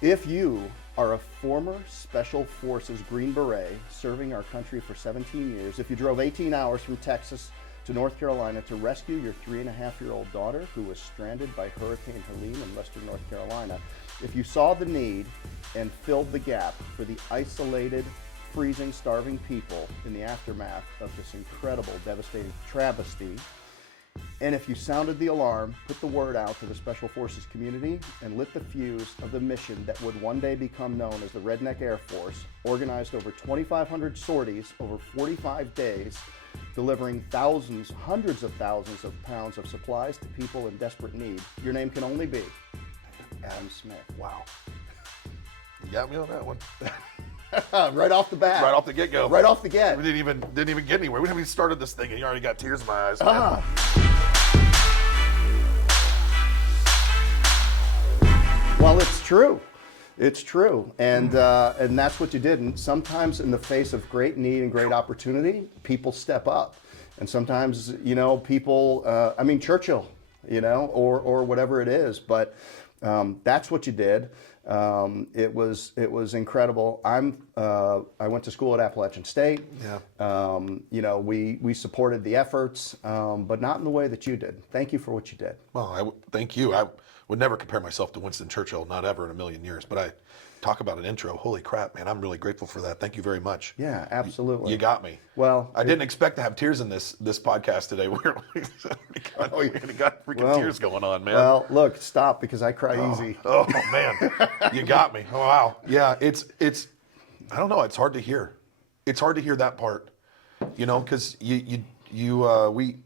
If you are a former Special Forces Green Beret serving our country for 17 years, if you drove 18 hours from Texas to North Carolina to rescue your 3.5-year-old daughter who was stranded by Hurricane Helene in western North Carolina, if you saw the need and filled the gap for the isolated, freezing, starving people in the aftermath of this incredible, devastating travesty, and if you sounded the alarm, put the word out to the Special Forces community, and lit the fuse of the mission that would one day become known as the Redneck Air Force, organized over 2,500 sorties over 45 days, delivering thousands, hundreds of thousands of pounds of supplies to people in desperate need, your name can only be Adam Smith. Wow. You got me on that one. Right off the bat. Right off the get-go. Right off the get. We didn't even get anywhere. We haven't even started this thing and you already got tears in my eyes. Well, it's true. It's true. And that's what you did. And sometimes in the face of great need and great opportunity, people step up. And sometimes, people, Churchill, or whatever it is. But that's what you did. It was incredible. I went to school at Appalachian State. Yeah. We supported the efforts, but not in the way that you did. Thank you for what you did. Well, thank you. I would never compare myself to Winston Churchill, not ever in a million years. But I talk about an intro. Holy crap, man! I'm really grateful for that. Thank you very much. Yeah, absolutely. You got me. Well, I didn't expect to have tears in this podcast today. We got freaking tears going on, man. Well, look, stop because I cry easy. Oh man, you got me. Oh wow. Yeah, it's. I don't know. It's hard to hear. It's hard to hear that part. Because we.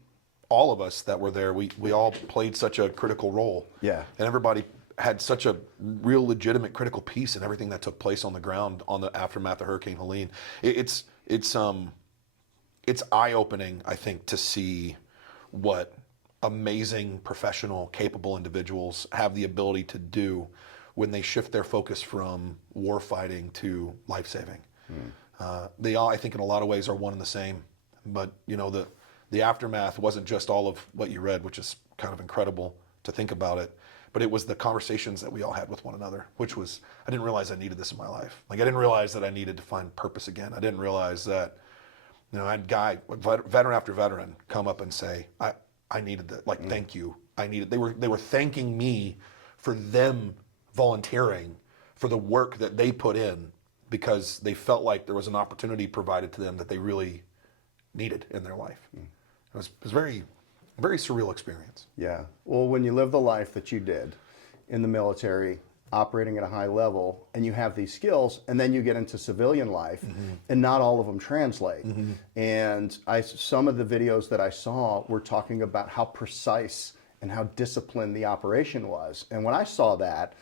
All of us that were there, we all played such a critical role. Yeah. And everybody had such a real legitimate critical piece in everything that took place on the ground on the aftermath of Hurricane Helene. It's eye-opening, I think, to see what amazing, professional, capable individuals have the ability to do when they shift their focus from war fighting to life-saving. They all, I think, in a lot of ways are one and the same. But, the aftermath wasn't just all of what you read, which is kind of incredible to think about it, but it was the conversations that we all had with one another, which was, I didn't realize I needed this in my life. Like, I didn't realize that I needed to find purpose again. I didn't realize that, I had veteran after veteran come up and say, I needed that. Like, thank you. I needed, they were thanking me for them volunteering for the work that they put in because they felt like there was an opportunity provided to them that they really needed in their life. It was very, very surreal experience. Yeah. Well, when you live the life that you did in the military, operating at a high level, and you have these skills, and then you get into civilian life, and not all of them translate. And some of the videos that I saw were talking about how precise and how disciplined the operation was. And when I saw that,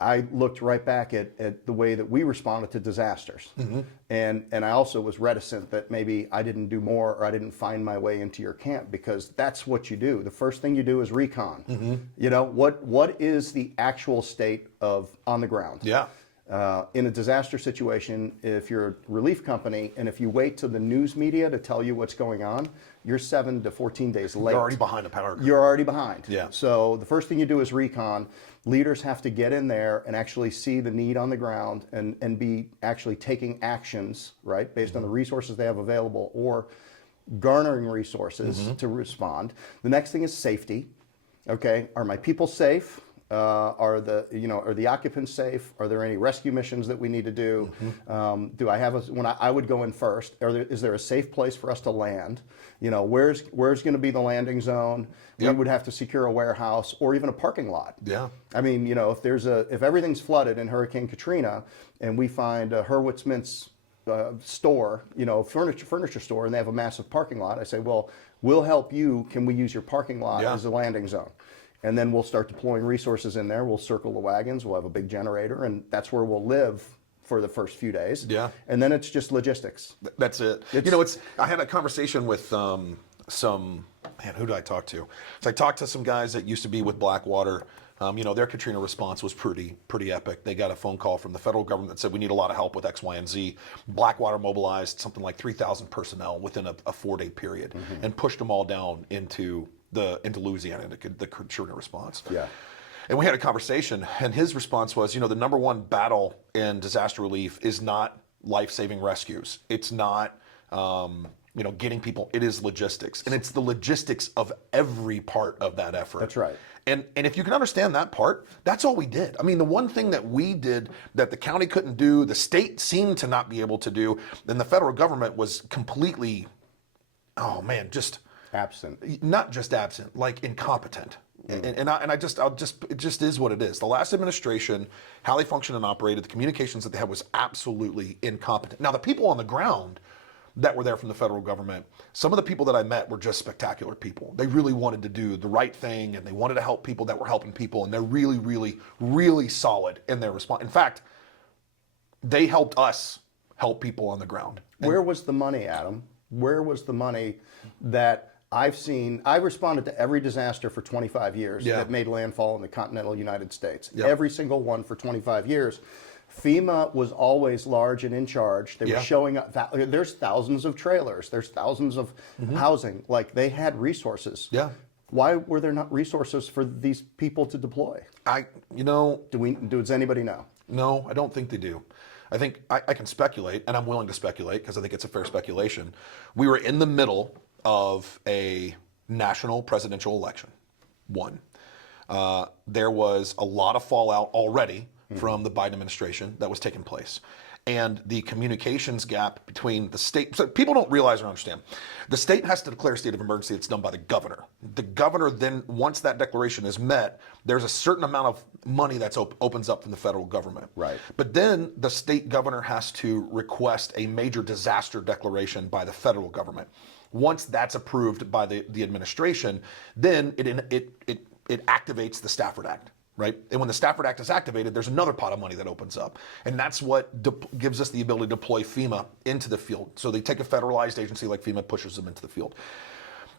I looked right back at the way that we responded to disasters. And I also was reticent that maybe I didn't do more or I didn't find my way into your camp, because that's what you do. The first thing you do is recon. What is the actual state of on the ground? Yeah. In a disaster situation, if you're a relief company and if you wait till the news media to tell you what's going on, you're 7 to 14 days late. You're already behind the power curve. You're already behind. Yeah. So the first thing you do is recon. Leaders have to get in there and actually see the need on the ground and be actually taking actions, right, based on the resources they have available or garnering resources to respond. The next thing is safety. Okay, are my people safe? Are the occupants safe? Are there any rescue missions that we need to do? Do I have when I would go in first? Is there a safe place for us to land? Where's going to be the landing zone? We would have to secure a warehouse or even a parking lot. Yeah. I mean, if everything's flooded in Hurricane Katrina and we find a Hurwitz Mintz store, furniture store, and they have a massive parking lot, I say, well, we'll help you. Can we use your parking lot as a landing zone? And then we'll start deploying resources in there. We'll circle the wagons. We'll have a big generator, and that's where we'll live for the first few days. Yeah. And then it's just logistics. That's it. I had a conversation with who did I talk to? So I talked to some guys that used to be with Blackwater. Their Katrina response was pretty epic. They got a phone call from the federal government that said we need a lot of help with X, Y, and Z. Blackwater mobilized something like 3,000 personnel within a 4-day period and pushed them all down into Louisiana, the Katrina response. Yeah. And we had a conversation, and his response was, the number one battle in disaster relief is not life-saving rescues. It's not, getting people. It is logistics, and it's the logistics of every part of that effort. That's right. And if you can understand that part, that's all we did. I mean, the one thing that we did that the county couldn't do, the state seemed to not be able to do, and the federal government was completely, just absent. Not just absent, like incompetent. It just is what it is. The last administration, how they functioned and operated, the communications that they had was absolutely incompetent. Now, the people on the ground that were there from the federal government, some of the people that I met were just spectacular people. They really wanted to do the right thing, and they wanted to help people that were helping people, and they're really, really, really solid in their response. In fact, they helped us help people on the ground. Where was the money, Adam? Where was the money that I've seen? I responded to every disaster for 25 years that made landfall in the continental United States. Yep. Every single one for 25 years. FEMA was always large and in charge. They were showing up. There's thousands of trailers. There's thousands of housing. Like, they had resources. Yeah. Why were there not resources for these people to deploy? Does anybody know? No, I don't think they do. I think I can speculate, and I'm willing to speculate because I think it's a fair speculation. We were in the middle of a national presidential election. There was a lot of fallout already from the Biden administration that was taking place. And the communications gap between the state, so people don't realize or understand, the state has to declare a state of emergency. It's done by the governor. The governor then, once that declaration is met, there's a certain amount of money that opens up from the federal government. Right. But then the state governor has to request a major disaster declaration by the federal government. Once that's approved by the administration, then it activates the Stafford Act. Right? And when the Stafford Act is activated, there's another pot of money that opens up. And that's what gives us the ability to deploy FEMA into the field. So they take a federalized agency like FEMA, pushes them into the field.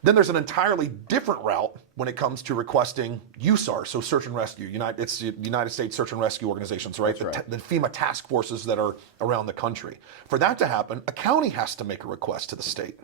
Then there's an entirely different route when it comes to requesting USAR, so search and rescue. It's the United States Search and Rescue Organizations, right? The FEMA task forces that are around the country. For that to happen, a county has to make a request to the state.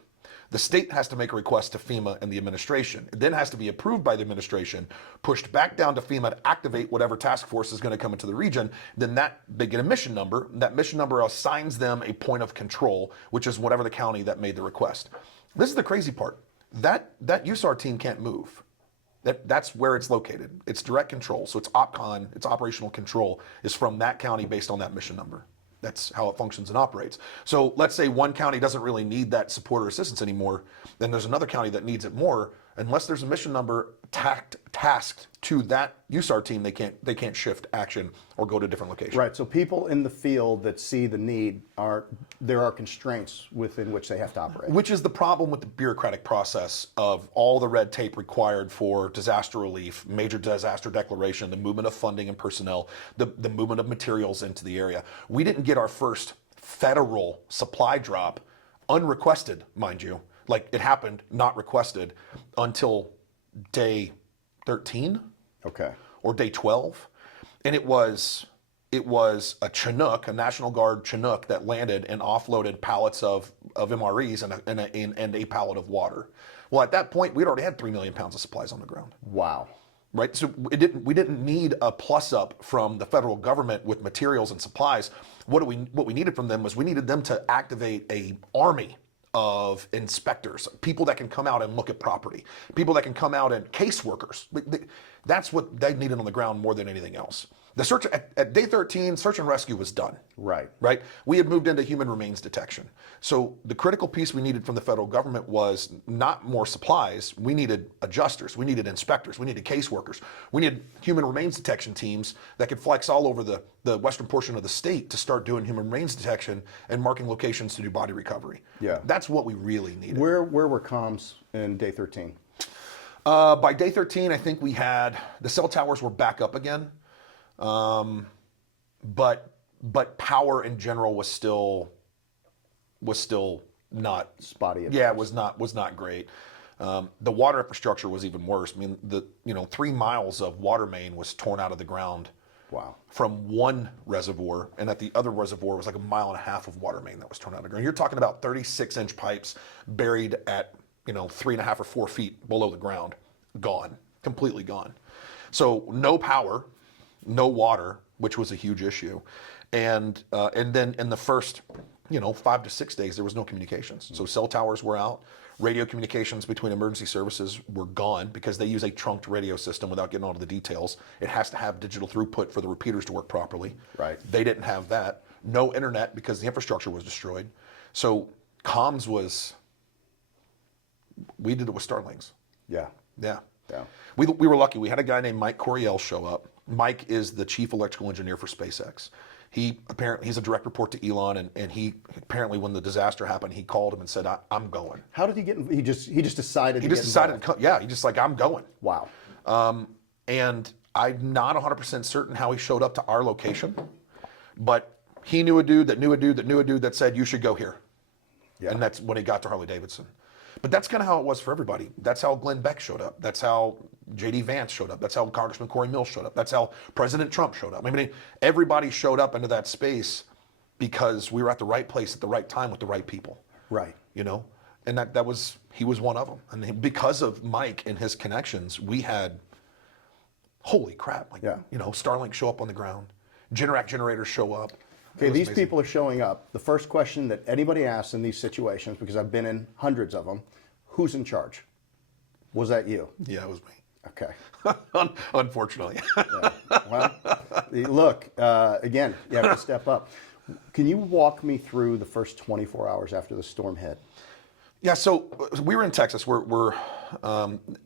The state has to make a request to FEMA and the administration. It then has to be approved by the administration, pushed back down to FEMA to activate whatever task force is going to come into the region. Then they get a mission number. That mission number assigns them a point of control, which is whatever the county that made the request. This is the crazy part. That USAR team can't move. That's where it's located. It's direct control. So it's OPCON, its operational control is from that county based on that mission number. That's how it functions and operates. So let's say one county doesn't really need that support or assistance anymore, then there's another county that needs it more. Unless there's a mission number tasked to that USAR team, they can't shift action or go to a different location. Right. So people in the field that see the need there are constraints within which they have to operate. Which is the problem with the bureaucratic process of all the red tape required for disaster relief, major disaster declaration, the movement of funding and personnel, the movement of materials into the area. We didn't get our first federal supply drop unrequested, mind you. Like, it happened not requested until day 13. Okay. Or day 12. And it was a Chinook, a National Guard Chinook, that landed and offloaded pallets of MREs and a pallet of water. Well, at that point, we'd already had 3 million pounds of supplies on the ground. Wow. Right? So we didn't need a plus up from the federal government with materials and supplies. What we needed from them was we needed them to activate a army of inspectors, people that can come out and look at property, people that can come out and caseworkers. That's what they needed on the ground more than anything else. The search at day 13, search and rescue was done. Right. Right. We had moved into human remains detection. So the critical piece we needed from the federal government was not more supplies. We needed adjusters. We needed inspectors. We needed caseworkers. We needed human remains detection teams that could flex all over the western portion of the state to start doing human remains detection and marking locations to do body recovery. Yeah. That's what we really needed. Where were comms in day 13? By day 13, I think we had the cell towers were back up again. But power in general was still not spotty. Yeah, it was not great. The water infrastructure was even worse. I mean, 3 miles of water main was torn out of the ground. Wow. From one reservoir, and at the other reservoir was like 1.5 miles of water main that was torn out of the ground. You're talking about 36-inch pipes buried at 3.5 or 4 feet below the ground, gone, completely gone. So no power, no water, which was a huge issue, and then in the first 5 to 6 days there was no communications. So cell towers were out. Radio communications between emergency services were gone because they use a trunked radio system. Without getting into the details, it has to have digital throughput for the repeaters to work properly. Right. They didn't have that. No internet because the infrastructure was destroyed. So comms was, we did it with Starlings. Yeah. Yeah. Yeah. We were lucky. We had a guy named Mike Coriel show up. Mike is the chief electrical engineer for SpaceX. He's a direct report to Elon, and he apparently, when the disaster happened, he called him and said, I'm going. How did he get? He just decided. He just decided to come. Yeah, he just like, I'm going. Wow. And I'm not 100% certain how he showed up to our location, but he knew a dude that knew a dude that knew a dude that said, you should go here. Yeah. And that's when he got to Harley Davidson. But that's kind of how it was for everybody. That's how Glenn Beck showed up. That's how J.D. Vance showed up. That's how Congressman Corey Mills showed up. That's how President Trump showed up. I mean, everybody showed up into that space because we were at the right place at the right time with the right people. Right. And he was one of them. And because of Mike and his connections, we had, holy crap, Starlink show up on the ground, Generac generators show up. Okay, these people are showing up. The first question that anybody asks in these situations, because I've been in hundreds of them, who's in charge? Was that you? Yeah, it was me. Okay. Unfortunately. Yeah. Well, look, again, you have to step up. Can you walk me through the first 24 hours after the storm hit? Yeah, so we were in Texas. We're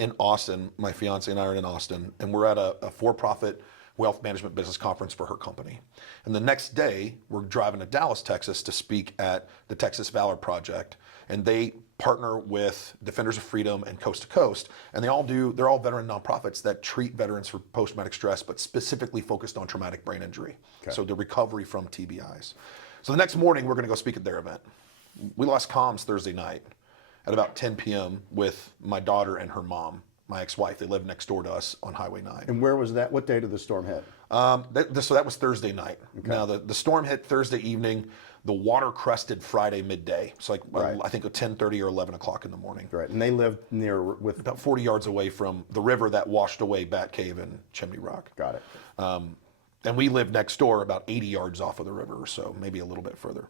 in Austin. My fiance and I are in Austin, and we're at a for-profit wealth management business conference for her company. And the next day, we're driving to Dallas, Texas to speak at the Texas Valor Project. And they partner with Defenders of Freedom and Coast to Coast. And they're all veteran nonprofits that treat veterans for post-traumatic stress, but specifically focused on traumatic brain injury. Okay. So the recovery from TBIs. So the next morning, we're going to go speak at their event. We lost comms Thursday night at about 10 p.m. with my daughter and her mom, my ex-wife. They live next door to us on Highway 9. And where was that? What day did the storm hit? So that was Thursday night. Okay. Now, the storm hit Thursday evening. The water crested Friday midday. So I think at 10:30 or 11 o'clock in the morning. Right. And they lived near with about 40 yards away from the river that washed away Bat Cave and Chimney Rock. Got it. And we lived next door about 80 yards off of the river, so maybe a little bit further.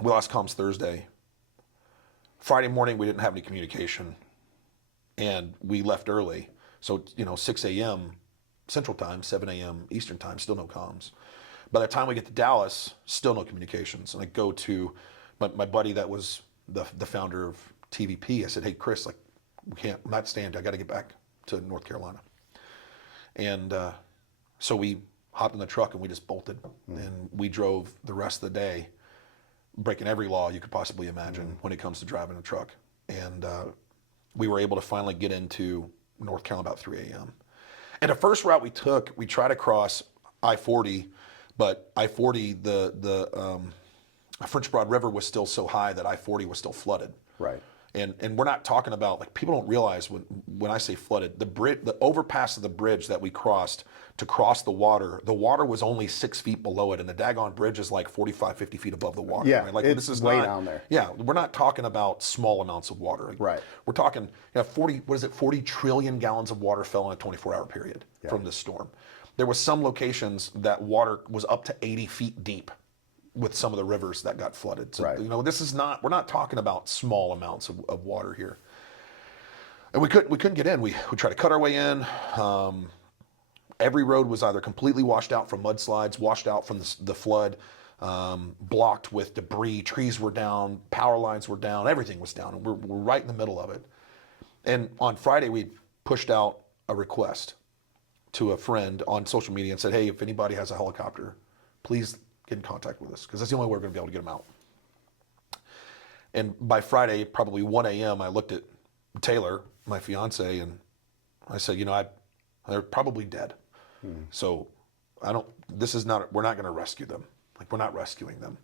We lost comms Thursday. Friday morning, we didn't have any communication. And we left early. So, 6 a.m. Central Time, 7 a.m. Eastern Time, still no comms. By the time we get to Dallas, still no communications. And I go to my buddy that was the founder of TVP. I said, hey, Chris, I'm not staying. I got to get back to North Carolina. And so we hopped in the truck and we just bolted. And we drove the rest of the day, breaking every law you could possibly imagine when it comes to driving a truck. And we were able to finally get into North Carolina about 3 a.m. And the first route we took, we tried to cross I-40, but I-40, the French Broad River was still so high that I-40 was still flooded. Right. And we're not talking about, people don't realize when I say flooded, the overpass of the bridge that we crossed to cross the water was only 6 feet below it, and the daggone bridge is 45, 50 feet above the water. Yeah, right? this is way down there. Yeah, we're not talking about small amounts of water. Right. We're talking 40 trillion gallons of water fell in a 24-hour period from this storm. There was some locations that water was up to 80 feet deep with some of the rivers that got flooded. So, we're not talking about small amounts of water here. And we couldn't get in. We tried to cut our way in. Every road was either completely washed out from mudslides, washed out from the flood, blocked with debris. Trees were down, power lines were down, everything was down. And we're right in the middle of it. And on Friday, we pushed out a request to a friend on social media and said, hey, if anybody has a helicopter, please get in contact with us, because that's the only way we're going to be able to get them out. And by Friday, probably 1 a.m., I looked at Taylor, my fiance, and I said, they're probably dead. So we're not going to rescue them. We're not rescuing them.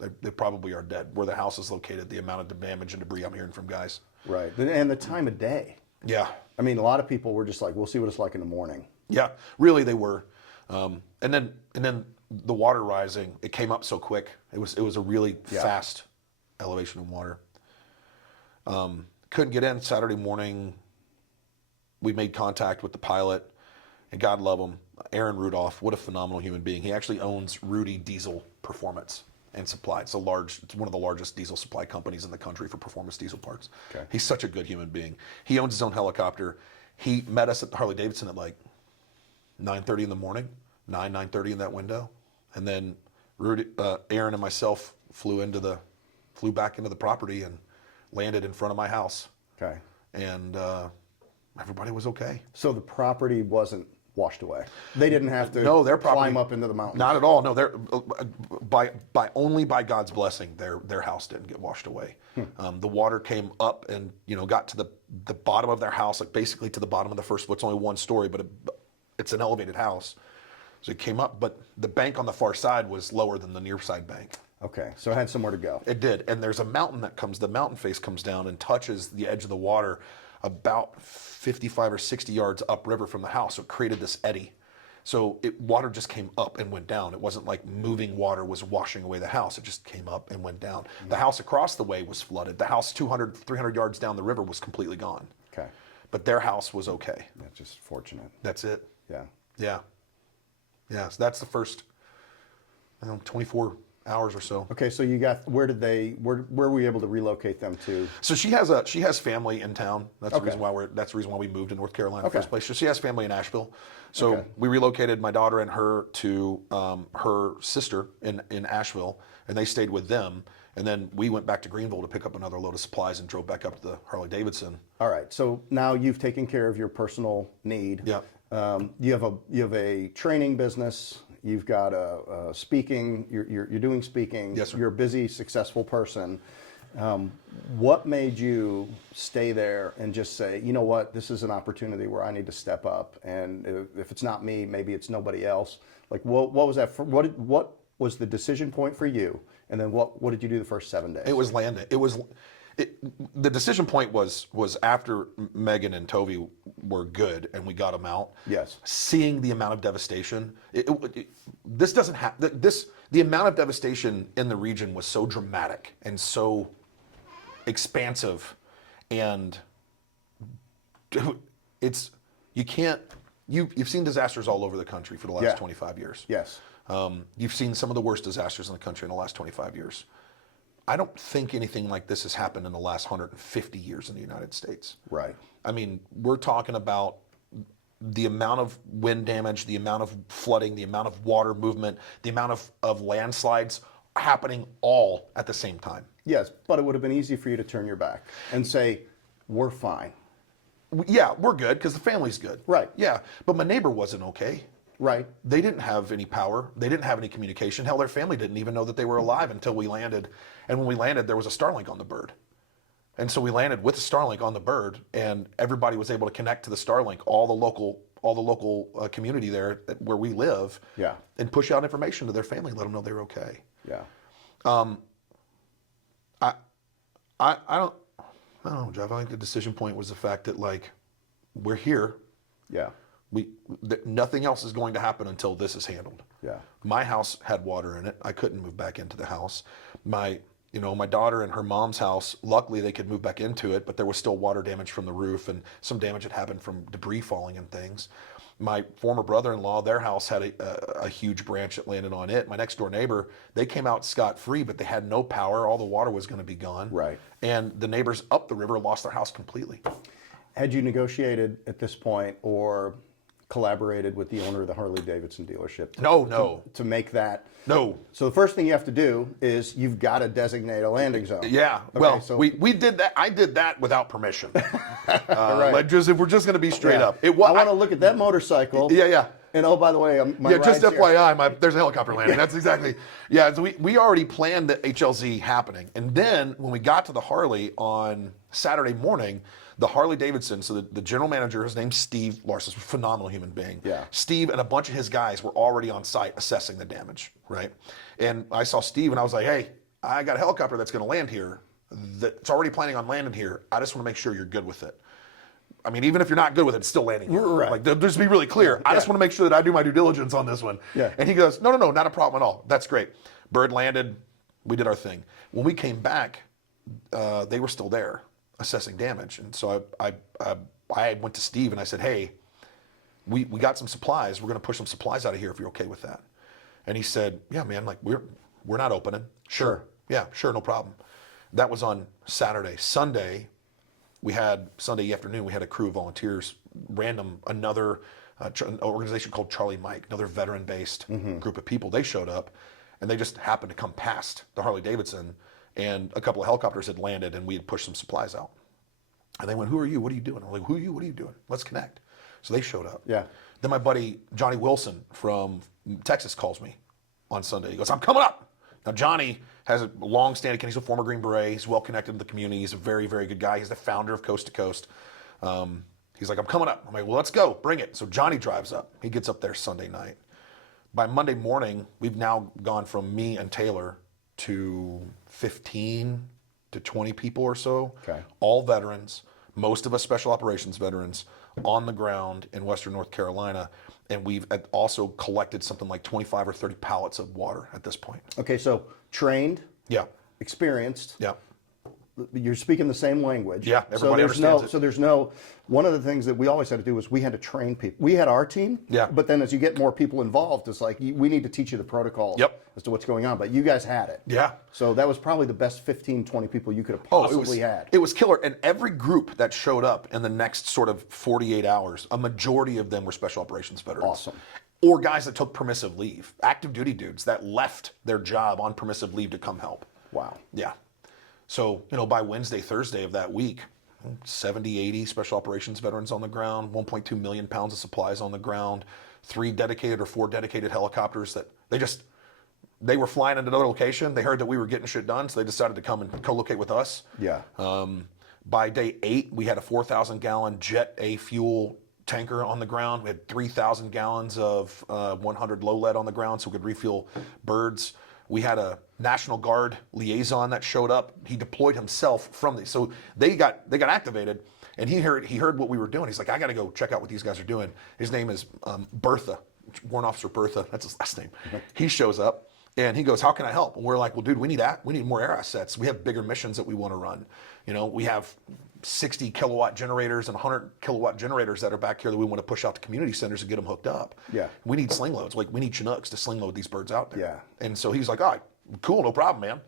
They probably are dead. Where the house is located, the amount of damage and debris I'm hearing from guys. Right. And the time of day. Yeah. I mean, a lot of people were just like, we'll see what it's like in the morning. Yeah, really they were. And then the water rising, it came up so quick. It was a really fast elevation of water. Couldn't get in Saturday morning. We made contact with the pilot. and God love him, Aaron Rudolph, what a phenomenal human being. He actually owns Rudy Diesel Performance and Supply. It's one of the largest diesel supply companies in the country for performance diesel parts. Okay. He's such a good human being. He owns his own helicopter. He met us at Harley Davidson at like 9:30 in the morning, 9:30 in that window, and then Aaron and myself flew back into the property and landed in front of my house. Okay. And everybody was okay. So the property wasn't washed away. They didn't have to No, their property, climb up into the mountains. Not at all. No, only by God's blessing, their house didn't get washed away. The water came up and got to the bottom of their house, like basically to the bottom of the first floor. It's only one story, but it's an elevated house. So it came up, but the bank on the far side was lower than the near side bank. Okay, so it had somewhere to go. It did, and there's a mountain the mountain face comes down and touches the edge of the water about 55 or 60 yards upriver from the house. So it created this eddy. So water just came up and went down. It wasn't like moving water was washing away the house. It just came up and went down. The house across the way was flooded. The house 200, 300 yards down the river was completely gone. Okay. But their house was okay. That's just fortunate. That's it. Yeah. Yeah. Yeah, so that's the first 24 hours or so. Okay, so where were you able to relocate them to? So she has family in town. That's the Okay. reason why we moved to North Carolina in the Okay. first place. So she has family in Asheville. So Okay. we relocated my daughter and her to her sister in Asheville, and they stayed with them. And then we went back to Greenville to pick up another load of supplies and drove back up to the Harley Davidson. All right, so now you've taken care of your personal need. Yeah. You have a training business. You've got a speaking. You're doing speaking. Yes, sir. You're a busy, successful person. What made you stay there and just say, you know what, this is an opportunity where I need to step up, and if it's not me, maybe it's nobody else. Like, what was that? What was the decision point for you? And then what did you do the first 7 days? It was landing. The decision point was after Megan and Toby were good and we got them out. Yes. Seeing the amount of devastation, this doesn't happen. The amount of devastation in the region was so dramatic and so expansive, and you've seen disasters all over the country for the last 25 years. Yes. You've seen some of the worst disasters in the country in the last 25 years. I don't think anything like this has happened in the last 150 years in the United States. Right. I mean, we're talking about the amount of wind damage, the amount of flooding, the amount of water movement, the amount of landslides happening all at the same time. Yes, but it would have been easy for you to turn your back and say, we're fine. Yeah, we're good because the family's good. Right. Yeah, but my neighbor wasn't okay. Right. They didn't have any power. They didn't have any communication. Hell, their family didn't even know that they were alive until we landed. And when we landed, there was a Starlink on the bird. And so we landed with the Starlink on the bird, and everybody was able to connect to the Starlink, all the local community there where we live, Yeah. and push out information to their family, let them know they're okay. Yeah. I don't know, Jeff. I think the decision point was the fact that, like, we're here. Yeah. Nothing else is going to happen until this is handled. Yeah. My house had water in it. I couldn't move back into the house. My daughter and her mom's house, luckily they could move back into it, but there was still water damage from the roof and some damage had happened from debris falling and things. My former brother-in-law, their house had a huge branch that landed on it. My next door neighbor, they came out scot-free, but they had no power. All the water was going to be gone. Right. And the neighbors up the river lost their house completely. Had you negotiated at this point or collaborated with the owner of the Harley Davidson dealership? No. To make that? No. So the first thing you have to do is you've got to designate a landing zone. Yeah. Okay, well, so we did that. I did that without permission. Right. Like, if we're just going to be straight up. I want to look at that motorcycle. Yeah. And oh, by the way, my Yeah, just ride's here. FYI, there's a helicopter landing. That's exactly. Yeah, so we already planned the HLZ happening. And then when we got to the Harley on Saturday morning, the Harley Davidson, so the general manager, his name's Steve Larson, a phenomenal human being. Yeah. Steve and a bunch of his guys were already on site assessing the damage, right? And I saw Steve and I was like, hey, I got a helicopter that's going to land here that's already planning on landing here. I just want to make sure you're good with it. I mean, even if you're not good with it, it's still landing here. Right. Like, just to be really clear, I just want to make sure that I do my due diligence on this one. Yeah. And he goes, no, not a problem at all. That's great. Bird landed. We did our thing. When we came back, they were still there assessing damage. And so I went to Steve and I said, hey, we got some supplies. We're going to push some supplies out of here if you're okay with that. And he said, yeah, man, like we're not opening. Sure. Yeah, sure, no problem. That was on Saturday. Sunday afternoon, we had a crew of volunteers, another organization called Charlie Mike, another veteran-based group of people. They showed up, and they just happened to come past the Harley-Davidson, and a couple of helicopters had landed, and we had pushed some supplies out. And they went, who are you? What are you doing? I'm like, who are you? What are you doing? Let's connect. So they showed up. Yeah. Then my buddy Johnny Wilson from Texas calls me on Sunday. He goes, I'm coming up. Now Johnny has a long-standing, he's a former Green Beret. He's well-connected to the community. He's a very, very good guy. He's the founder of Coast to Coast. He's like, I'm coming up. I'm like, well, let's go. Bring it. So Johnny drives up. He gets up there Sunday night. By Monday morning, we've now gone from me and Taylor to 15 to 20 people or so. Okay. All veterans, most of us special operations veterans, on the ground in Western North Carolina. And we've also collected something like 25 or 30 pallets of water at this point. Okay, so trained, Yeah. experienced. Yeah. You're speaking the same language. Yeah, everybody understands it. So there's no, one of the things that we always had to do was we had to train people. We had our team, Yeah. but then as you get more people involved, it's like, we need to teach you the protocols Yep. as to what's going on. But you guys had it. Yeah. So that was probably the best 15, 20 people you could have possibly had. It was killer. And every group that showed up in the next sort of 48 hours, a majority of them were special operations veterans. Awesome. Or guys that took permissive leave, active duty dudes that left their job on permissive leave to come help. Wow. Yeah. So, by Wednesday, Thursday of that week, 70, 80 special operations veterans on the ground, 1.2 million pounds of supplies on the ground, 4 dedicated helicopters that they were flying at another location. They heard that we were getting shit done, so they decided to come and co-locate with us. Yeah. By day 8, we had a 4,000-gallon Jet A fuel tanker on the ground. We had 3,000 gallons of 100 low lead on the ground so we could refuel birds. We had a National Guard liaison that showed up. He deployed himself so they got activated, and he heard what we were doing. He's like, I got to go check out what these guys are doing. His name is Bertha, Warrant Officer Bertha. That's his last name. He shows up and he goes, how can I help? And we're like, well, dude, we need more air assets. We have bigger missions that we want to run. We have 60 kilowatt generators and 100 kilowatt generators that are back here that we want to push out to community centers and get them hooked up. Yeah. We need sling loads. Like, we need Chinooks to sling load these birds out there. Yeah. And so he's like, all right, cool, no problem, man.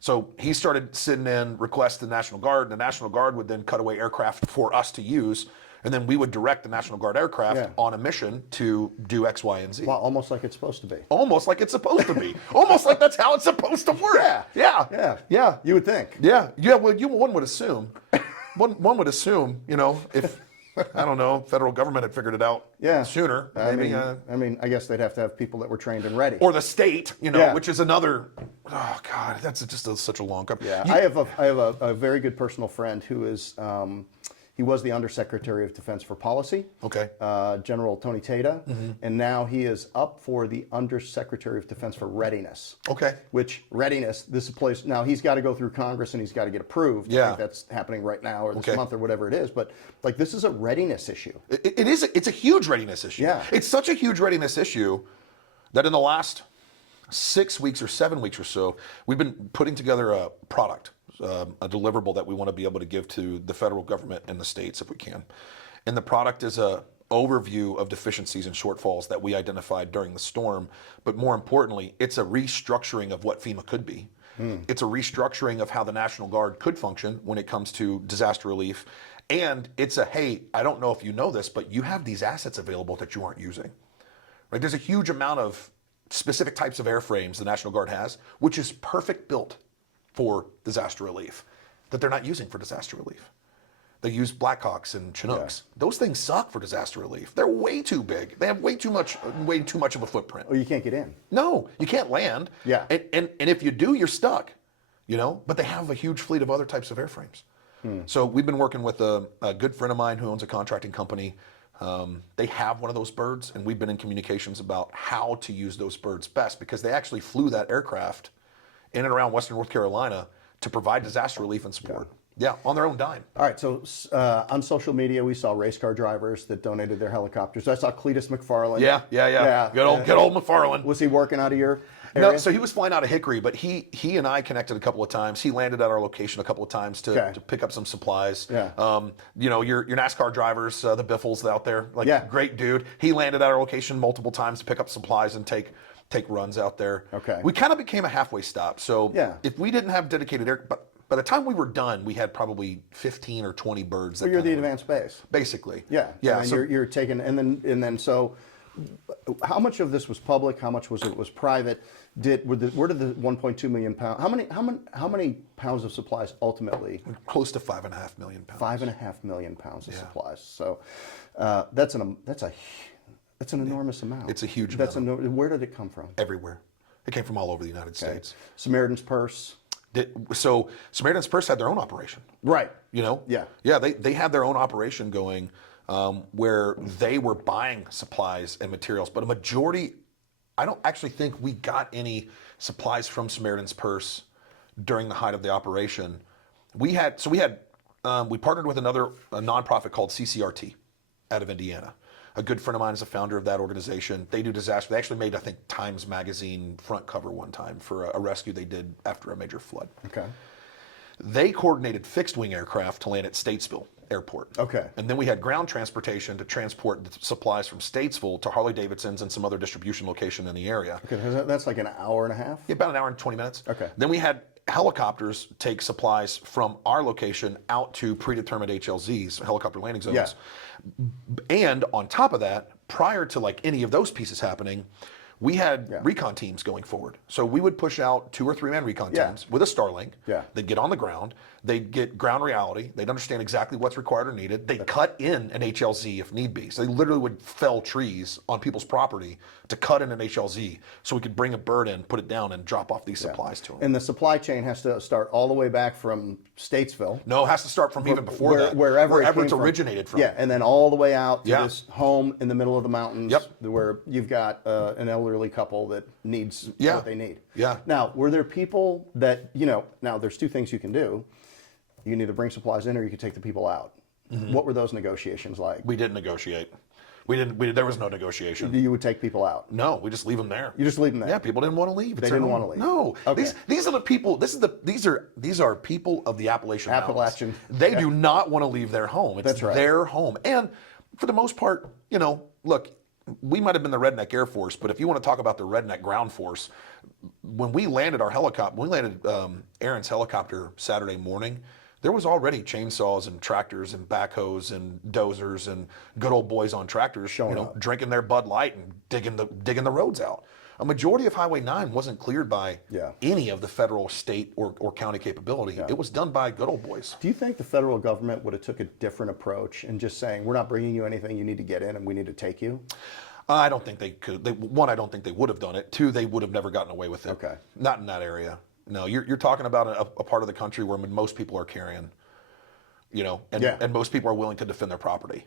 So he started sending in requests to the National Guard, and the National Guard would then cut away aircraft for us to use, and then we would direct the National Guard aircraft on a mission to do X, Y, and Z. Well, almost like it's supposed to be. Almost like it's supposed to be. Almost like that's how it's supposed to work. Yeah. You would think. Well, one would assume. One would assume, if I don't know, federal government had figured it out sooner. Maybe, I mean, I guess they'd have to have people that were trained and ready. Or the state, which is another. Oh God, that's just such a long. Yeah, I have a very good personal friend who is. He was the Undersecretary of Defense for Policy, Okay. General Tony Tata, and now he is up for the Undersecretary of Defense for Readiness. Okay. Which readiness, this is a place, now he's got to go through Congress and he's got to get approved. I think that's happening right now or this month or whatever it is, but like this is a readiness issue. It is, it's a huge readiness issue. Yeah. It's such a huge readiness issue that in the last 6 weeks or 7 weeks or so, we've been putting together a product. A deliverable that we want to be able to give to the federal government and the states if we can. And the product is a overview of deficiencies and shortfalls that we identified during the storm, but more importantly, it's a restructuring of what FEMA could be. It's a restructuring of how the National Guard could function when it comes to disaster relief. And it's hey, I don't know if you know this, but you have these assets available that you aren't using. Right? There's a huge amount of specific types of airframes the National Guard has, which is perfect built for disaster relief, that they're not using for disaster relief. They use Blackhawks and Chinooks. Those things suck for disaster relief. They're way too big. They have way too much of a footprint. Oh, you can't get in. No, you can't land. Yeah. And if you do, you're stuck. But they have a huge fleet of other types of airframes. So we've been working with a good friend of mine who owns a contracting company. They have one of those birds, and we've been in communications about how to use those birds best because they actually flew that aircraft in and around Western North Carolina to provide disaster relief and support. Yeah, on their own dime. All right, so on social media, we saw race car drivers that donated their helicopters. I saw Cletus McFarland. Yeah. Good old McFarland. Was he working out of your area? No, so he was flying out of Hickory, but he and I connected a couple of times. He landed at our location a couple of times to pick up some supplies. Yeah. You know, your NASCAR drivers, the Biffles out there, like great dude. He landed at our location multiple times to pick up supplies and take runs out there. Okay. We kind of became a halfway stop. So if we didn't have dedicated air, but by the time we were done, we had probably 15 or 20 birds. So you're the advanced base. Basically. Yeah. Yeah. And so you're taking, and then so how much of this was public? How much was private? Where did the 1.2 million pounds? How many pounds of supplies ultimately? Close to 5.5 million pounds. 5.5 million pounds of supplies. So that's an enormous amount. It's a huge amount. Where did it come from? Everywhere. It came from all over the United States. Samaritan's Purse. So Samaritan's Purse had their own operation. Right. You know? Yeah. Yeah, they had their own operation going where they were buying supplies and materials. But a majority, I don't actually think we got any supplies from Samaritan's Purse during the height of the operation. We partnered with a nonprofit called CCRT out of Indiana. A good friend of mine is a founder of that organization. They do disaster. They actually made, I think, Times Magazine front cover one time for a rescue they did after a major flood. Okay. They coordinated fixed wing aircraft to land at Statesville Airport. Okay. And then we had ground transportation to transport the supplies from Statesville to Harley-Davidson's and some other distribution location in the area. Okay, that's like an hour and a half? Yeah, about an hour and 20 minutes. Okay. Then we had helicopters take supplies from our location out to predetermined HLZs, helicopter landing zones. Yeah. And on top of that, prior to like any of those pieces happening, we had recon teams going forward. So we would push out 2 or 3 man recon teams with a Starlink. Yeah. They'd get on the ground. They'd get ground reality. They'd understand exactly what's required or needed. They'd cut in an HLZ if need be. So they literally would fell trees on people's property to cut in an HLZ so we could bring a bird in, put it down, and drop off these supplies to them. And the supply chain has to start all the way back from Statesville. No, it has to start from even before that. Wherever it's originated from. Yeah, and then all the way out to this home in the middle of the mountains where you've got an elderly couple that needs what they need. Yeah. Now, were there people that, now there's 2 things you can do. You can either bring supplies in or you can take the people out. Mm-hmm. What were those negotiations like? We didn't negotiate. There was no negotiation. You would take people out? No, we just leave them there. You just leave them there? Yeah, people didn't want to leave. They didn't want to leave. No. Okay. These are the people. These are people of the Appalachian Mountains. They do not want to leave their home. It's their home. And for the most part, look, we might have been the redneck Air Force, but if you want to talk about the redneck ground force, when we landed Aaron's helicopter Saturday morning, there was already chainsaws and tractors and backhoes and dozers and good old boys on tractors, drinking their Bud Light and digging the roads out. A majority of Highway 9 wasn't cleared by any of the federal, state, or county capability. Yeah. It was done by good old boys. Do you think the federal government would have took a different approach and just saying, we're not bringing you anything, you need to get in and we need to take you? I don't think they could. One, I don't think they would have done it. 2, they would have never gotten away with it. Okay. Not in that area. No, you're talking about a part of the country where most people are carrying, and most people are willing to defend their property.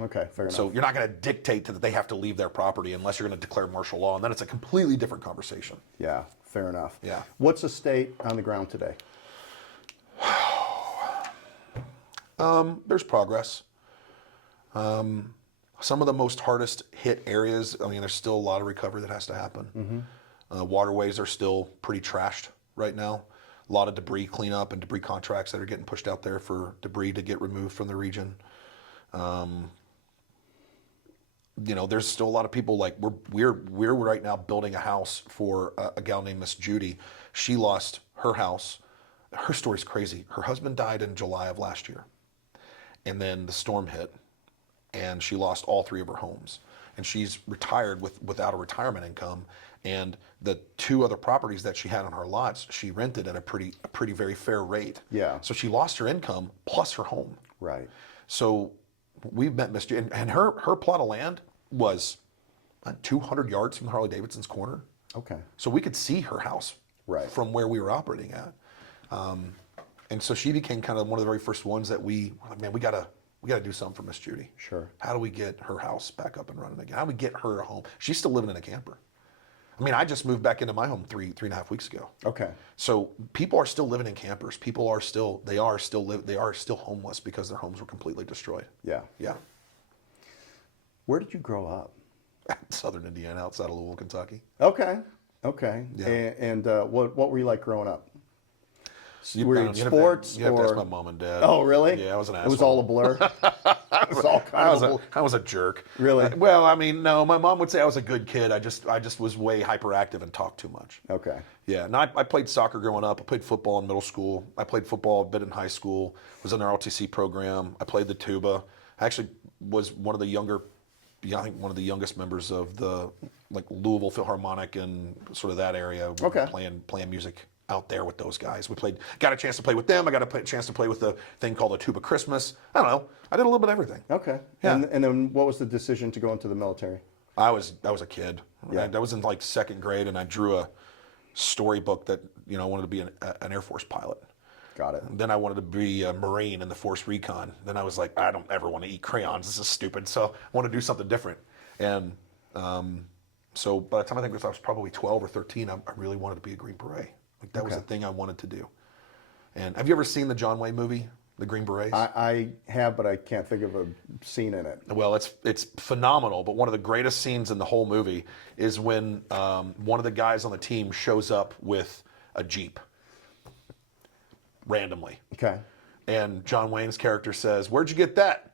Okay, fair enough. So you're not going to dictate that they have to leave their property unless you're going to declare martial law, and then it's a completely different conversation. Yeah, fair enough. Yeah. What's the state on the ground today? There's progress. Some of the most hardest hit areas, there's still a lot of recovery that has to happen. Mm-hmm. Waterways are still pretty trashed right now. A lot of debris cleanup and debris contracts that are getting pushed out there for debris to get removed from the region. There's still a lot of people we're right now building a house for a gal named Miss Judy. She lost her house. Her story's crazy. Her husband died in July of last year, and then the storm hit, and she lost all 3 of her homes. And she's retired without a retirement income. And the 2 other properties that she had on her lots, she rented at a pretty very fair rate. Yeah. So she lost her income plus her home. Right. So we've met Miss Judy, and her plot of land was 200 yards from Harley Davidson's corner. Okay. So we could see her house from where we were operating at. And so she became kind of one of the very first ones that we got to do something for Miss Judy. Sure. How do we get her house back up and running again? How do we get her a home? She's still living in a camper. I mean, I just moved back into my home three and a half weeks ago. Okay. So people are still living in campers. People are still homeless because their homes were completely destroyed. Yeah. Yeah. Where did you grow up? Southern Indiana, outside of Louisville, Kentucky. Okay. Okay. Yeah. And what were you like growing up? Were you in You'd sports? have to ask or... my mom and dad. Oh, really? Yeah, I was an asshole. It was all a blur. It was all kind of a blur. I was a jerk. Really? Well, I mean, no. My mom would say I was a good kid. I just was way hyperactive and talked too much. Okay. Yeah. No, I played soccer growing up. I played football in middle school. I played football a bit in high school. Was in the ROTC program. I played the tuba. I actually was one of the I think one of the youngest members of the Louisville Philharmonic and sort of that area. Okay. Playing music out there with those guys. Got a chance to play with them. I got a chance to play with the thing called a tuba Christmas. I don't know. I did a little bit of everything. Okay. Yeah. And then what was the decision to go into the military? I was a kid. Yeah. I was in second grade, and I drew a storybook that I wanted to be an Air Force pilot. Got it. And then I wanted to be a Marine in the Force Recon. Then I was like, I don't ever want to eat crayons. This is stupid. So I want to do something different. And so by the time I was probably 12 or 13, I really wanted to be a Green Beret. That was the thing I wanted to do. And have you ever seen the John Wayne movie, The Green Berets? I have, but I can't think of a scene in it. Well, it's phenomenal, but one of the greatest scenes in the whole movie is when one of the guys on the team shows up with a Jeep randomly. Okay. And John Wayne's character says, "Where'd you get that?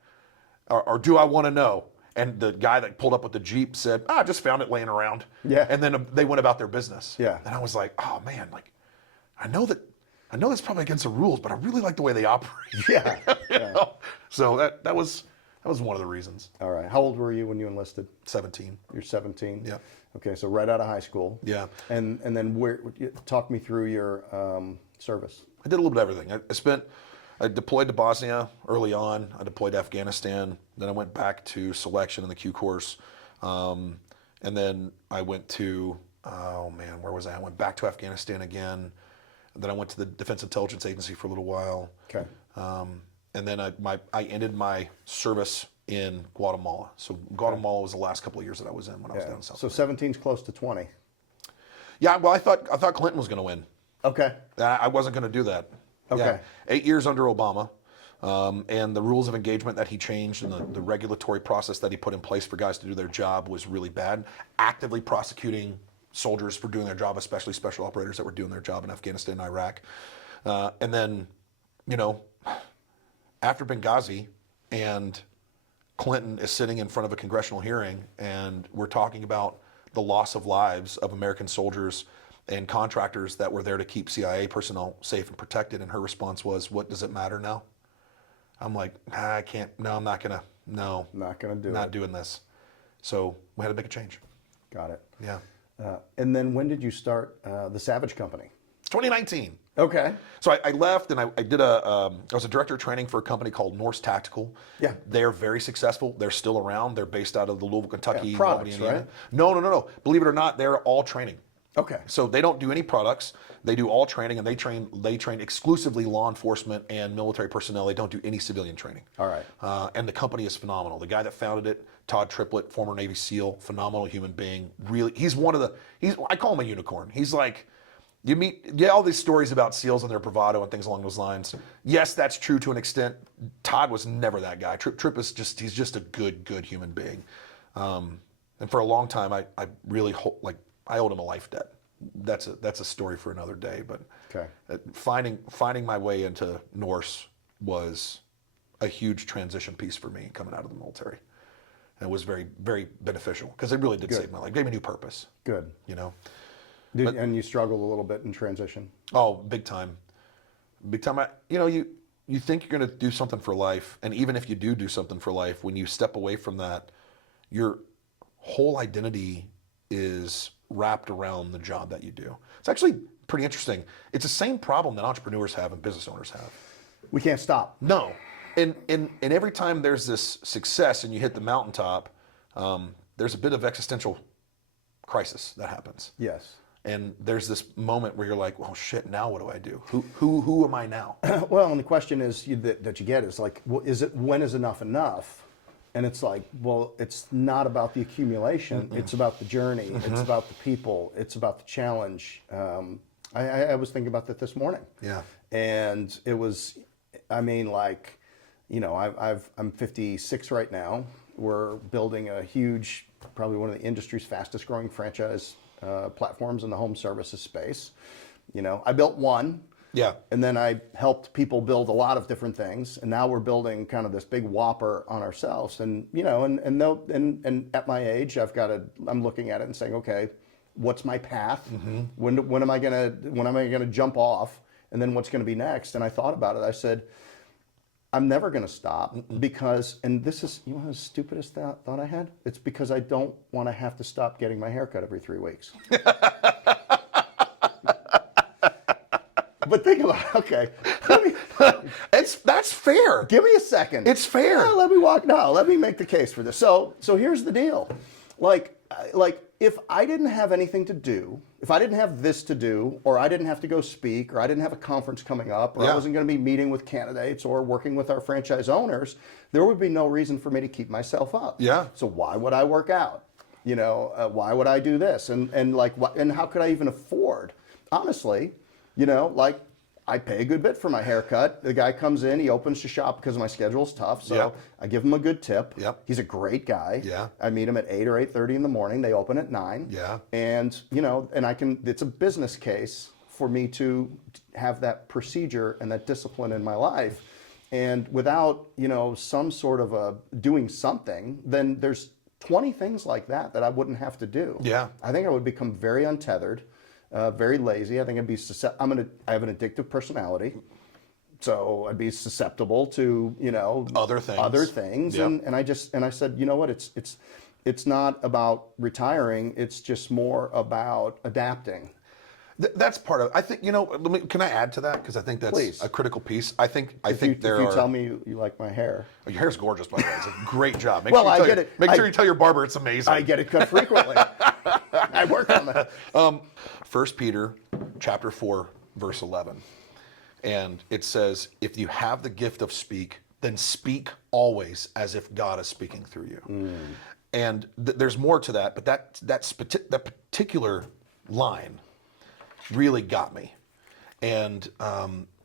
Or do I want to know?" And the guy that pulled up with the Jeep said, "I just found it laying around." Yeah. And then they went about their business. Yeah. And I was like, oh man, I know that's probably against the rules, but I really like the way they operate. Yeah. You know? So that was one of the reasons. All right. How old were you when you enlisted? 17. You're 17? Yeah. Okay, so right out of high school. Yeah. And then talk me through your service. I did a little bit of everything. I deployed to Bosnia early on. I deployed to Afghanistan. Then I went back to selection in the Q course. And then I went to, where was I? I went back to Afghanistan again. And then I went to the Defense Intelligence Agency for a little while. Okay. And then I ended my service in Guatemala. So Guatemala was the last couple of years that I was in when I was down in South. So 17's close to 20. Yeah, well, I thought Clinton was going to win. Okay. I wasn't going to do that. Okay. Yeah. 8 years under Obama, and the rules of engagement that he changed and the regulatory process that he put in place for guys to do their job was really bad. Actively prosecuting soldiers for doing their job, especially special operators that were doing their job in Afghanistan and Iraq. And then, after Benghazi, and Clinton is sitting in front of a congressional hearing, and we're talking about the loss of lives of American soldiers and contractors that were there to keep CIA personnel safe and protected. And her response was, "What does it matter now?" I'm like, I can't. No, I'm not gonna. No, Not going to do it. not doing this. So we had to make a change. Got it. Yeah. And then when did you start the Savage Company? 2019. Okay. So I left and I did I was a director of training for a company called Norse Tactical. Yeah. They're very successful. They're still around. They're based out of the Louisville, Kentucky. Yeah, products, Indiana. right? No. Believe it or not, they're all training. Okay. So they don't do any products. They do all training, and they train exclusively law enforcement and military personnel. They don't do any civilian training. All right. And the company is phenomenal. The guy that founded it, Todd Triplett, former Navy SEAL, phenomenal human being. Really, I call him a unicorn. He's like, you meet all these stories about SEALs and their bravado and things along those lines. Yes, that's true to an extent. Todd was never that guy. Trip is he's just a good human being. And for a long time, I really I owed him a life debt. That's a story for another day. But Okay. finding my way into Norse was a huge transition piece for me coming out of the military. And it was very, very beneficial because it really did save my life. Gave me a new purpose. Good. And you struggled a little bit in transition? Oh, big time. Big time. You think you're going to do something for life, and even if you do something for life, when you step away from that, your whole identity is wrapped around the job that you do. It's actually pretty interesting. It's the same problem that entrepreneurs have and business owners have. We can't stop. No. And every time there's this success and you hit the mountaintop, there's a bit of existential crisis that happens. Yes. And there's this moment where you're like, well, shit, now what do I do? Who am I now? Well, and the question is that you get is like, when is enough enough? And it's like, well, it's not about the accumulation. It's about the journey. It's about the people. It's about the challenge. I was thinking about that this morning. Yeah. And it was, I mean, like, you know, I'm 56 right now. We're building a huge, probably one of the industry's fastest growing franchise platforms in the home services space. You know, I built one. Yeah. And then I helped people build a lot of different things, and now we're building kind of this big whopper on ourselves. And you know, and at my age, I'm looking at it and saying, okay, what's my path? When am I gonna jump off? And then what's gonna be next? And I thought about it. I said, I'm never gonna stop because, and this is, you know, the stupidest thought I had. It's because I don't want to have to stop getting my hair cut every 3 weeks. But think about it. Okay. That's fair. Give me a second. It's fair. No, let me make the case for this. So here's the deal. Like if I didn't have anything to do, if I didn't have this to do, or I didn't have to go speak, or I didn't have a conference coming up, or I wasn't going to be meeting with candidates or working with our franchise owners, there would be no reason for me to keep myself up. Yeah. So why would I work out? You know, why would I do this? And like, what? And how could I even afford? Honestly, you know, like, I pay a good bit for my haircut. The guy comes in, he opens the shop because my schedule's tough, so I give him a good tip. Yep. He's a great guy. Yeah. I meet him at 8 or 8:30 in the morning. They open at 9. Yeah. And, you know, and it's a business case for me to have that procedure and that discipline in my life. And without, you know, some sort of doing something, then there's 20 things like that I wouldn't have to do. Yeah. I think I would become very untethered. Very lazy. I think I have an addictive personality, so I'd be susceptible to, you know, other things. Yep. And I said, you know what? It's not about retiring. It's just more about adapting. That's part of it. I think, you know, can I add to that? Because I think that's a critical piece. If you tell me you like my hair. Your hair's gorgeous, by the way. It's a great job. Make sure you tell your barber it's amazing. I get it cut frequently. I work on that. 1 Peter chapter 4, verse 11. And it says, if you have the gift of speak, then speak always as if God is speaking through you. And there's more to that, but that particular line really got me. And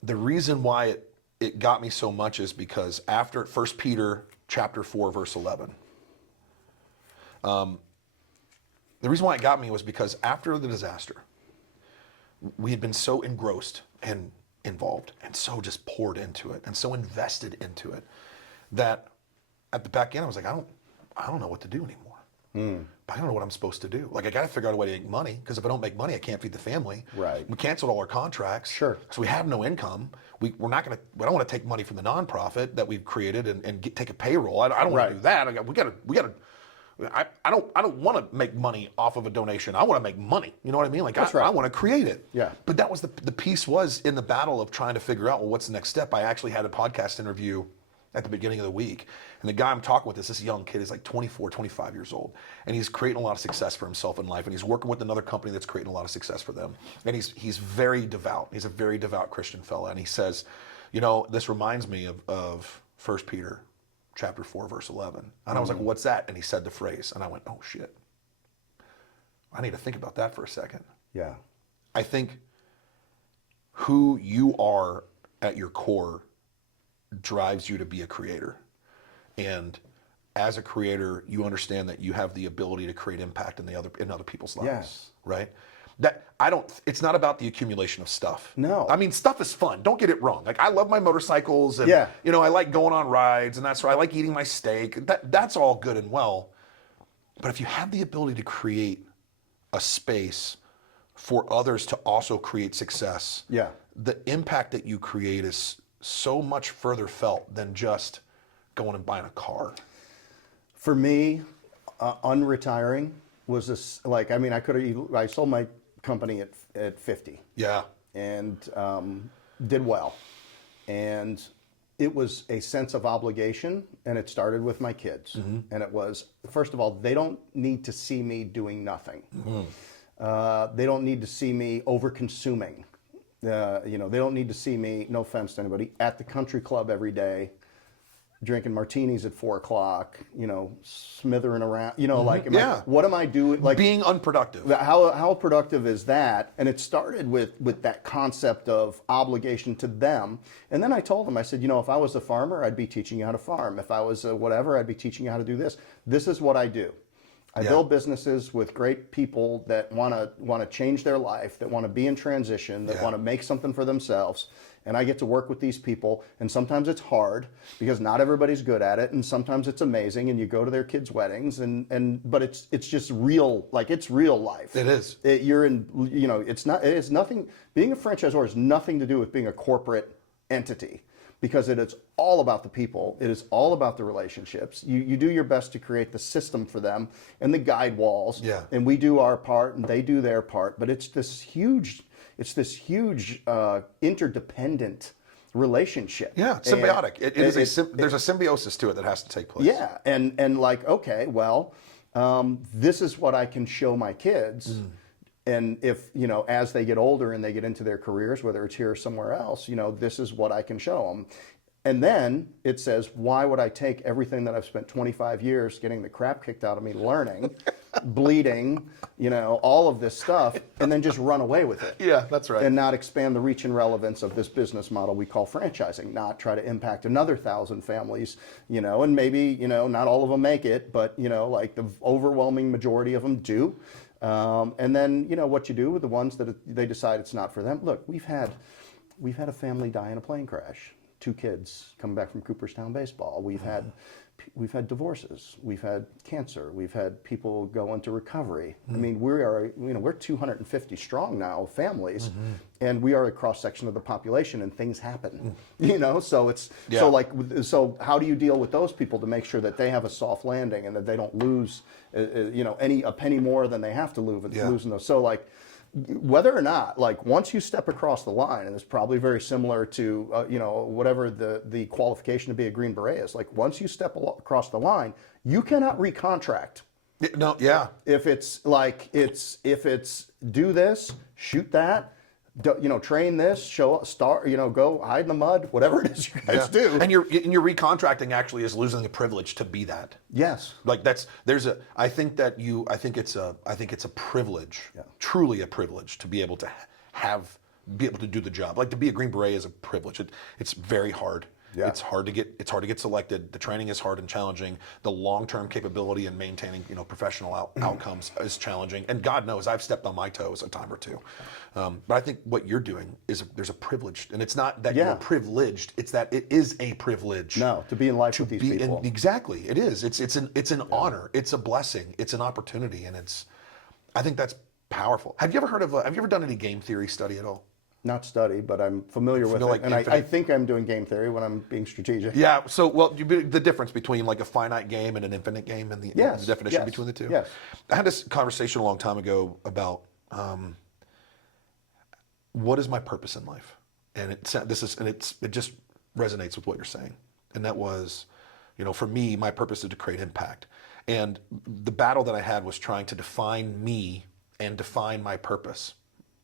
the reason why it got me so much is because after 1 Peter chapter 4, verse 11, the reason why it got me was because after the disaster, we had been so engrossed and involved and so just poured into it and so invested into it that at the back end I was like, I don't know what to do anymore. But I don't know what I'm supposed to do. Like, I got to figure out a way to make money, because if I don't make money, I can't feed the family. Right. We canceled all our contracts. Sure. So we have no income. We don't want to take money from the nonprofit that we've created and take a payroll. I don't want to do that. I don't want to make money off of a donation. I want to make money. You know what I mean? Like, I want to create it. Yeah. But that was the piece was in the battle of trying to figure out, well, what's the next step? I actually had a podcast interview at the beginning of the week. And the guy I'm talking with is this young kid. He's like 24, 25 years old. And he's creating a lot of success for himself in life. And he's working with another company that's creating a lot of success for them. And he's very devout. He's a very devout Christian fella. And he says, you know, this reminds me of 1 Peter chapter 4, verse 11. And I was like, well, what's that? And he said the phrase. And I went, oh, shit. I need to think about that for a second. Yeah. I think who you are at your core drives you to be a creator. And as a creator, you understand that you have the ability to create impact in other people's lives. Yes. Right? It's not about the accumulation of stuff. No. I mean, stuff is fun. Don't get it wrong. Like, I love my motorcycles and, you know, I like going on rides, and that's right. I like eating my steak. That's all good and well. But if you have the ability to create a space for others to also create success, the impact that you create is so much further felt than just going and buying a car. For me, unretiring was this, like, I mean, I sold my company at 50. Yeah. And did well. And it was a sense of obligation, and it started with my kids. Mm-hmm. And it was, first of all, they don't need to see me doing nothing. Mm-hmm. They don't need to see me over-consuming. You know, they don't need to see me, no offense to anybody, at the country club every day, drinking martinis at 4 o'clock, smithering around, like, Yeah. what am I doing? Like, Being unproductive. how productive is that? And it started with that concept of obligation to them. And then I told them, I said, if I was a farmer, I'd be teaching you how to farm. If I was a whatever, I'd be teaching you how to do this. This is what I do. I build businesses with great people that want to change their life, that want to be in transition, that want to make something for themselves. And I get to work with these people, and sometimes it's hard because not everybody's good at it, and sometimes it's amazing, and you go to their kids' weddings, but it's just real, like it's real life. It is. It's nothing. Being a franchisor has nothing to do with being a corporate entity, because it is all about the people. It is all about the relationships. You do your best to create the system for them and the guide walls. Yeah. And we do our part and they do their part. But it's this huge interdependent relationship. Yeah, it's symbiotic. There's a symbiosis to it that has to take place. Yeah, and like, okay, well, this is what I can show my kids. And if, as they get older and they get into their careers, whether it's here or somewhere else, this is what I can show them. And then it says, why would I take everything that I've spent 25 years getting the crap kicked out of me, learning, bleeding, all of this stuff, and then just run away with it? Yeah, that's right. And not expand the reach and relevance of this business model we call franchising, not try to impact another 1,000 families, and maybe, not all of them make it, but, like the overwhelming majority of them do. And then, what you do with the ones that they decide it's not for them. Look, we've had a family die in a plane crash. 2 kids coming back from Cooperstown baseball. We've had divorces. We've had cancer. We've had people go into recovery. I mean, we're 250 strong now, families, and we are a cross section of the population, and things happen. So it's so how do you deal with those people to make sure that they have a soft landing and that they don't lose a penny more than they have to lose losing those. So like, whether or not, like, once you step across the line, and it's probably very similar to whatever the qualification to be a Green Beret is, like, once you step across the line, you cannot recontract. No, yeah. If it's do this, shoot that, train this, go hide in the mud, whatever it is you guys do. And your recontracting actually is losing the privilege to be that. Yes. Like I think it's a privilege, truly a privilege to be able to do the job. Like, to be a Green Beret is a privilege. It's very hard. Yeah. It's hard to get selected. The training is hard and challenging. The long-term capability in maintaining, professional outcomes is challenging. And God knows I've stepped on my toes a time or two. But I think what you're doing is there's a privilege, and it's not that you're privileged. It's that it is a privilege. No, to be in life with these people. Exactly, it is. It's an honor. It's a blessing. It's an opportunity, and I think that's powerful. Have you ever done any game theory study at all? Not study, but I'm familiar with it, and I think I'm doing game theory when I'm being strategic. Yeah. So, the difference between like a finite game and an infinite game, and the definition between the two. Yes. I had this conversation a long time ago about what is my purpose in life, and it just resonates with what you're saying, and that was, for me, my purpose is to create impact, and the battle that I had was trying to define me and define my purpose.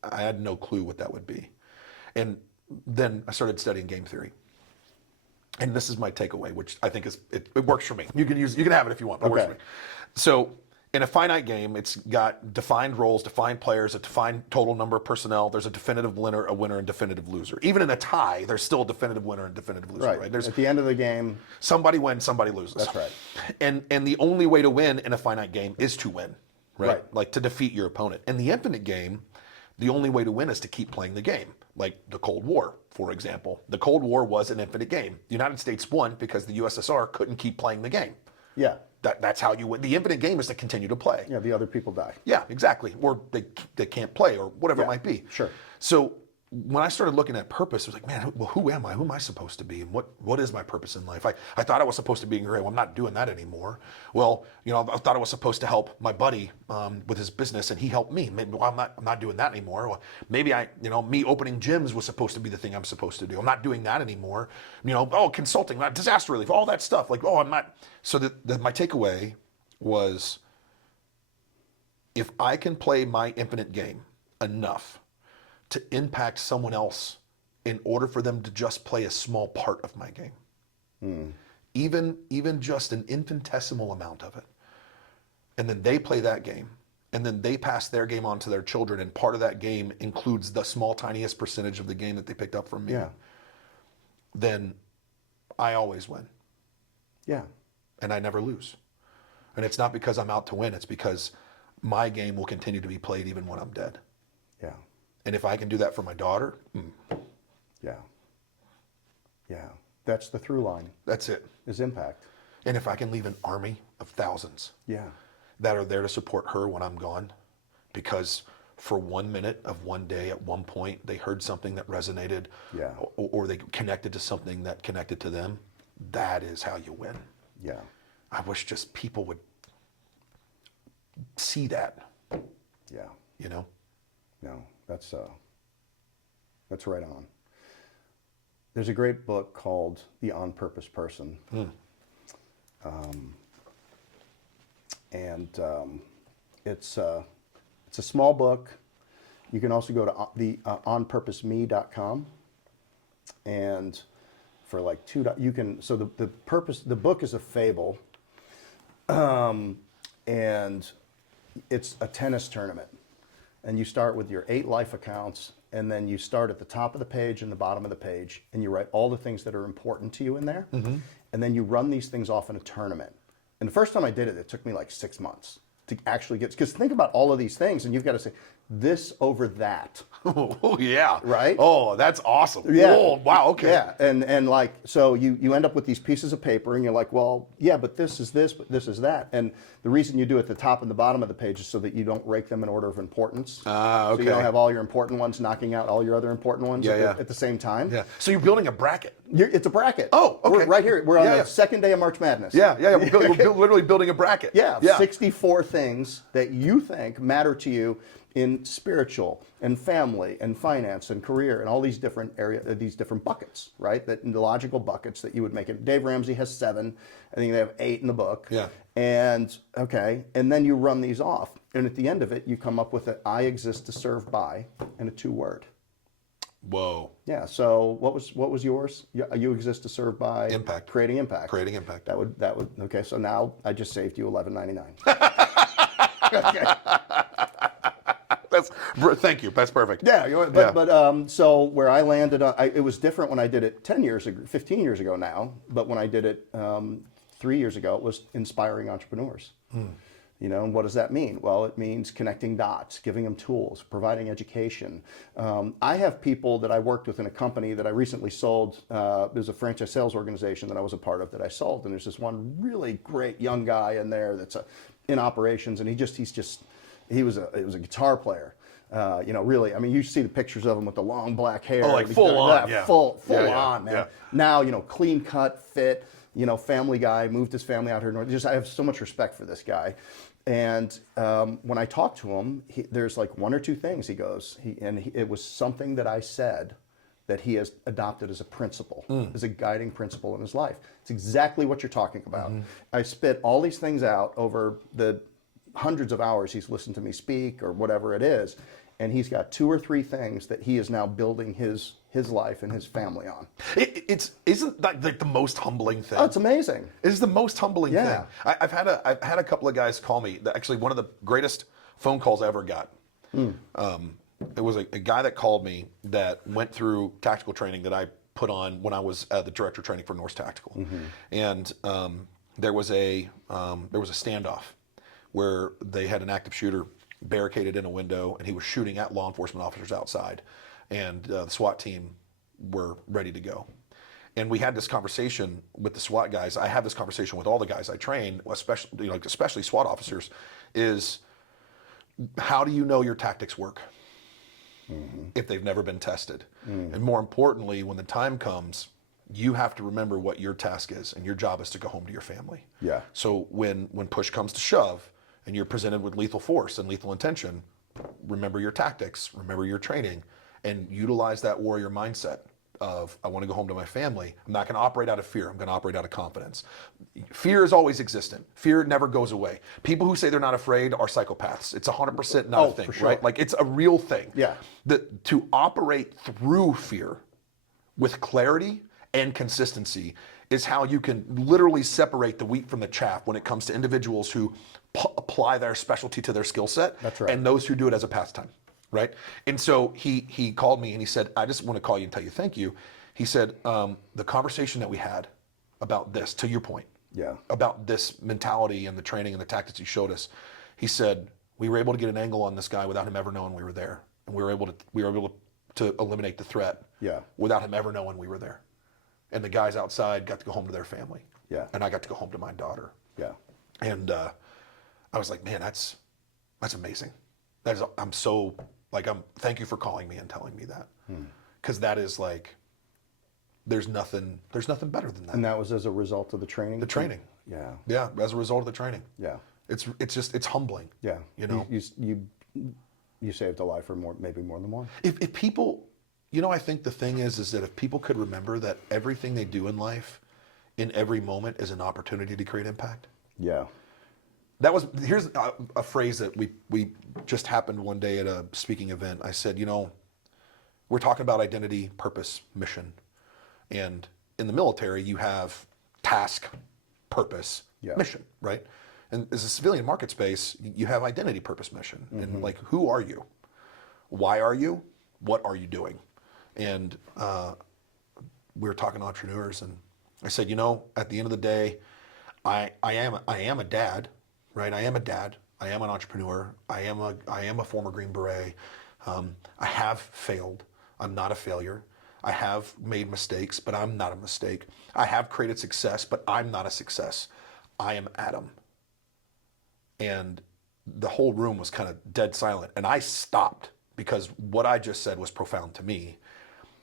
I had no clue what that would be. And then I started studying game theory. And this is my takeaway, which I think it works for me. You can have it if you want, but it works for me. So in a finite game, it's got defined roles, defined players, a defined total number of personnel. There's a definitive winner, and definitive loser. Even in a tie, there's still a definitive winner and definitive loser, right? At the end of the game, somebody wins, somebody loses. That's right. And the only way to win in a finite game is to win, right? Like, to defeat your opponent. In the infinite game, the only way to win is to keep playing the game. Like the Cold War, for example. The Cold War was an infinite game. The United States won because the USSR couldn't keep playing the game. Yeah. That's how you win. The infinite game is to continue to play. Yeah, the other people die. Yeah, exactly. Or they can't play, or whatever it might be. Sure. So when I started looking at purpose, I was like, man, well, who am I? Who am I supposed to be? And what is my purpose in life? I thought I was supposed to be great. Well, I'm not doing that anymore. Well, I thought I was supposed to help my buddy with his business, and he helped me. Maybe, well, I'm not doing that anymore. Well, maybe me opening gyms was supposed to be the thing I'm supposed to do. I'm not doing that anymore. Consulting, disaster relief, all that stuff. Like, I'm not. So my takeaway was, if I can play my infinite game enough to impact someone else in order for them to just play a small part of my game, even just an infinitesimal amount of it, and then they play that game, and then they pass their game on to their children, and part of that game includes the small, tiniest percentage of the game that they picked up from me, Yeah. then I always win. Yeah. And I never lose. And it's not because I'm out to win, it's because my game will continue to be played even when I'm dead. Yeah. And if I can do that for my daughter, Yeah. Yeah. That's the through line, that's it. is impact. And if I can leave an army of thousands Yeah. that are there to support her when I'm gone, because for 1 minute of one day at one point they heard something that resonated, Yeah. or they connected to something that connected to them, that is how you win. Yeah. I wish just people would see that, Yeah. you know? No, that's right on. There's a great book called The On Purpose Person. It's a small book. You can also go to the onpurposeme.com, and for like you can. So the book is a fable, and it's a tennis tournament, and you start with your 8 life accounts, and then you start at the top of the page and the bottom of the page, and you write all the things that are important to you in there, and then you run these things off in a tournament. And the first time I did it, it took me like 6 months to actually get, because think about all of these things, and you've got to say this over that. Oh yeah. Right? Oh, that's awesome. Yeah. Oh, wow, okay. Yeah, and like, so you end up with these pieces of paper, and you're like, well, yeah, but this is this, but this is that. And the reason you do it at the top and the bottom of the page is so that you don't rank them in order of importance. Okay. So you don't have all your important ones knocking out all your other important ones at the same time. Yeah. So you're building a bracket. It's a bracket. Oh, okay. We're right here. We're on the second day of March Madness. Yeah. We're literally building a bracket. Yeah, 64 things that you think matter to you in spiritual and family and finance and career and all these different these different buckets, right? That the logical buckets that you would make it. Dave Ramsey has 7. I think they have 8 in the book. Yeah. And and then you run these off, and at the end of it, you come up with an "I exist to serve by" and a 2-word. Whoa. Yeah. So what was yours? You exist to serve by impact. Creating impact. Creating impact. That would. Okay. So now I just saved you $11.99. Okay. Thank you. That's perfect. Yeah, but so where I landed, it was different when I did it 10 years ago, 15 years ago now. But when I did it 3 years ago, it was inspiring entrepreneurs. You know, and what does that mean? Well, it means connecting dots, giving them tools, providing education. I have people that I worked with in a company that I recently sold. There's a franchise sales organization that I was a part of that I sold, and there's this one really great young guy in there that's in operations, and he was a guitar player. You know, really, I mean, you see the pictures of him with the long black hair. Oh, like full on, yeah. Full on, man. Yeah. Now, you know, clean cut, fit, you know, family guy, moved his family out here north. I have so much respect for this guy. And when I talk to him, there's like 1 or 2 things he goes, it was something that I said that he has adopted as a principle, as a guiding principle in his life. It's exactly what you're talking about. I spit all these things out over the hundreds of hours he's listened to me speak or whatever it is, and he's got 2 or 3 things that he is now building his life and his family on. Isn't that like the most humbling thing? Oh, it's amazing. It is the most humbling Yeah. thing. I've had a couple of guys call me. Actually, one of the greatest phone calls I ever got. It was a guy that called me that went through tactical training that I put on when I was the director of training for Norse Tactical, and there was a standoff where they had an active shooter barricaded in a window, and he was shooting at law enforcement officers outside, and the SWAT team were ready to go. And we had this conversation with the SWAT guys. I have this conversation with all the guys I train, especially SWAT officers, is how do you know your tactics work if they've never been tested? And more importantly, when the time comes, you have to remember what your task is, and your job is to go home to your family. Yeah. So when push comes to shove, and you're presented with lethal force and lethal intention, remember your tactics, remember your training, and utilize that warrior mindset of, I want to go home to my family. I'm not going to operate out of fear. I'm going to operate out of confidence. Fear is always existent. Fear never goes away. People who say they're not afraid are psychopaths. It's 100% not a thing, for sure. right? Like, it's a real thing. Yeah. To operate through fear with clarity and consistency is how you can literally separate the wheat from the chaff when it comes to individuals who apply their specialty to their skill set. That's right. And those who do it as a pastime, right? And so he called me and he said, I just want to call you and tell you thank you. He said, the conversation that we had about this, to your point, Yeah. about this mentality and the training and the tactics you showed us, he said, we were able to get an angle on this guy without him ever knowing we were there. And we were able to eliminate the threat without him ever knowing we were there. And the guys outside got to go home to their family. Yeah. And I got to go home to my daughter. Yeah. And I was like, man, that's amazing. Thank you for calling me and telling me that. Because that is like, there's nothing better than that. And that was as a result of the training? The training. Yeah. Yeah, as a result of the training. Yeah. It's humbling. Yeah. You know? You saved a life, or maybe more than one. If people, I think the thing is that if people could remember that everything they do in life, in every moment, is an opportunity to create impact. Yeah. Here's a phrase that we just happened one day at a speaking event. I said, we're talking about identity, purpose, mission. And in the military, you have task, purpose, mission, right? And as a civilian market space, you have identity, purpose, mission. And like, who are you? Why are you? What are you doing? And we were talking to entrepreneurs, and I said, at the end of the day, I am a dad, right? I am a dad. I am an entrepreneur. I am a former Green Beret. I have failed. I'm not a failure. I have made mistakes, but I'm not a mistake. I have created success, but I'm not a success. I am Adam. And the whole room was kind of dead silent. And I stopped because what I just said was profound to me.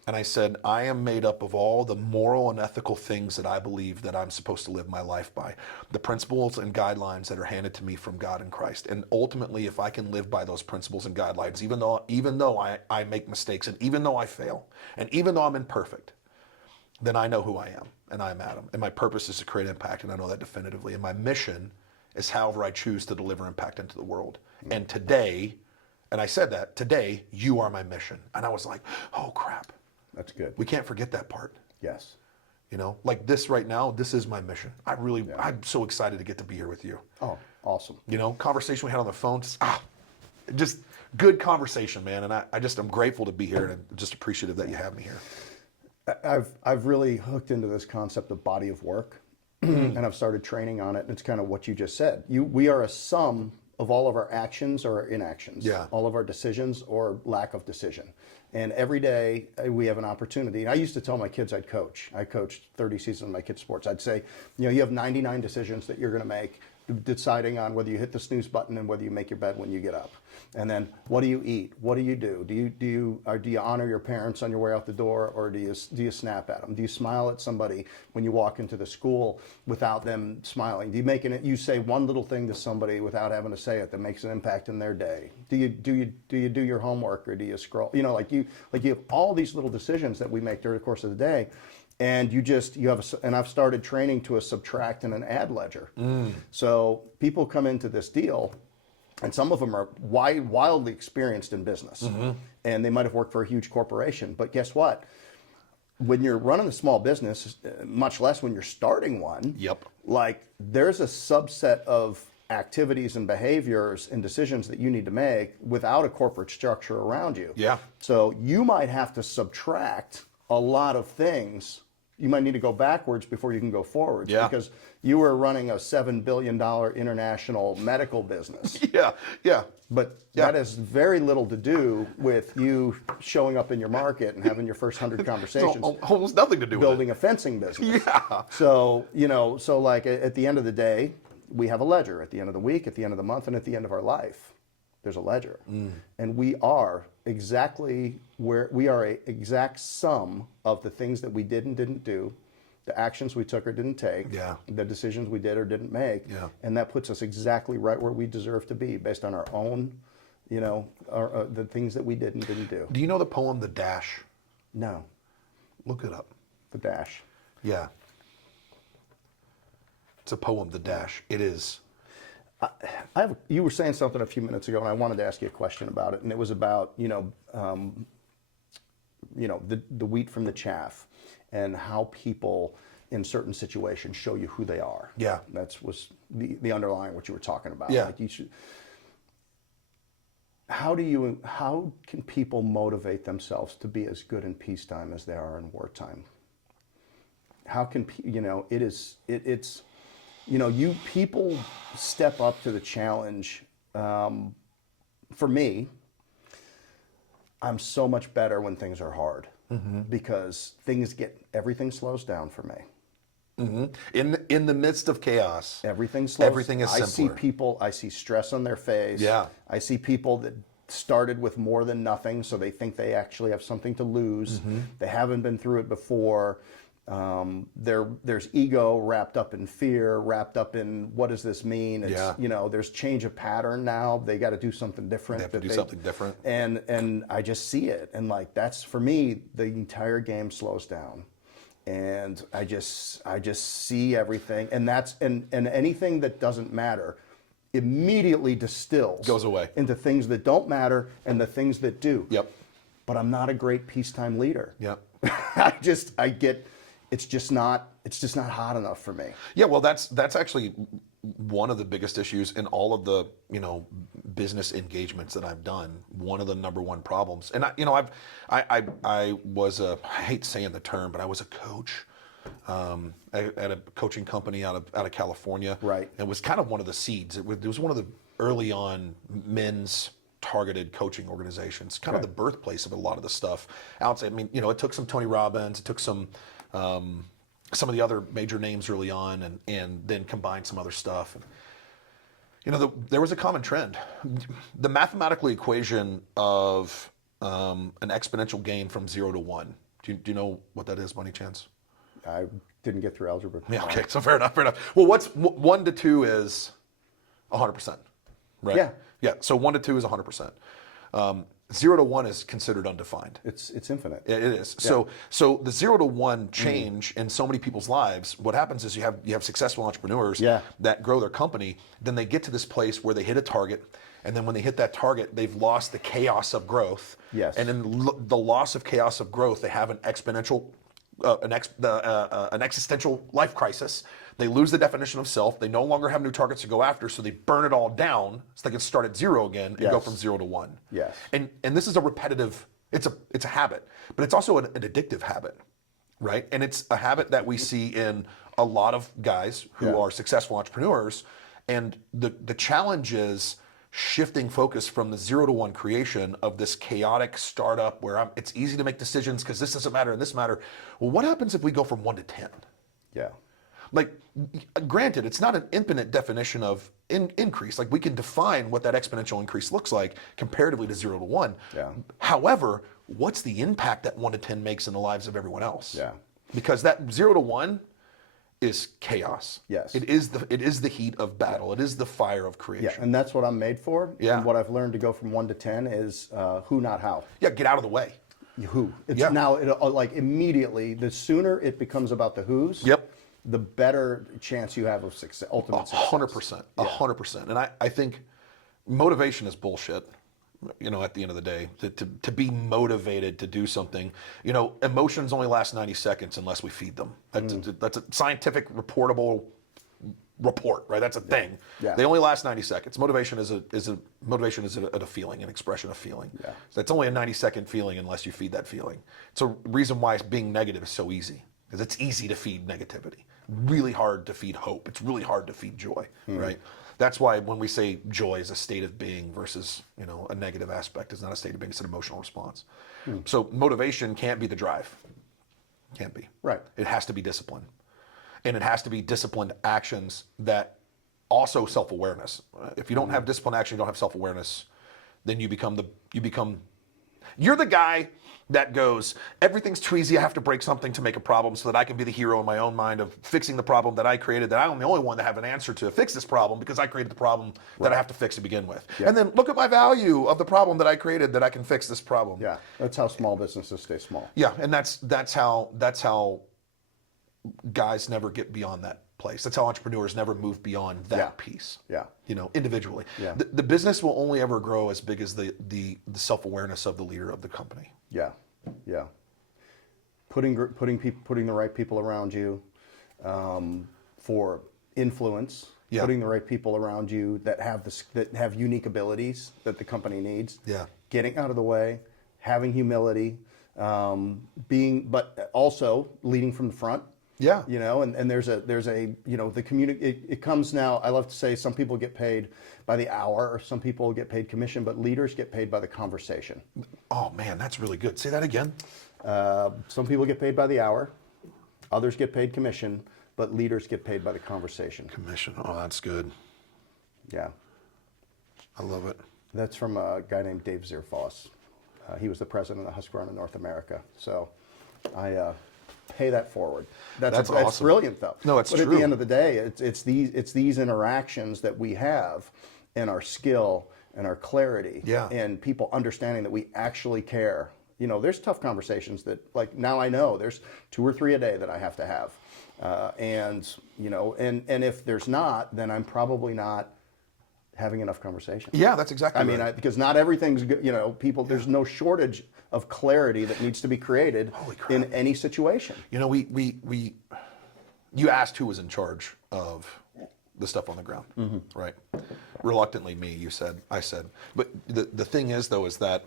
And I said, I am made up of all the moral and ethical things that I believe that I'm supposed to live my life by. The principles and guidelines that are handed to me from God and Christ. And ultimately, if I can live by those principles and guidelines, even though I make mistakes, and even though I fail, and even though I'm imperfect, then I know who I am, and I'm Adam. And my purpose is to create impact, and I know that definitively. And my mission is however I choose to deliver impact into the world. And today, and I said that, today, you are my mission. And I was like, oh crap. That's good. We can't forget that part. Yes. Like this right now, this is my mission. I'm so excited to get to be here with you. Oh, awesome. Conversation we had on the phone, just good conversation, man. And I'm grateful to be here, and I'm just appreciative that you have me here. I've really hooked into this concept of body of work, and I've started training on it. And it's kind of what you just said. We are a sum of all of our actions or inactions, all of our decisions or lack of decision. And every day we have an opportunity. And I used to tell my kids I coached 30 seasons of my kids' sports. I'd say, you have 99 decisions that you're going to make, deciding on whether you hit the snooze button and whether you make your bed when you get up. And then, what do you eat? What do you do? Do you honor your parents on your way out the door, or do you snap at them? Do you smile at somebody when you walk into the school without them smiling? Do you say one little thing to somebody without having to say it that makes an impact in their day? Do you do your homework, or do you scroll? You have all these little decisions that we make during the course of the day. And and I've started training to a subtract and an add ledger. So people come into this deal, and some of them are wildly experienced in business, and they might have worked for a huge corporation. But guess what? When you're running a small business, much less when you're starting one, there's a subset of activities and behaviors and decisions that you need to make without a corporate structure around you. Yeah. So you might have to subtract a lot of things. You might need to go backwards before you can go forwards, because you were running a $7 billion international medical business. But that has very little to do with you showing up in your market and having your first 100 conversations. Almost nothing to do with building a fencing business. So, like at the end of the day, we have a ledger. At the end of the week, at the end of the month, and at the end of our life, there's a ledger. And we are exactly where we are, a exact sum of the things that we did and didn't do, the actions we took or didn't take, the decisions we did or didn't make. And that puts us exactly right where we deserve to be based on our own, the things that we did and didn't do. Do you know the poem, The Dash? No. Look it up. The Dash. Yeah. It's a poem, The Dash. It is. You were saying something a few minutes ago, and I wanted to ask you a question about it, and it was about the wheat from the chaff, and how people in certain situations show you who they are. Yeah. Was the underlying what you were talking about. Yeah. Like you should. How can people motivate themselves to be as good in peacetime as they are in wartime? How can it's you people step up to the challenge. For me, I'm so much better when things are hard because everything slows down for me. In the midst of chaos, everything slows. Everything is simpler. I see stress on their face. Yeah. I see people that started with more than nothing, so they think they actually have something to lose. They haven't been through it before. There's ego wrapped up in fear, wrapped up in what does this mean? It's, there's change of pattern now. They got to do something different. They have to do something different. And I just see it. And like, that's for me, the entire game slows down. And I just see everything. And and anything that doesn't matter immediately goes away into things that don't matter and the things that do. Yep. But I'm not a great peacetime leader. Yep. It's just not hot enough for me. Yeah, well, that's actually one of the biggest issues in all of the business engagements that I've done. One of the number one problems, and I was I hate saying the term, but I was a coach at a coaching company out of California. Right. It was kind of one of the seeds. It was one of the early on men's targeted coaching organizations, kind of the birthplace of a lot of the stuff outside. I mean, it took some Tony Robbins, it took some of the other major names early on, and then combined some other stuff. And, there was a common trend. The mathematical equation of an exponential gain from 0 to 1. Do you know what that is by any chance? I didn't get through algebra. Yeah, okay, so fair enough. Well, 1 to 2 is 100%, right? Yeah. Yeah, so 1 to 2 is 100%. 0 to 1 is considered undefined. It's infinite. It is. Yeah. So the 0 to 1 change in so many people's lives, what happens is you have successful entrepreneurs that grow their company, then they get to this place where they hit a target, and then when they hit that target, they've lost the chaos of growth. Yes. And in the loss of chaos of growth, they have an exponential an existential life crisis. They lose the definition of self. They no longer have new targets to go after, so they burn it all down so they can start at 0 again and go from 0 to 1. Yes. And this is a repetitive, it's a habit, but it's also an addictive habit, right? And it's a habit that we see in a lot of guys who are successful entrepreneurs. And the challenge is shifting focus from the 0 to 1 creation of this chaotic startup where it's easy to make decisions because this doesn't matter and this matter. Well, what happens if we go from 1 to 10? Yeah. Like, granted, it's not an infinite definition of increase. Like, we can define what that exponential increase looks like comparatively to 0 to 1. Yeah. However, what's the impact that 1 to 10 makes in the lives of everyone else? Yeah. Because that 0 to 1 is chaos. Yes. It is the heat of battle. It is the fire of creation. Yeah, and that's what I'm made for. Yeah. And what I've learned to go from 1 to 10 is who, not how. Yeah, get out of the way. Who. It's now, like, immediately, the sooner it becomes about the who's, the better chance you have of success, ultimate success. 100%. 100%. And I think motivation is bullshit. At the end of the day, to be motivated to do something, emotions only last 90 seconds unless we feed them. That's a scientific reportable report, right? That's a thing. Yeah. They only last 90 seconds. Motivation is a feeling, an expression of feeling. Yeah. So it's only a 90-second feeling unless you feed that feeling. It's a reason why being negative is so easy, because it's easy to feed negativity. Really hard to feed hope. It's really hard to feed joy, right? That's why when we say joy is a state of being versus a negative aspect, it's not a state of being, it's an emotional response. So motivation can't be the drive. Can't be. Right. It has to be discipline. And it has to be disciplined actions that also self-awareness. If you don't have disciplined action, you don't have self-awareness, then you're the guy that goes, everything's too easy, I have to break something to make a problem so that I can be the hero in my own mind of fixing the problem that I created, that I'm the only one that have an answer to fix this problem because I created the problem that I have to fix to begin with. Yeah. And then look at my value of the problem that I created that I can fix this problem. Yeah, that's how small businesses stay small. Yeah, and that's how guys never get beyond that place. That's how entrepreneurs never move beyond that piece. Yeah. Individually. Yeah. The business will only ever grow as big as the self-awareness of the leader of the company. Yeah. Yeah. Putting the right people around you, for influence, Yeah. putting the right people around you that have unique abilities that the company needs. Yeah. Getting out of the way, having humility, but also leading from the front. Yeah. You know, and there's a the community. It comes now. I love to say some people get paid by the hour, or some people get paid commission, but leaders get paid by the conversation. Oh man, that's really good. Say that again. Some people get paid by the hour, others get paid commission, but leaders get paid by the conversation. Commission. Oh, that's good. Yeah, I love it. that's from a guy named Dave Zierfoss. He was the president of Husqvarna North America. So I pay that forward. That's awesome. brilliant, though. No, it's but true. At the end of the day, it's these interactions that we have, and our skill and our clarity, Yeah. and people understanding that we actually care. You know, there's tough conversations that, like, now I know there's 2 or 3 a day that I have to have, and you know, and if there's not, then I'm probably not having enough conversation. Yeah, that's exactly I mean, right. because not everything's good. You know, people. There's no shortage of clarity that needs to be created Holy crap. in any situation. You know, you asked who was in charge of the stuff on the ground, right? Reluctantly, me. I said. But the thing is, though, is that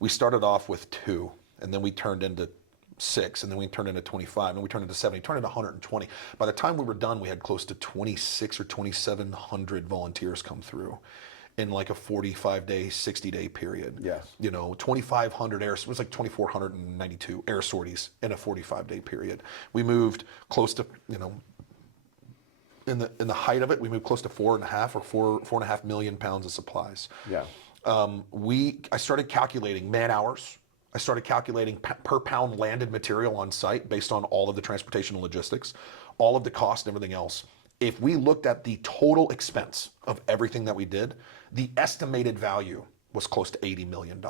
we started off with 2, and then we turned into 6, and then we turned into 25, and then we turned into 70, turned into 120. By the time we were done, we had close to 26 or 2,700 volunteers come through in like a 45-day, 60-day period. Yes. You know, 2,500 it was like 2,492 air sorties in a 45-day period. We moved close to, you know, in the height of it, we moved close to 4.5 million pounds of supplies. Yeah. I started calculating man hours. I started calculating per pound landed material on site based on all of the transportation and logistics, all of the cost and everything else. If we looked at the total expense of everything that we did, the estimated value was close to $80 million.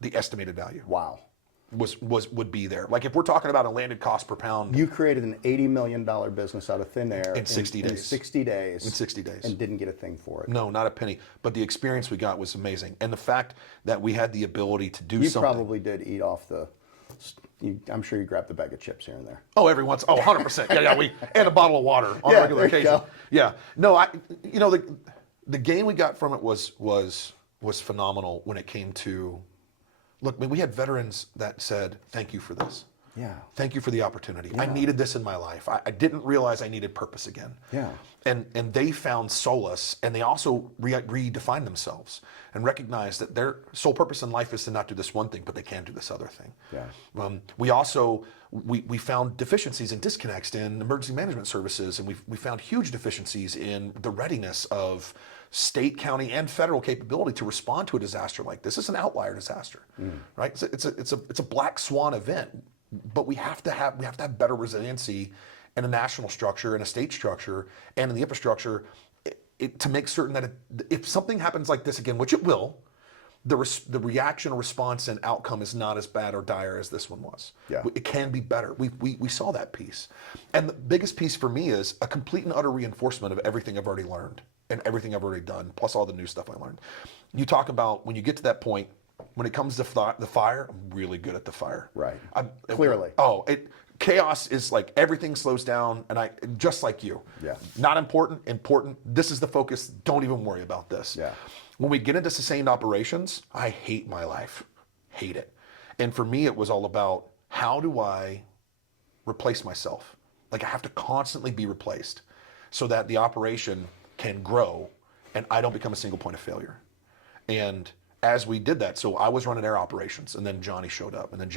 The estimated value Wow. would be there. Like if we're talking about a landed cost per pound You created an $80 million business out of thin air in 60 days. In 60 days. In 60 days. And didn't get a thing for it. No, not a penny. But the experience we got was amazing. And the fact that we had the ability to do You something. probably did eat off I'm sure you grabbed a bag of chips here and there. Oh, every once. Oh, 100%. Yeah. And a bottle of water on a Yeah, regular there you occasion. go. Yeah. No, the gain we got from it was phenomenal when it came to. Look, I mean, we had veterans that said, "Thank you for this. Yeah. Thank you for the opportunity. I Yeah. needed this in my life. I didn't realize I needed purpose again." Yeah. And they found solace, and they also redefined themselves and recognized that their sole purpose in life is to not do this one thing, but they can do this other thing. Yeah. We also we found deficiencies and disconnects in emergency management services, and we found huge deficiencies in the readiness of state, county, and federal capability to respond to a disaster like this. It's an outlier disaster, right? It's a black swan event, but we have to have better resiliency in a national structure, in a state structure, and in the infrastructure to make certain that if something happens like this again, which it will, the reaction, response, and outcome is not as bad or dire as this one was. Yeah. It can be better. We saw that piece. And the biggest piece for me is a complete and utter reinforcement of everything I've already learned and everything I've already done, plus all the new stuff I learned. You talk about when you get to that point, when it comes to the fire, I'm really good at the fire. Right. Clearly. Chaos is like everything slows down, and I just like you. Yeah. Not important. This is the focus. Don't even worry about this. Yeah. When we get into sustained operations, I hate my life. Hate it. And for me, it was all about how do I replace myself? Like I have to constantly be replaced so that the operation can grow and I don't become a single point of failure. And as we did that, so I was running air operations, and then Johnny showed up, and then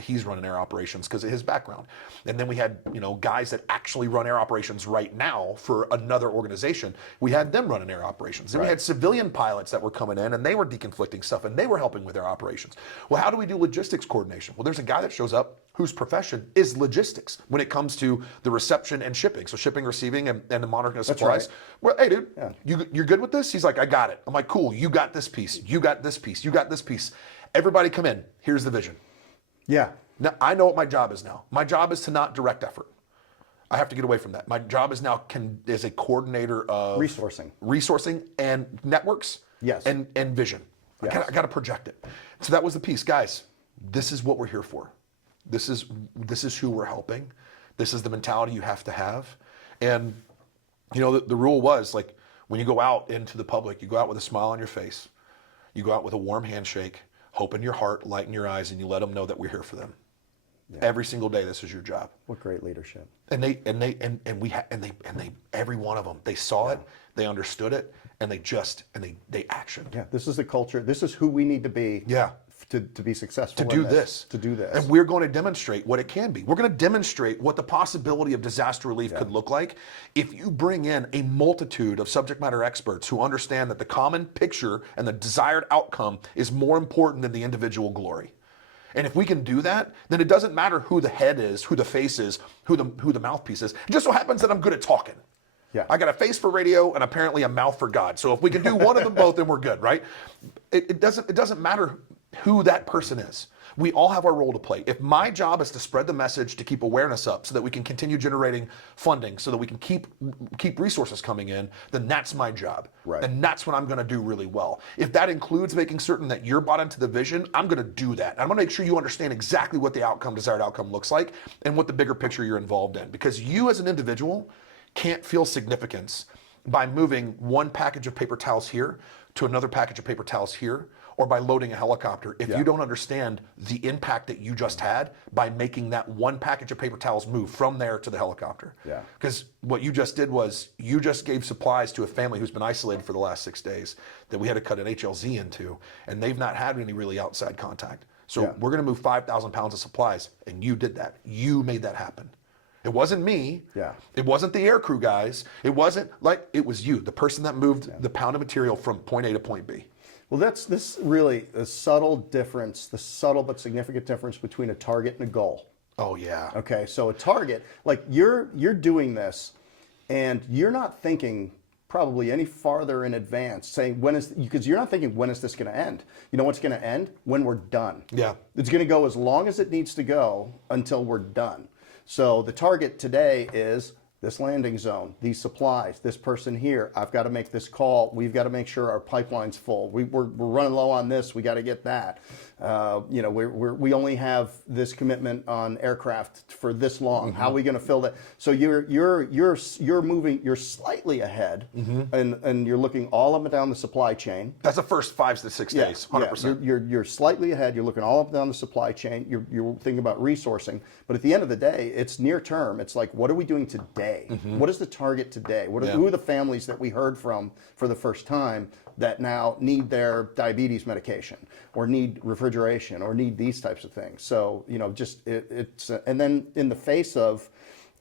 he's running air operations because of his background. And then we had, guys that actually run air operations right now for another organization. We had them running air operations. Then we had civilian pilots that were coming in, and they were deconflicting stuff, and they were helping with air operations. Well, how do we do logistics coordination? Well, there's a guy that shows up whose profession is logistics when it comes to the reception and shipping. So shipping, receiving, and the monitoring of supplies. right. Well, hey, dude, you're good with this? He's like, I got it. I'm like, cool, you got this piece. You got this piece. You got this piece. Everybody come in. Here's the vision. Yeah. Now, I know what my job is now. My job is to not direct effort. I have to get away from that. My job is now as a coordinator of resourcing and networks. Yes. And vision. Yes. I got to project it. So that was the piece, guys. This is what we're here for. This is who we're helping. This is the mentality you have to have. And, you know, the rule was like, when you go out into the public, you go out with a smile on your face, you go out with a warm handshake, hope in your heart, light in your eyes, and you let them know that we're here for them. Yeah. Every single day, this is your job. What great leadership. And every one of them, they saw it, they understood it, and they actioned. Yeah, this is the culture. This is who we need to be. Yeah. To be successful. To do this. And we're going to demonstrate what it can be. We're going to demonstrate what the possibility of disaster relief could look like if you bring in a multitude of subject matter experts who understand that the common picture and the desired outcome is more important than the individual glory. And if we can do that, then it doesn't matter who the head is, who the face is, who the mouthpiece is. It just so happens that I'm good at talking. Yeah. I got a face for radio and apparently a mouth for God. So if we can do one of them both, then we're good, right? It doesn't matter who that person is. We all have our role to play. If my job is to spread the message, to keep awareness up so that we can continue generating funding, so that we can keep resources coming in, then that's my job. Right. And that's what I'm going to do really well. If that includes making certain that you're bought into the vision, I'm going to do that. I'm going to make sure you understand exactly what the desired outcome looks like and what the bigger picture you're involved in. Because you as an individual can't feel significance by moving one package of paper towels here to another package of paper towels here, or by loading a helicopter, if you don't understand the impact that you just had by making that one package of paper towels move from there to the helicopter. Yeah. Because what you just did was you just gave supplies to a family who's been isolated for the last 6 days that we had to cut an HLZ into, and they've not had any really outside contact. So we're going to move 5,000 pounds of supplies, and you did that. You made that happen. It wasn't me. Yeah. It wasn't the air crew guys. It was you, the person that moved the pound of material from point A to point B. Well, that's this really a subtle difference, the subtle but significant difference between a target and a goal. Oh yeah. Okay, so a target, like you're doing this, and you're not thinking probably any farther in advance, saying because you're not thinking when is this going to end. You know what's going to end? When we're done. Yeah. It's going to go as long as it needs to go until we're done. So the target today is this landing zone, these supplies, this person here. I've got to make this call. We've got to make sure our pipeline's full. We're running low on this. We got to get that. We only have this commitment on aircraft for this long. Mm-hmm. How are we going to fill that? So you're moving. You're slightly ahead, and you're looking all up and down the supply chain. That's the first 5 to 6 days, 100%. You're slightly ahead. You're looking all up and down the supply chain. You're thinking about resourcing. But at the end of the day, it's near term. It's like, what are we doing today? Mm-hmm. What is the target today? Who are the families that we heard from for the first time that now need their diabetes medication or need refrigeration or need these types of things? So it's and then in the face of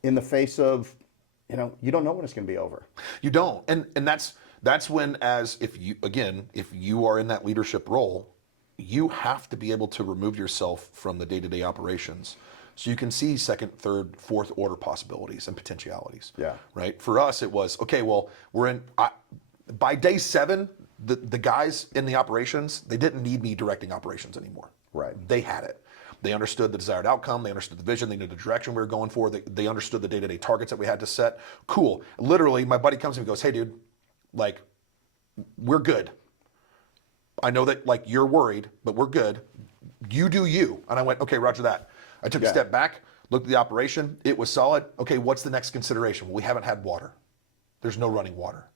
you don't know when it's going to be over. You don't, and that's when, if you are in that leadership role, you have to be able to remove yourself from the day-to-day operations. So you can see second, third, fourth order possibilities and potentialities. Yeah. Right. For us, it was okay. Well, by day 7, the guys in the operations, they didn't need me directing operations anymore. Right. They had it. They understood the desired outcome. They understood the vision. They knew the direction we were going for. They understood the day-to-day targets that we had to set. Cool. Literally, my buddy comes to me and goes, "Hey, dude, we're good. I know that you're worried, but we're good. You do you." And I went, "Okay, roger that." I took a step back, looked at the operation. It was solid. Okay, what's the next consideration? Well, we haven't had water. There's no running water.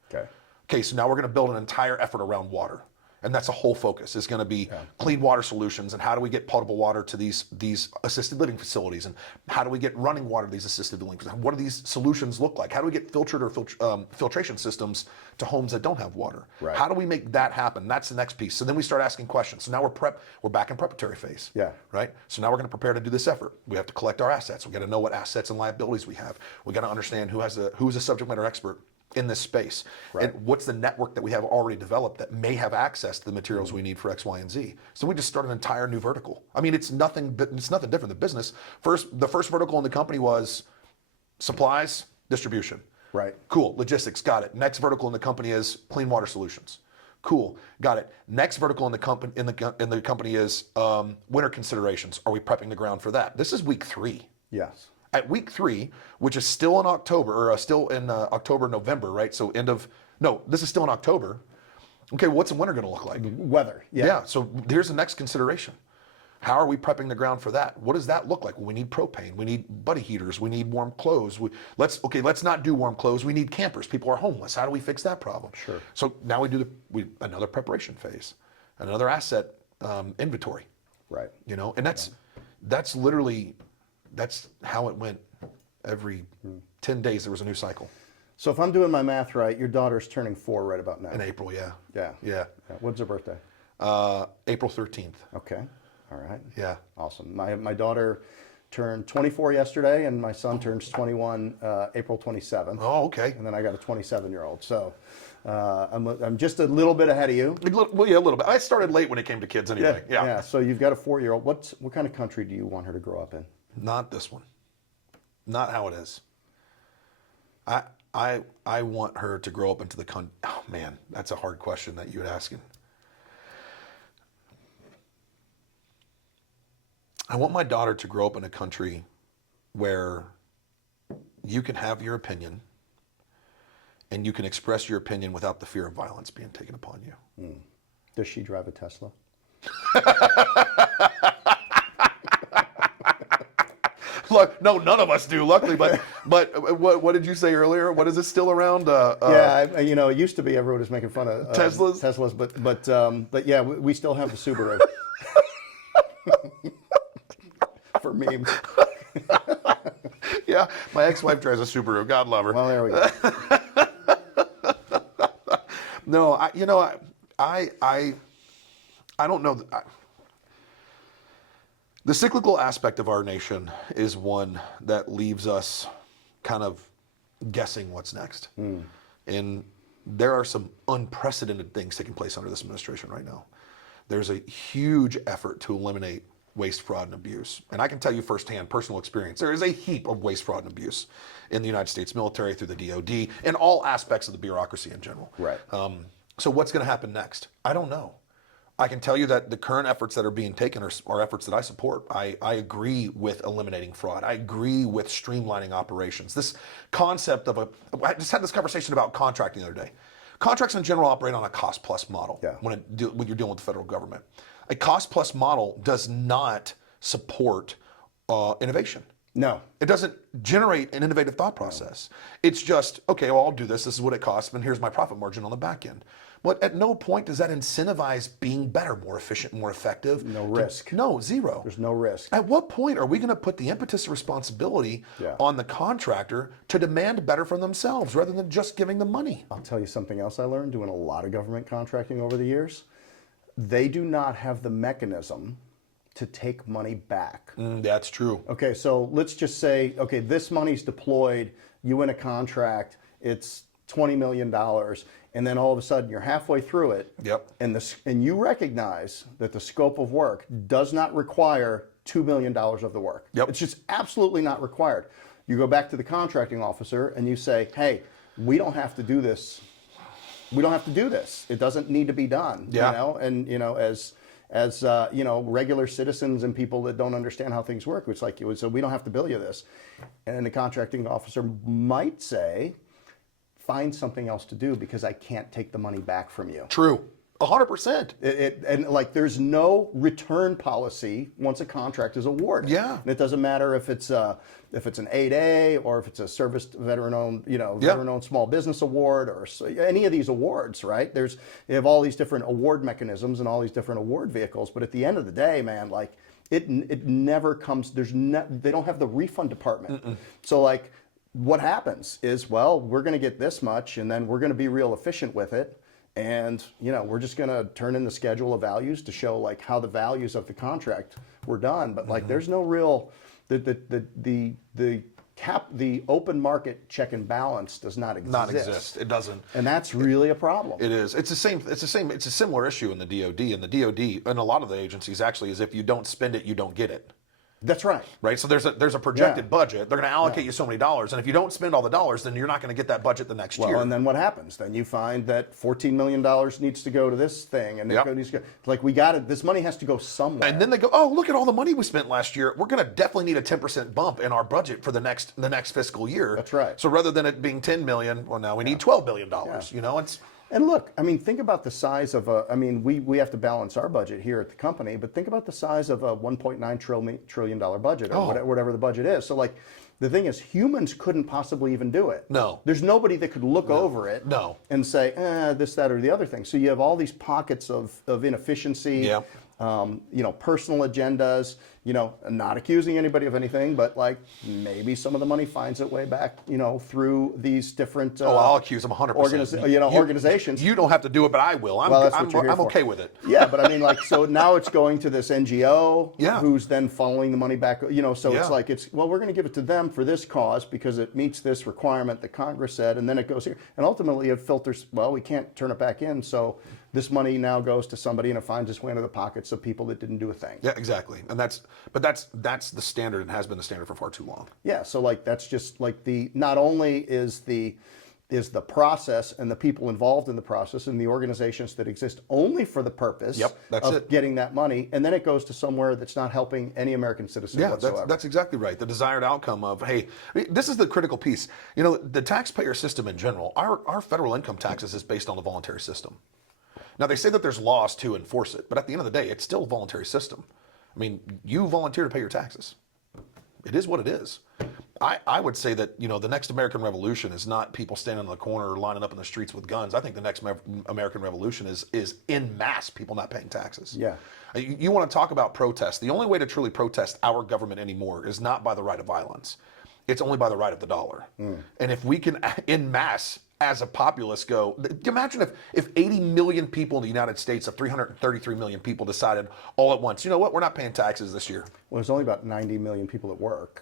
Okay, so now we're going to build an entire effort around water. And that's a whole focus. It's going to be clean water solutions, and how do we get potable water to these assisted living facilities, and how do we get running water to these assisted living facilities? What do these solutions look like? How do we get filtered or filtration systems to homes that don't have water? Right. How do we make that happen? That's the next piece. So then we start asking questions. So now we're back in preparatory phase. Yeah. Right? So now we're going to prepare to do this effort. We have to collect our assets. We got to know what assets and liabilities we have. We got to understand who's a subject matter expert in this space, right, and what's the network that we have already developed that may have access to the materials we need for X, Y, and Z. So we just start an entire new vertical. I mean, it's nothing different than business. The first vertical in the company was supplies, distribution. Right. Cool. Logistics. Got it. Next vertical in the company is clean water solutions. Cool. Got it. Next vertical in the company is winter considerations. Are we prepping the ground for that? This is week 3. Yes. At week 3, which is still in October, or still in October, November, right? So this is still in October. Okay, what's the winter going to look like? Weather. Yeah. Yeah. So here's the next consideration. How are we prepping the ground for that? What does that look like? Well, we need propane. We need buddy heaters. We need warm clothes. Let's not do warm clothes. We need campers. People are homeless. How do we fix that problem? Sure. So now we do another preparation phase, another asset inventory. Right. And that's literally, that's how it went. Every 10 days there was a new cycle. So if I'm doing my math right, your daughter's turning 4 right about now. In April, yeah. Yeah. When's her birthday? April 13th. Okay. All right. Yeah. Awesome. My daughter turned 24 yesterday, and my son turns 21 April 27th. Oh, okay. And then I got a 27-year-old. So I'm just a little bit ahead of you. Well, yeah, a little bit. I started late when it came to kids anyway. Yeah. So you've got a 4-year-old. What kind of country do you want her to grow up in? Not this one. Not how it is. I want her to grow up into the country. Oh man, that's a hard question that you would ask. I want my daughter to grow up in a country where you can have your opinion and you can express your opinion without the fear of violence being taken upon you. Does she drive a Tesla? Look, no, none of us do, luckily. But what did you say earlier? What is it still around? It used to be everyone was making fun of Teslas, but yeah, we still have the Subaru for memes. Yeah, my ex-wife drives a Subaru. God love her. Well, there we go. No, I don't know. The cyclical aspect of our nation is one that leaves us kind of guessing what's next. And there are some unprecedented things taking place under this administration right now. There's a huge effort to eliminate waste, fraud, and abuse. And I can tell you firsthand, personal experience, there is a heap of waste, fraud, and abuse in the United States military, through the DOD, and all aspects of the bureaucracy in general. Right. So what's going to happen next? I don't know. I can tell you that the current efforts that are being taken are efforts that I support. I agree with eliminating fraud. I agree with streamlining operations. This concept of I just had this conversation about contracting the other day. Contracts in general operate on a cost-plus model when you're dealing with the federal government. A cost-plus model does not support innovation. No. It doesn't generate an innovative thought process. It's just, okay, well, I'll do this. This is what it costs, and here's my profit margin on the back end. But at no point does that incentivize being better, more efficient, more effective. No risk. No, zero. There's no risk. At what point are we going to put the impetus of responsibility on the contractor to demand better from themselves rather than just giving them money? I'll tell you something else I learned doing a lot of government contracting over the years. They do not have the mechanism to take money back. That's true. Okay, so let's just say, okay, this money's deployed, you win a contract, it's $20 million, and then all of a sudden you're halfway through it, and you recognize that the scope of work does not require $2 million of the work. It's just absolutely not required. You go back to the contracting officer and you say, hey, we don't have to do this. We don't have to do this. It doesn't need to be done. And as regular citizens and people that don't understand how things work, it's like, so we don't have to bill you this. And the contracting officer might say, find something else to do because I can't take the money back from you. True. 100%. And there's no return policy once a contract is awarded. And it doesn't matter if it's an 8A or if it's a service veteran-owned, veteran-owned small business award or any of these awards, right? You have all these different award mechanisms and all these different award vehicles, but at the end of the day, man, it never comes. They don't have the refund department. So what happens is, well, we're going to get this much, and then we're going to be real efficient with it. And, we're just going to turn in the schedule of values to show how the values of the contract were done. But there's no real, the open market check and balance does not exist. It doesn't. And that's really a problem. It is. It's a similar issue in the DOD. And the DOD and a lot of the agencies actually is if you don't spend it, you don't get it. That's right. Right. So there's a projected budget. They're going to allocate you so many dollars, and if you don't spend all the dollars, then you're not going to get that budget the next year. Well, and then what happens? Then you find that $14 million needs to go to this thing, and we got it. This money has to go somewhere. And then they go, oh, look at all the money we spent last year. We're going to definitely need a 10% bump in our budget for the next fiscal year. That's right. So rather than it being $10 million, well, now we need $12 billion. And look, I mean, think about the size of I mean, we have to balance our budget here at the company, but think about the size of a $1.9 trillion budget or whatever the budget is. So like, the thing is, humans couldn't possibly even do it. No. There's nobody that could look over it No. and say, this, that, or the other thing. So you have all these pockets of inefficiency, Yeah. Personal agendas, not accusing anybody of anything, but like maybe some of the money finds its way back, through these different I'll accuse them 100%. organizations. You don't have to do it, but I will. I'm okay with it. Yeah, but I mean, like, so now it's going to this NGO Yeah. who's then funneling the money back, so Yeah. it's like, we're going to give it to them for this cause because it meets this requirement that Congress said, and then it goes here. And ultimately it filters, we can't turn it back in, so this money now goes to somebody and it finds its way into the pockets of people that didn't do a thing. Yeah, exactly. And that's the standard and has been the standard for far too long. Yeah, so like that's just like not only is the process and the people involved in the process and the organizations that exist only for the purpose of getting that money, and then it goes to somewhere that's not helping any American citizen whatsoever. That's exactly right. The desired outcome of, hey, this is the critical piece. The taxpayer system in general, our federal income taxes is based on the voluntary system. Now, they say that there's laws to enforce it, but at the end of the day, it's still a voluntary system. I mean, you volunteer to pay your taxes. It is what it is. I would say that, the next American Revolution is not people standing in the corner or lining up in the streets with guns. I think the next American Revolution is en masse people not paying taxes. Yeah. You want to talk about protest. The only way to truly protest our government anymore is not by the right of violence. It's only by the right of the dollar. And if we can en masse as a populace go, imagine if 80 million people in the United States of 333 million people decided all at once, you know what, we're not paying taxes this year. Well, there's only about 90 million people at work.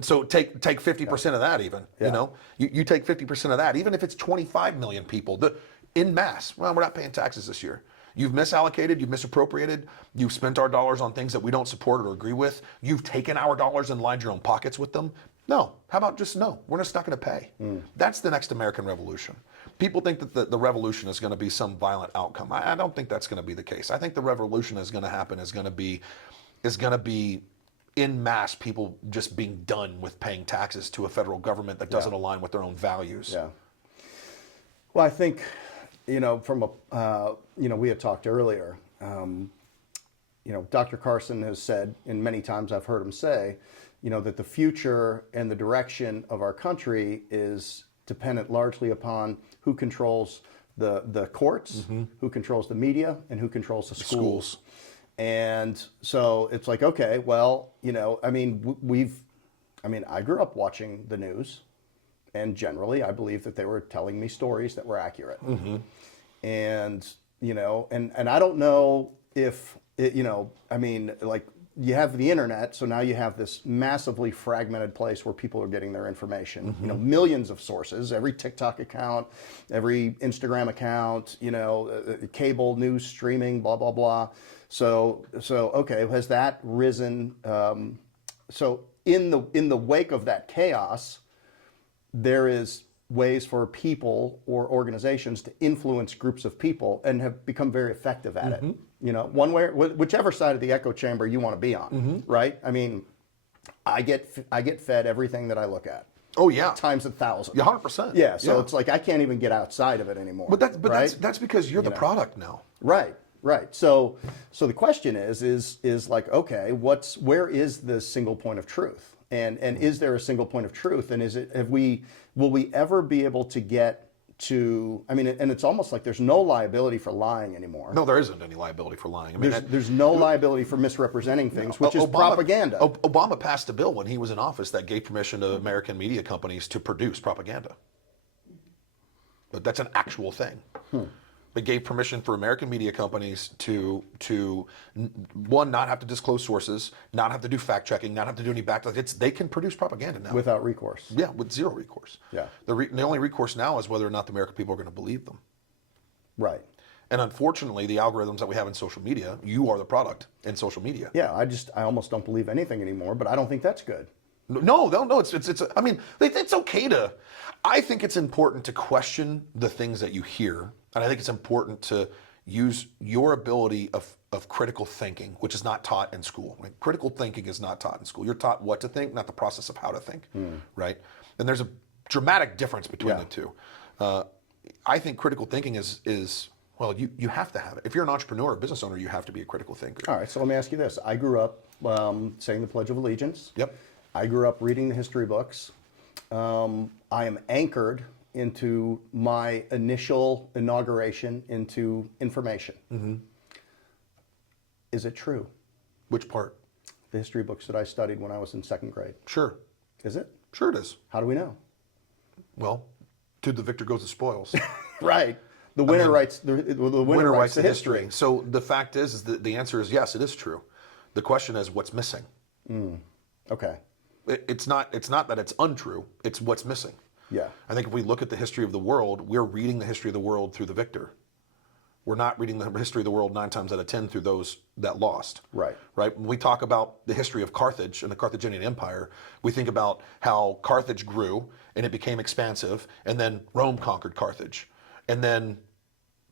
So take 50% of that even, you take 50% of that, even if it's 25 million people, en masse, well, we're not paying taxes this year. You've misallocated, you've misappropriated, you've spent our dollars on things that we don't support or agree with, you've taken our dollars and lined your own pockets with them. No. How about just no? We're just not going to pay. That's the next American Revolution. People think that the revolution is going to be some violent outcome. I don't think that's going to be the case. I think the revolution is going to happen is going to be en masse people just being done with paying taxes to a federal government that doesn't align with their own values. Yeah. Well, I think, from we had talked earlier. Dr. Carson has said, and many times I've heard him say, that the future and the direction of our country is dependent largely upon who controls the courts, who controls the media, and who controls the schools. And so it's like, okay, well, I grew up watching the news, and generally I believe that they were telling me stories that were accurate. And, and I don't know if, you have the internet, so now you have this massively fragmented place where people are getting their information. Millions of sources, every TikTok account, every Instagram account, cable news streaming, blah blah blah. So okay, has that risen? So in the wake of that chaos, there is ways for people or organizations to influence groups of people and have become very effective at it. One way, whichever side of the echo chamber you want to be on, right? I mean, I get fed everything that I look at. Oh yeah, times 1,000. Yeah, 100%. Yeah, so it's like I can't even get outside of it anymore. But that's because you're the product now. Right. So the question is like, okay, where is the single point of truth? And is there a single point of truth? And will we ever be able to get to, and it's almost like there's no liability for lying anymore. No, there isn't any liability for lying. There's no liability for misrepresenting things, which is propaganda. Obama passed a bill when he was in office that gave permission to American media companies to produce propaganda. But that's an actual thing. It gave permission for American media companies to one, not have to disclose sources, not have to do fact checking, not have to do any background. They can produce propaganda now without recourse. Yeah, with zero recourse. Yeah. The only recourse now is whether or not the American people are going to believe them. Right. And unfortunately, the algorithms that we have in social media, you are the product in social media. Yeah, I almost don't believe anything anymore, but I don't think that's good. No. It's okay to. I think it's important to question the things that you hear. And I think it's important to use your ability of critical thinking, which is not taught in school. Right? Critical thinking is not taught in school. You're taught what to think, not the process of how to think, right? And there's a dramatic difference between the two. I think critical thinking is well, you have to have it. If you're an entrepreneur or business owner, you have to be a critical thinker. All right, so let me ask you this. I grew up saying the Pledge of Allegiance. Yep. I grew up reading the history books. I am anchored into my initial inauguration into information. Mm-hmm. Is it true? Which part? The history books that I studied when I was in second grade. Sure. Is it? Sure it is. How do we know? Well, to the victor goes the spoils. Right. The winner writes the winner writes the history. history. So the fact is that the answer is yes, it is true. The question is what's missing. Okay. It's not that it's untrue. It's what's missing. Yeah. I think if we look at the history of the world, we're reading the history of the world through the victor. We're not reading the history of the world 9 times out of 10 through those that lost. Right. Right. When we talk about the history of Carthage and the Carthaginian Empire, we think about how Carthage grew and it became expansive, and then Rome conquered Carthage, and then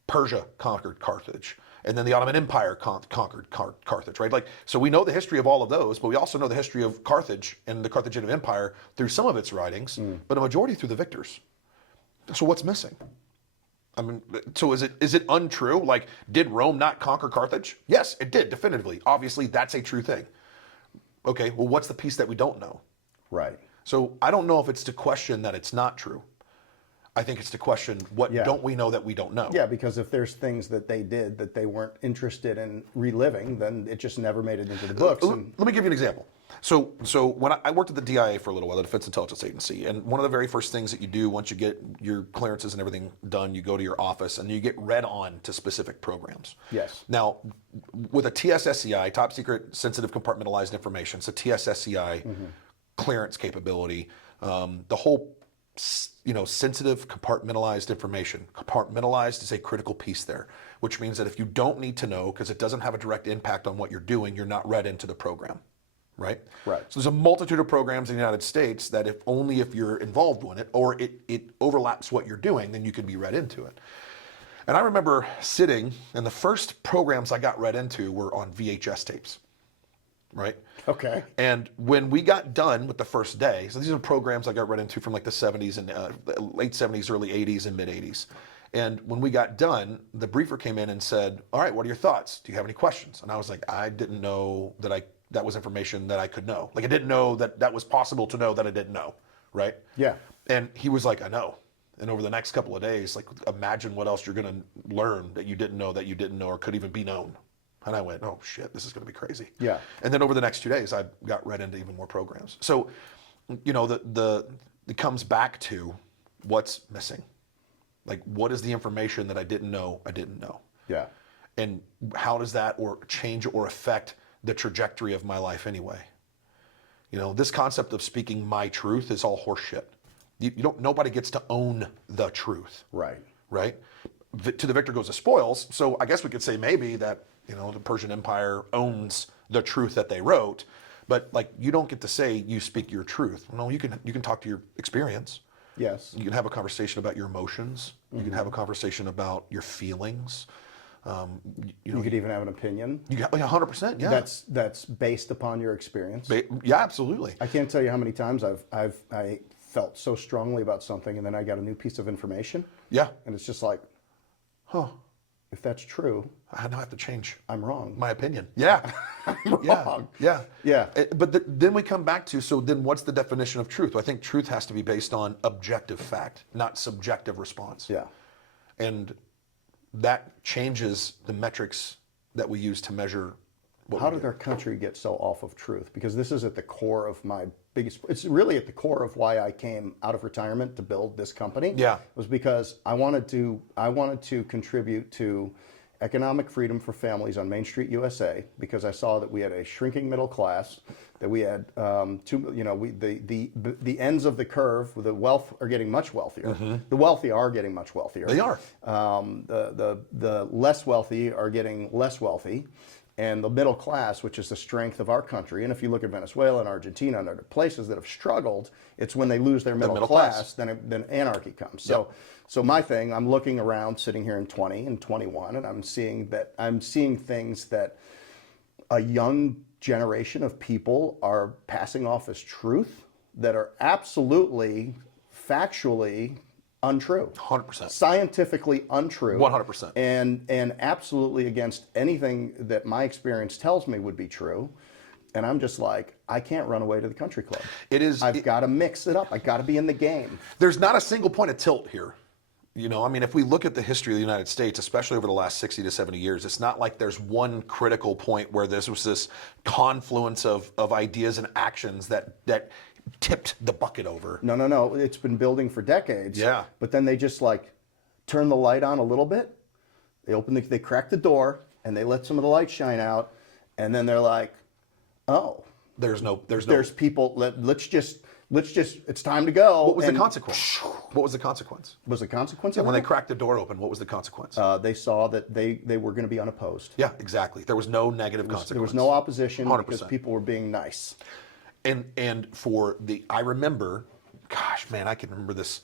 Persia conquered Carthage, and then the Ottoman Empire conquered Carthage, right? Like, so we know the history of all of those, but we also know the history of Carthage and the Carthaginian Empire through some of its writings, but a majority through the victors. So what's missing? I mean, so is it untrue? Like, did Rome not conquer Carthage? Yes, it did, definitively. Obviously, that's a true thing. Okay, well, what's the piece that we don't know? Right. So I don't know if it's to question that it's not true. I think it's to question what don't we know that we don't know. Yeah, because if there's things that they did that they weren't interested in reliving, then it just never made it into the books. Let me give you an example. So when I worked at the DIA for a little while, the Defense Intelligence Agency, and one of the very first things that you do once you get your clearances and everything done, you go to your office and you get read on to specific programs. Yes. Now, with a TSSCI, Top Secret Sensitive Compartmentalized Information, so TSSCI clearance capability, the whole sensitive compartmentalized information. Compartmentalized is a critical piece there, which means that if you don't need to know because it doesn't have a direct impact on what you're doing, you're not read into the program, right? Right. So there's a multitude of programs in the United States that if you're involved in it or it overlaps what you're doing, then you can be read into it. And I remember sitting, and the first programs I got read into were on VHS tapes, right? Okay. And when we got done with the first day, so these are programs I got read into from like the 70s and late 70s, early 80s, and mid 80s. And when we got done, the briefer came in and said, "All right, what are your thoughts? Do you have any questions?" And I was like, I didn't know that was information that I could know. Like I didn't know that was possible to know that I didn't know, right? Yeah. And he was like, "I know." And over the next couple of days, like imagine what else you're going to learn that you didn't know or could even be known. And I went, oh shit, this is going to be crazy. Yeah. And then over the next 2 days, I got read into even more programs. So, it comes back to what's missing. Like, what is the information that I didn't know? Yeah. And how does that or change or affect the trajectory of my life anyway? This concept of speaking my truth is all horseshit. Nobody gets to own the truth. Right. Right? To the victor goes the spoils. So I guess we could say maybe that, the Persian Empire owns the truth that they wrote, but like you don't get to say you speak your truth. No, you can talk to your experience. Yes. You can have a conversation about your emotions. You can have a conversation about your feelings. You could even have an opinion. You got 100%. Yeah. That's based upon your experience. Yeah, absolutely. I can't tell you how many times I felt so strongly about something, and then I got a new piece of information. Yeah. And it's just like, if that's true, I now have to change. I'm wrong. My opinion. Yeah. I'm wrong. Yeah. Yeah. But then we come back to, so then what's the definition of truth? I think truth has to be based on objective fact, not subjective response. Yeah. And that changes the metrics that we use to measure what How we did do. our country get so off of truth? Because this is at the core of my it's really at the core of why I came out of retirement to build this company. Yeah. Was because I wanted to contribute to economic freedom for families on Main Street, USA, because I saw that we had a shrinking middle class, that we had the ends of the curve, the wealth are getting much wealthier. Mm-hmm. The wealthy are getting much wealthier. They are. The less wealthy are getting less wealthy. And the middle class, which is the strength of our country, and if you look at Venezuela and Argentina and other places that have struggled, it's when they lose their middle class, then anarchy comes. So my thing, I'm looking around, sitting here in 20 and 21, and I'm seeing things that a young generation of people are passing off as truth that are absolutely, factually untrue. 100%. Scientifically untrue. 100%. And absolutely against anything that my experience tells me would be true. And I'm just like, I can't run away to the country club. I've got to mix it up. I got to be in the game. There's not a single point of tilt here. You know, I mean, if we look at the history of the United States, especially over the last 60 to 70 years, it's not like there's one critical point where there was this confluence of ideas and actions that tipped the bucket over. No. It's been building for decades. Yeah. But then they just like turn the light on a little bit. They crack the door and they let some of the light shine out. And then they're like, oh, there's people. Let's just, it's time to go. What was the consequence? What was the consequence? Was the consequence? Yeah, when they cracked the door open, what was the consequence? They saw that they were going to be unopposed. Yeah, exactly. There was no negative consequence. There was no opposition 100%. Because people were being nice. And I remember, gosh, man, I can remember this.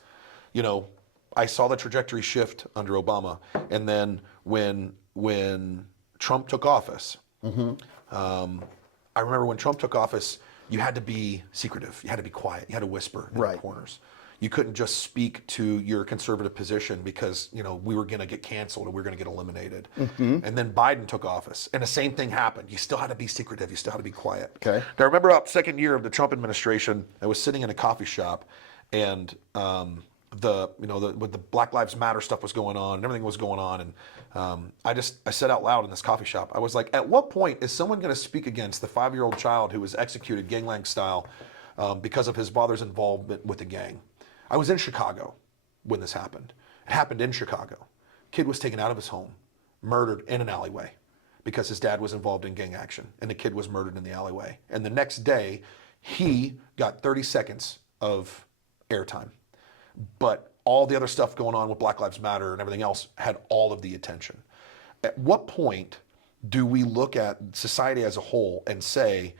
You know, I saw the trajectory shift under Obama, and then when Trump took office, I remember when Trump took office, you had to be secretive, you had to be quiet, you had to whisper in the corners. You couldn't just speak to your conservative position because, you know, we were going to get canceled or we were going to get eliminated. And then Biden took office, and the same thing happened. You still had to be secretive. You still had to be quiet. Okay. Now, I remember the second year of the Trump administration, I was sitting in a coffee shop, and with the Black Lives Matter stuff was going on, and everything was going on, and I said out loud in this coffee shop, I was like, at what point is someone going to speak against the 5-year-old child who was executed gangland style because of his father's involvement with the gang? I was in Chicago when this happened. It happened in Chicago. Kid was taken out of his home, murdered in an alleyway because his dad was involved in gang action, and the kid was murdered in the alleyway. And the next day, he got 30 seconds of airtime. But all the other stuff going on with Black Lives Matter and everything else had all of the attention. At what point do we look at society as a whole and say,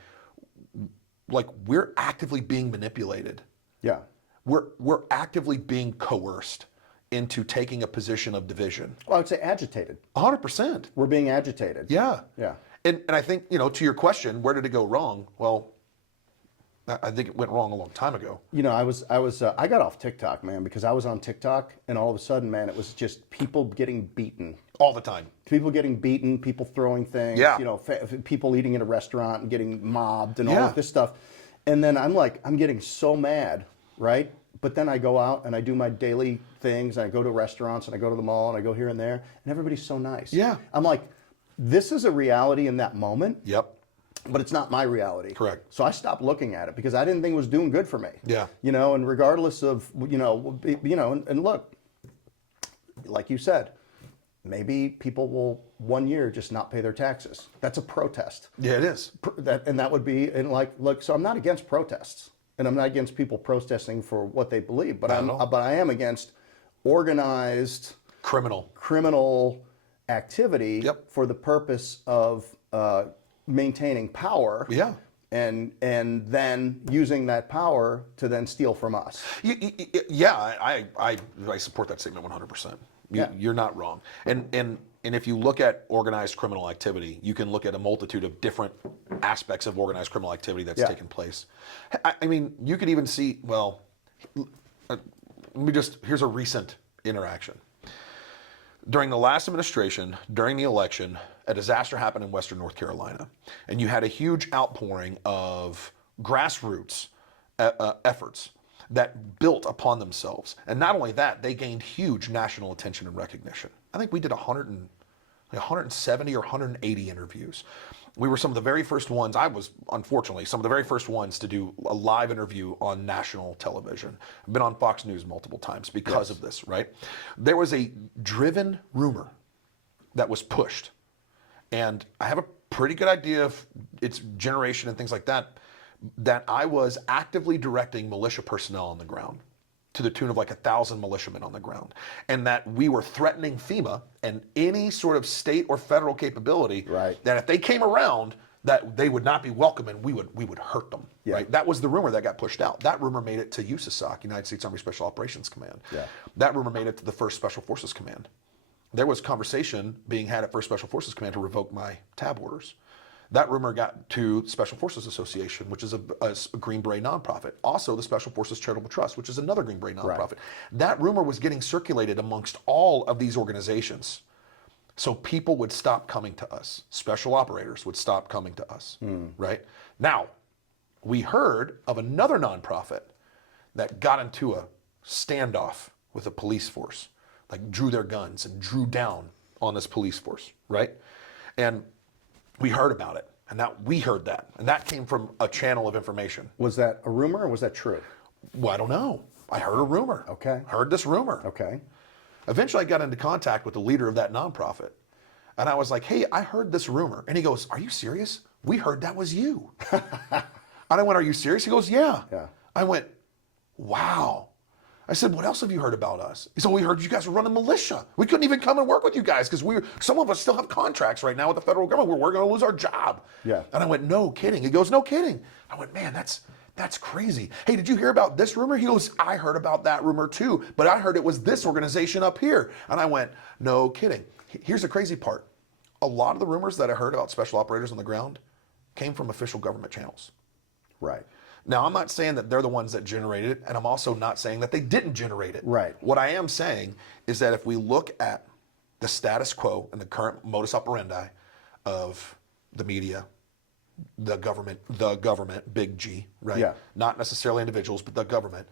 like, we're actively being manipulated? Yeah. We're actively being coerced into taking a position of division. Well, I would say agitated. 100%. We're being agitated. Yeah. Yeah. And I think, you know, to your question, where did it go wrong? Well, I think it went wrong a long time ago. You know, I got off TikTok, man, because I was on TikTok, and all of a sudden, man, it was just people getting beaten. All the time. People getting beaten, people throwing things, Yeah. you know, people eating in a restaurant and getting mobbed and all of this stuff. And then I'm getting so mad, right? But then I go out and I do my daily things, and I go to restaurants, and I go to the mall, and I go here and there, and everybody's so nice. Yeah. I'm like, this is a reality in that moment. Yep. But it's not my reality. Correct. So I stopped looking at it because I didn't think it was doing good for me. Yeah. You know, and regardless of, and look, like you said, maybe people will 1 year just not pay their taxes. That's a protest. Yeah, it is. That would be, and like, look, so I'm not against protests, and I'm not against people protesting for what they believe, but I am against organized criminal activity for the purpose of maintaining power. Yeah. And then using that power to then steal from us. Yeah, I support that statement 100%. You're not wrong. And if you look at organized criminal activity, you can look at a multitude of different aspects of organized criminal activity that's taken place. I mean, you could even see, well, here's a recent interaction. During the last administration, during the election, a disaster happened in Western North Carolina, and you had a huge outpouring of grassroots efforts that built upon themselves. And not only that, they gained huge national attention and recognition. I think we did 170 or 180 interviews. We were some of the very first ones, I was, unfortunately, some of the very first ones to do a live interview on national television. I've been on Fox News multiple times because of this, right? There was a driven rumor that was pushed. And I have a pretty good idea of its generation and things like that, that I was actively directing militia personnel on the ground to the tune of like 1,000 militiamen on the ground. And that we were threatening FEMA and any sort of state or federal capability that if they came around, that they would not be welcome and we would hurt them. Right? That was the rumor that got pushed out. That rumor made it to USASOC, United States Army Special Operations Command. That rumor made it to the 1st Special Forces Command. There was conversation being had at 1st Special Forces Command to revoke my tab orders. That rumor got to Special Forces Association, which is a Green Beret nonprofit. Also, the Special Forces Charitable Trust, which is another Green Beret nonprofit. Right. That rumor was getting circulated amongst all of these organizations. So people would stop coming to us. Special operators would stop coming to us, right? Now, we heard of another nonprofit that got into a standoff with a police force, like drew their guns and drew down on this police force, right? And we heard about it, and we heard that, and that came from a channel of information. Was that a rumor or was that true? Well, I don't know. I heard a rumor. Okay. Heard this rumor. Okay. Eventually, I got into contact with the leader of that nonprofit, and I was like, "Hey, I heard this rumor," and he goes, "Are you serious? We heard that was you." And I went, "Are you serious?" He goes, "Yeah." Yeah. I went, "Wow." I said, "What else have you heard about us?" He said, "We heard you guys were running militia. We couldn't even come and work with you guys because some of us still have contracts right now with the federal government. We're going to lose our job." Yeah. And I went, "No kidding." He goes, "No kidding." I went, "Man, that's crazy. Hey, did you hear about this rumor?" He goes, "I heard about that rumor too, but I heard it was this organization up here." And I went, "No kidding." Here's the crazy part. A lot of the rumors that I heard about special operators on the ground came from official government channels. Right. Now, I'm not saying that they're the ones that generated it, and I'm also not saying that they didn't generate it. Right. What I am saying is that if we look at the status quo and the current modus operandi of the media, the government, big G, right? Yeah. Not necessarily individuals, but the government,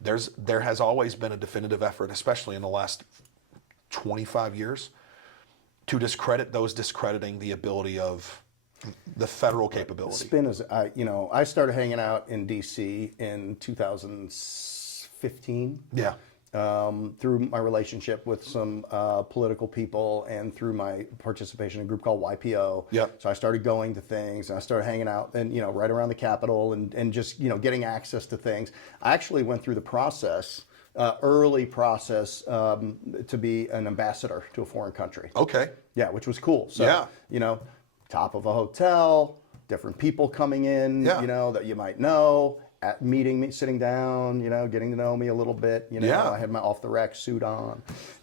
there has always been a definitive effort, especially in the last 25 years, to discredit those discrediting the ability of the federal capability. Spin is, I started hanging out in D.C. in 2015. Yeah. Through my relationship with some political people and through my participation in a group called YPO. Yep. So I started going to things and I started hanging out and, right around the Capitol and just, getting access to things. I actually went through the process, early process, to be an ambassador to a foreign country. Okay. Yeah, which was cool. So, Yeah. Top of a hotel, different people coming in, Yeah. that you might know, at meeting me, sitting down, getting to know me a little bit. Yeah. I had my off the rack suit on,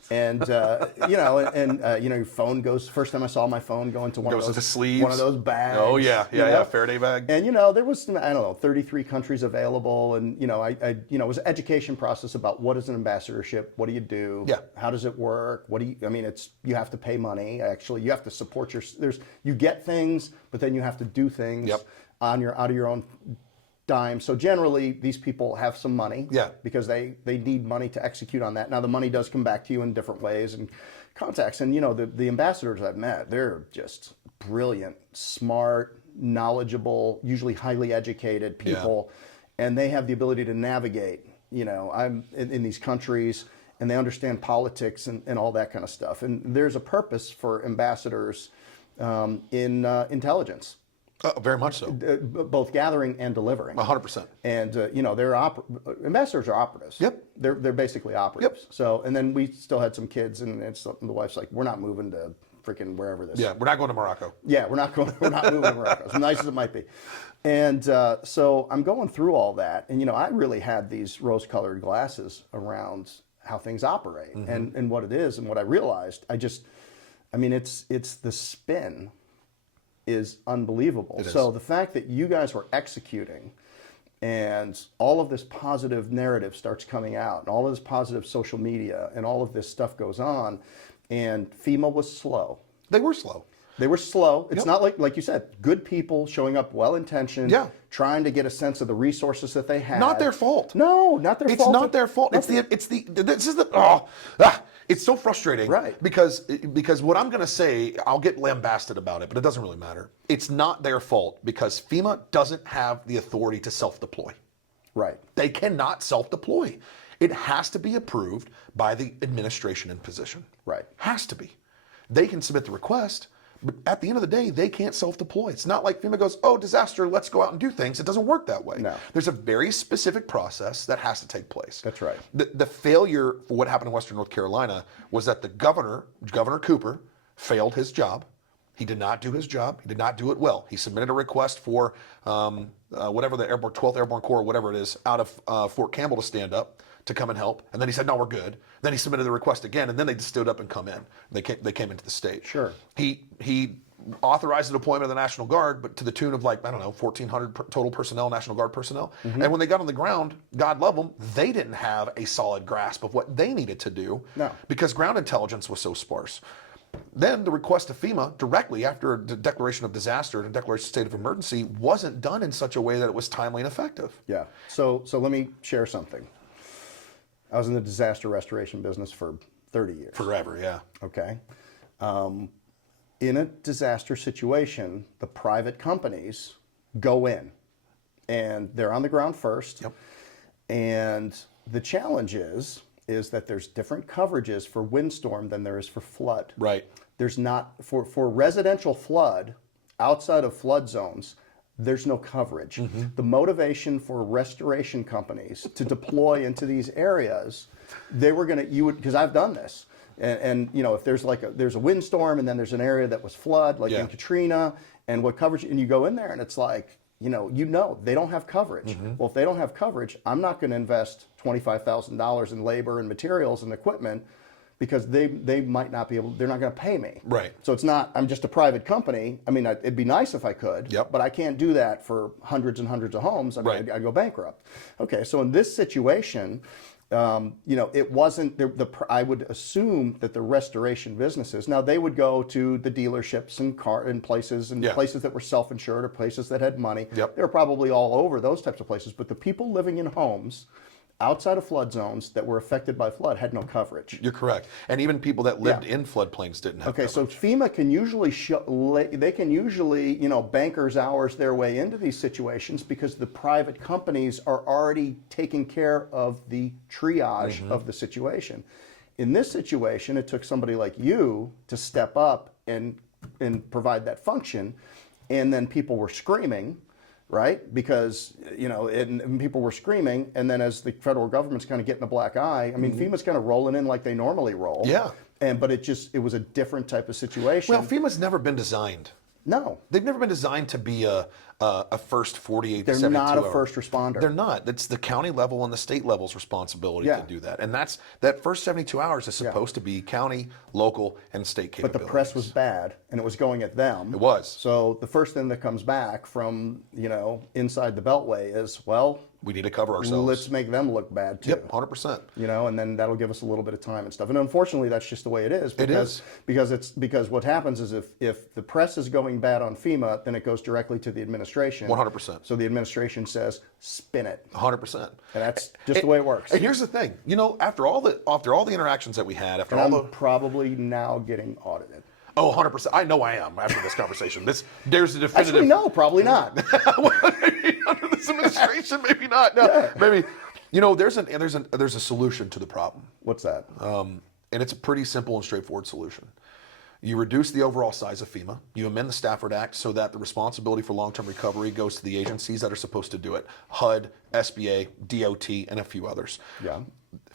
and your phone goes. First time I saw my phone go into one Goes of into those sleeves. one of those bags. Oh yeah, you know? yeah. Faraday bag. And there was, I don't know, 33 countries available, and it was an education process about what is an ambassadorship, what do you do, Yeah. how does it work, you have to pay money. Actually, you have to support you get things, but then you have to do things Yep. out of your own dime. So generally, these people have some money, Yeah. because they need money to execute on that. Now the money does come back to you in different ways and contacts. And the ambassadors I've met, they're just brilliant, smart, knowledgeable, usually highly educated people, and they have the ability to navigate. I'm in these countries, and they understand politics and all that kind of stuff. And there's a purpose for ambassadors in intelligence. Very much so. Both gathering and delivering. 100%. And they're ambassadors are operatives. Yep. They're basically operatives. Yep. So, and then we still had some kids, and the wife's like, "We're not moving to freaking wherever this." Yeah, we're not going to Morocco. Yeah, we're not moving to Morocco. As nice as it might be. And so I'm going through all that, and I really had these rose-colored glasses around how things operate and what it is, and what I realized. It's the spin is unbelievable. It is. So the fact that you guys were executing and all of this positive narrative starts coming out and all of this positive social media and all of this stuff goes on, and FEMA was slow. They were slow. They were slow. It's Yep. not like you said, good people showing up well-intentioned, Yeah. trying to get a sense of the resources that they had. Not their fault. No, not their fault. It's not their fault. It's so frustrating. Right. Because what I'm going to say, I'll get lambasted about it, but it doesn't really matter. It's not their fault because FEMA doesn't have the authority to self-deploy. Right. They cannot self-deploy. It has to be approved by the administration in position. Right. Has to be. They can submit the request, but at the end of the day, they can't self-deploy. It's not like FEMA goes, "Oh, disaster, let's go out and do things." It doesn't work that way. No. There's a very specific process that has to take place. That's right. The failure for what happened in Western North Carolina was that the Governor Cooper, failed his job. He did not do his job. He did not do it well. He submitted a request for whatever the 12th Airborne Corps, whatever it is, out of Fort Campbell to stand up to come and help. And then he said, "No, we're good." Then he submitted the request again, and then they just stood up and come in. They came into the state. Sure. He authorized the deployment of the National Guard, but to the tune of like, I don't know, 1,400 total personnel, National Guard personnel. And when they got on the ground, God love them, they didn't have a solid grasp of what they needed to do because ground intelligence was so sparse. Then the request to FEMA directly after the declaration of disaster and a declaration of state of emergency wasn't done in such a way that it was timely and effective. Yeah. So let me share something. I was in the disaster restoration business for 30 years. Forever, yeah. Okay. In a disaster situation, the private companies go in and they're on the ground first. Yep. And the challenge is that there's different coverages for windstorm than there is for flood. Right. There's not, for residential flood, outside of flood zones, there's no coverage. The motivation for restoration companies to deploy into these areas, they were going to, because I've done this. And you know, if there's there's a windstorm and then there's an area that was flood, like in Katrina, and what coverage, and you go in there and it's like, you know, they don't have coverage. Well, if they don't have coverage, I'm not going to invest $25,000 in labor and materials and equipment because they might not be able, they're not going to pay me. Right. So it's not, I'm just a private company. I mean, it'd be nice if I could, but I can't do that for hundreds and hundreds of homes. I mean, I'd go bankrupt. Okay, so in this situation, you know, it wasn't I would assume that the restoration businesses, now they would go to the dealerships and places places that were self-insured or places that had money. They were probably all over those types of places. But the people living in homes outside of flood zones that were affected by flood had no coverage. You're correct. And even people that lived in floodplains didn't have coverage. So FEMA can usually, you know, banker's hours their way into these situations because the private companies are already taking care of the triage of the situation. In this situation, it took somebody like you to step up and provide that function, and then people were screaming, right? Because, you know, and people were screaming, and then as the federal government's kind of getting a black eye, I mean, FEMA's kind of rolling in like they normally roll. Yeah. But it was a different type of situation. Well, FEMA's never been designed. No. They've never been designed to be a first 48 to 72 They're not a hour. first responder. They're not. It's the county level and the state level's responsibility to do that. And that first 72 hours is supposed to be county, local, and state capabilities. But the press was bad, and it was going at them. It was. So the first thing that comes back from, you know, inside the Beltway is, well, we need to cover ourselves. Let's make them look bad too. Yep, 100%. You know, and then that'll give us a little bit of time and stuff. And unfortunately, that's just the way it is. Because what happens is if the press is going bad on FEMA, then it goes directly to the administration. 100%. So the administration says, spin it. 100%. And that's just the way it works. And here's the thing, you know, after all the interactions that we had, I'm probably now getting audited. Oh, 100%. I know I am after this conversation. There's a definitive. Actually, no, probably not. Maybe under this administration, maybe not. No, maybe. You know, there's a solution to the problem. What's that? And it's a pretty simple and straightforward solution. You reduce the overall size of FEMA. You amend the Stafford Act so that the responsibility for long-term recovery goes to the agencies that are supposed to do it: HUD, SBA, DOT, and a few others. Yeah.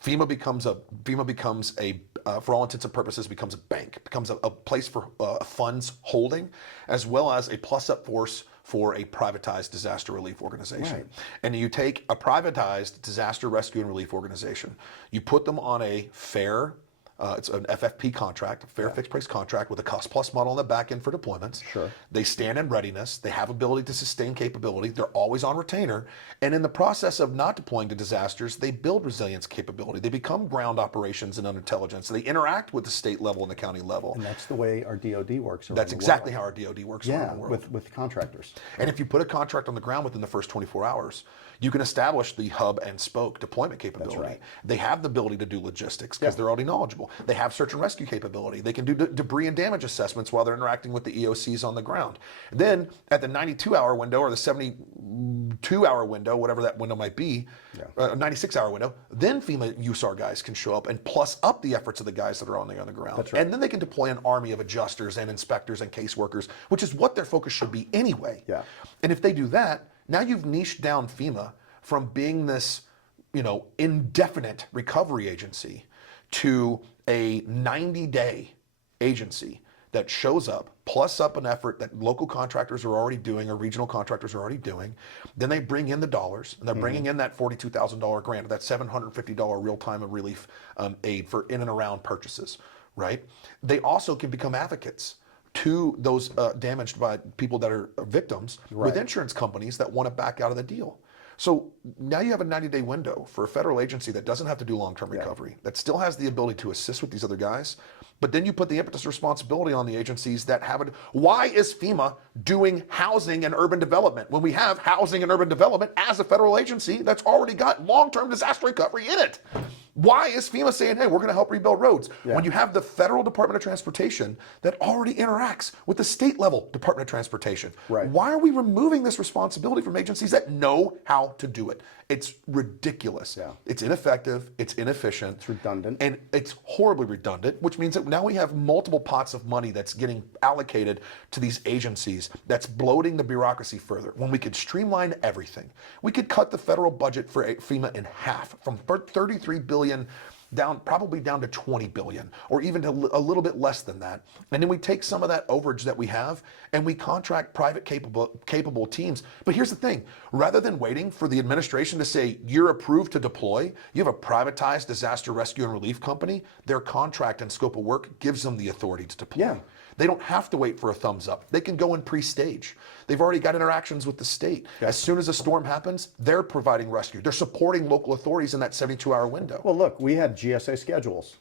FEMA becomes for all intents and purposes, becomes a bank, becomes a place for funds holding, as well as a plus-up force for a privatized disaster relief organization. Right. And you take a privatized disaster rescue and relief organization, you put them on a fair, it's an FFP contract, a fair fixed price contract with a cost plus model on the back end for deployments. Sure. They stand in readiness. They have ability to sustain capability. They're always on retainer. And in the process of not deploying to disasters, they build resilience capability. They become ground operations and intelligence. They interact with the state level and the county level. And that's the way our DOD works around That's the exactly world. how our DOD works around the world. with contractors. And if you put a contract on the ground within the first 24 hours, you can establish the hub and spoke deployment capability. That's right. They have the ability to do logistics because they're already knowledgeable. They have search and rescue capability. They can do debris and damage assessments while they're interacting with the EOCs on the ground. Then at the 92-hour window or the 72-hour window, whatever that window might be, 96-hour window, then FEMA USAR guys can show up and plus up the efforts of the guys that are on the ground. That's right. And then they can deploy an army of adjusters and inspectors and caseworkers, which is what their focus should be anyway. Yeah. And if they do that, now you've niched down FEMA from being this, you know, indefinite recovery agency to a 90-day agency that shows up, plus up an effort that local contractors are already doing or regional contractors are already doing. Then they bring in the dollars, and they're bringing in that $42,000 grant, that $750 real-time relief aid for in and around purchases, right? They also can become advocates to those damaged by people that are victims with insurance companies that want to back out of the deal. So now you have a 90-day window for a federal agency that doesn't have to do long-term recovery, that still has the ability to assist with these other guys. But then you put the impetus responsibility on the agencies that have it. Why is FEMA doing housing and urban development when we have housing and urban development as a federal agency that's already got long-term disaster recovery in it? Why is FEMA saying, hey, we're going to help rebuild roads when you have the federal Department of Transportation that already interacts with the state level Department of Transportation? Why are we removing this responsibility from agencies that know how to do it? It's ridiculous. It's ineffective. It's inefficient. It's redundant. And it's horribly redundant, which means that now we have multiple pots of money that's getting allocated to these agencies that's bloating the bureaucracy further. When we could streamline everything, we could cut the federal budget for FEMA in half, from $33 billion probably down to $20 billion, or even a little bit less than that. And then we take some of that overage that we have and we contract private capable teams. But here's the thing, rather than waiting for the administration to say, you're approved to deploy, you have a privatized disaster rescue and relief company, their contract and scope of work gives them the authority to deploy. They don't have to wait for a thumbs up. They can go in pre-stage. They've already got interactions with the state. As soon as a storm happens, they're providing rescue. They're supporting local authorities in that 72-hour window. Well, look, we had GSA schedules.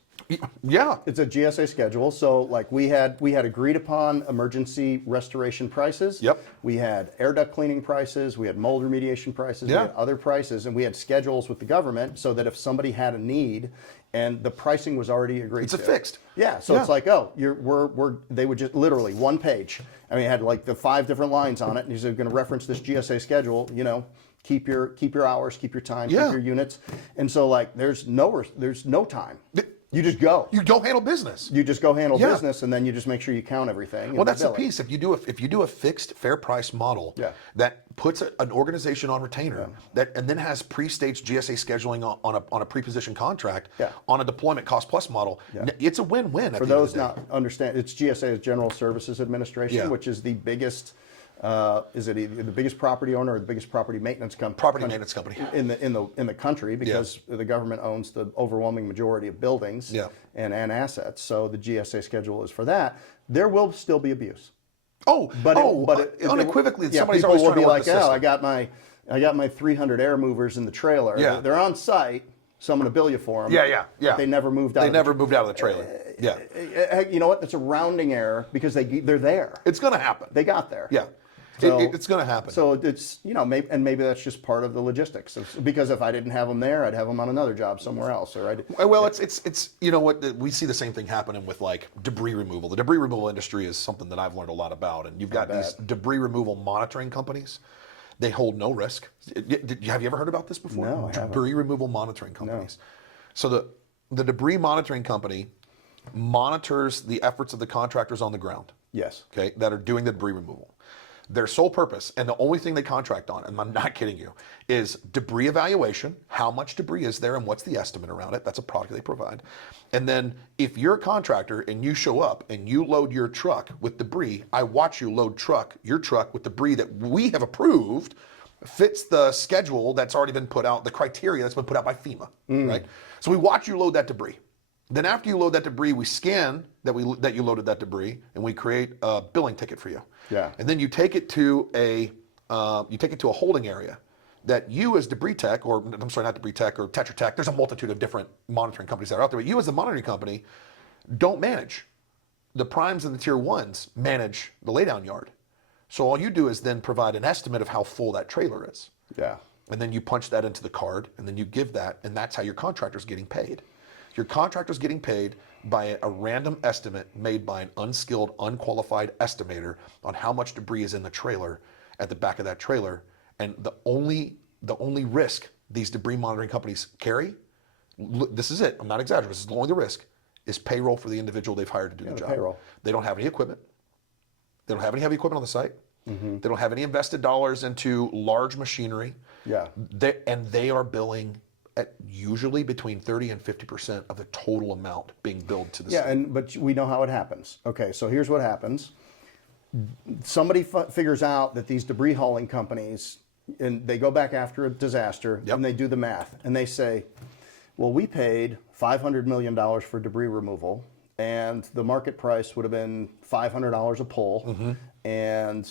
Yeah. It's a GSA schedule. So like we had agreed upon emergency restoration prices. We had air duct cleaning prices. We had mold remediation prices. We had other prices, and we had schedules with the government so that if somebody had a need, and the pricing was already agreed it's to. It's a fixed. So it's like, oh, they would just literally one page. I mean, it had like the 5 different lines on it, and he's going to reference this GSA schedule, you know, keep your hours, keep your time, keep your units. And so like there's no time. You just go. You go handle business. You just go handle business, and then you just make sure you count everything. Well, that's the piece. If you do a fixed fair price model that puts an organization on retainer that and then has pre-staged GSA scheduling on a pre-positioned contract on a deployment cost plus model, it's a win-win. For those not understand, it's GSA, General Services Administration, which is the biggest. Is it either the biggest property owner or the biggest property maintenance company? Property maintenance company in the country, because the government owns the overwhelming majority of buildings and assets. So the GSA schedule is for that. There will still be abuse. Unequivocally, somebody's people always will trying be to work like, the system. I got my 300 air movers in the trailer. They're on site, so I'm going to bill you for them. But they never moved out. They never moved out of the trailer. You know what? That's a rounding error because they're there. It's going to happen. They got there. So, it's going to happen. So it's, you know, maybe that's just part of the logistics. Because if I didn't have them there, I'd have them on another job somewhere else. Well, it's you know what, we see the same thing happening with like debris removal. The debris removal industry is something that I've learned a lot about. And you've got these debris removal monitoring companies. They hold no risk. Have you ever heard about this before? No, I haven't. Debris removal monitoring companies. No. So the debris monitoring company monitors the efforts of the contractors on the ground. Okay, that are doing the debris removal. Their sole purpose, and the only thing they contract on, and I'm not kidding you, is debris evaluation. How much debris is there and what's the estimate around it? That's a product they provide. And then if you're a contractor and you show up and you load your truck with debris, I watch you load your truck with debris that we have approved, fits the schedule that's already been put out, the criteria that's been put out by FEMA, right? So we watch you load that debris. Then after you load that debris, we scan that you loaded that debris, and we create a billing ticket for you. And then you take it to a holding area that you as debris tech, or I'm sorry, not debris tech, or Tetra Tech. There's a multitude of different monitoring companies that are out there, but you as the monitoring company don't manage. The primes and the tier ones manage the laydown yard. So all you do is then provide an estimate of how full that trailer is. And then you punch that into the card, and then you give that, and that's how your contractor's getting paid. Your contractor's getting paid by a random estimate made by an unskilled, unqualified estimator on how much debris is in the trailer, at the back of that trailer. And the only risk these debris monitoring companies carry, this is it, I'm not exaggerating, this is only the risk, is payroll for the individual they've hired to do the job. Payroll. They don't have any equipment. They don't have any heavy equipment on the site. They don't have any invested dollars into large machinery. They are billing at usually between 30 and 50% of the total amount being billed to the state. But we know how it happens. Okay, so here's what happens. Somebody figures out that these debris hauling companies, and they go back after a disaster, and they do the math, and they say, well, we paid $500 million for debris removal, and the market price would have been $500 a pull. And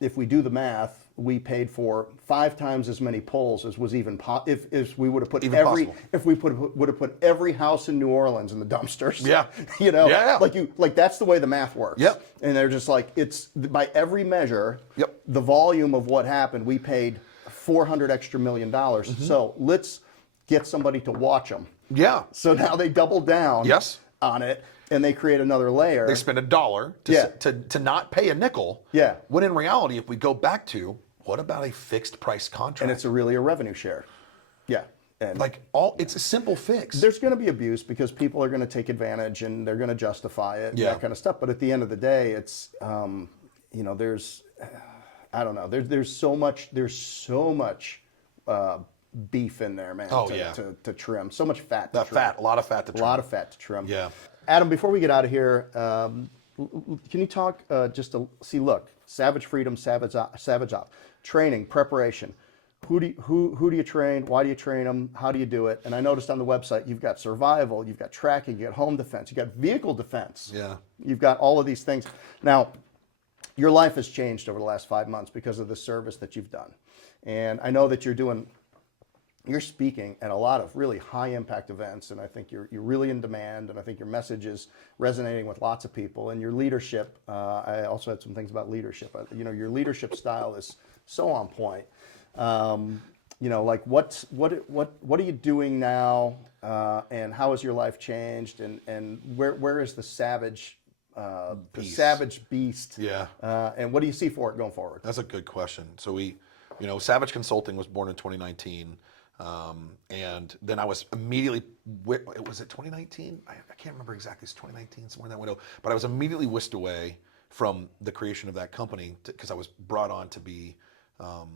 if we do the math, we paid for 5 times as many pulls as was even if we would have put would have put every house in New Orleans in the dumpsters. Yeah. You know, Yeah. like that's the way the math works. Yep. And they're just like, it's by every measure. Yep. The volume of what happened, we paid $400 extra million. So let's get somebody to watch them. Yeah. So now they double down. Yes. On it, and they create another layer. They spend $1 to not pay a nickel. Yeah. When in reality, if we go back to what about a fixed price contract? And it's really a revenue share. Yeah. And it's a simple fix. there's going to be abuse because people are going to take advantage and they're going to justify it and Yeah. that kind of stuff. But at the end of the day, it's there's I don't know. There's so much beef in there, man. Oh, to trim. So much fat. To trim. A lot of fat to trim. A lot of fat to trim. Yeah. Adam, before we get out of here, can you talk look, Savage Freedom, Savage Op, training, preparation. Who do you train? Why do you train them? How do you do it? And I noticed on the website you've got survival, you've got tracking, you've got home defense, you've got vehicle defense. Yeah. You've got all of these things. Now, your life has changed over the last 5 months because of the service that you've done. And I know that you're speaking at a lot of really high impact events, and I think you're really in demand, and I think your message is resonating with lots of people. And your leadership, I also had some things about leadership. Your leadership style is so on point. What are you doing now, and how has your life changed, and where is the savage beast? Yeah. And what do you see for it going forward? That's a good question. So Savage Consulting was born in 2019. And then I was immediately, was it 2019? I can't remember exactly, it's 2019, somewhere in that window, but I was immediately whisked away from the creation of that company because I was brought on to be a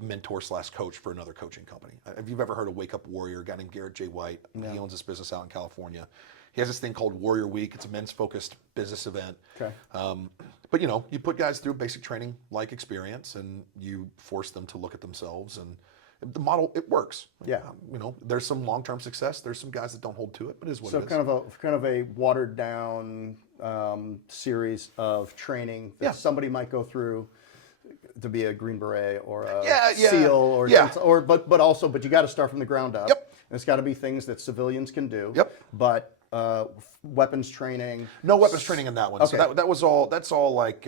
mentor / coach for another coaching company. If you've ever heard of Wake Up Warrior, a guy named Garrett J. White, he owns this business out in California. He has this thing called Warrior Week. It's a men's focused business event. Okay. But you put guys through basic training like experience, and you force them to look at themselves, and the model, it works. Yeah. There's some long-term success. There's some guys that don't hold to it, but it is what it is. So kind of a watered down series of training that somebody might go through to be a Green Beret or a SEAL but you got to start from the ground up. Yep. And it's got to be things that civilians can do. Yep. But weapons training. No weapons training in that one. Okay. So that's all like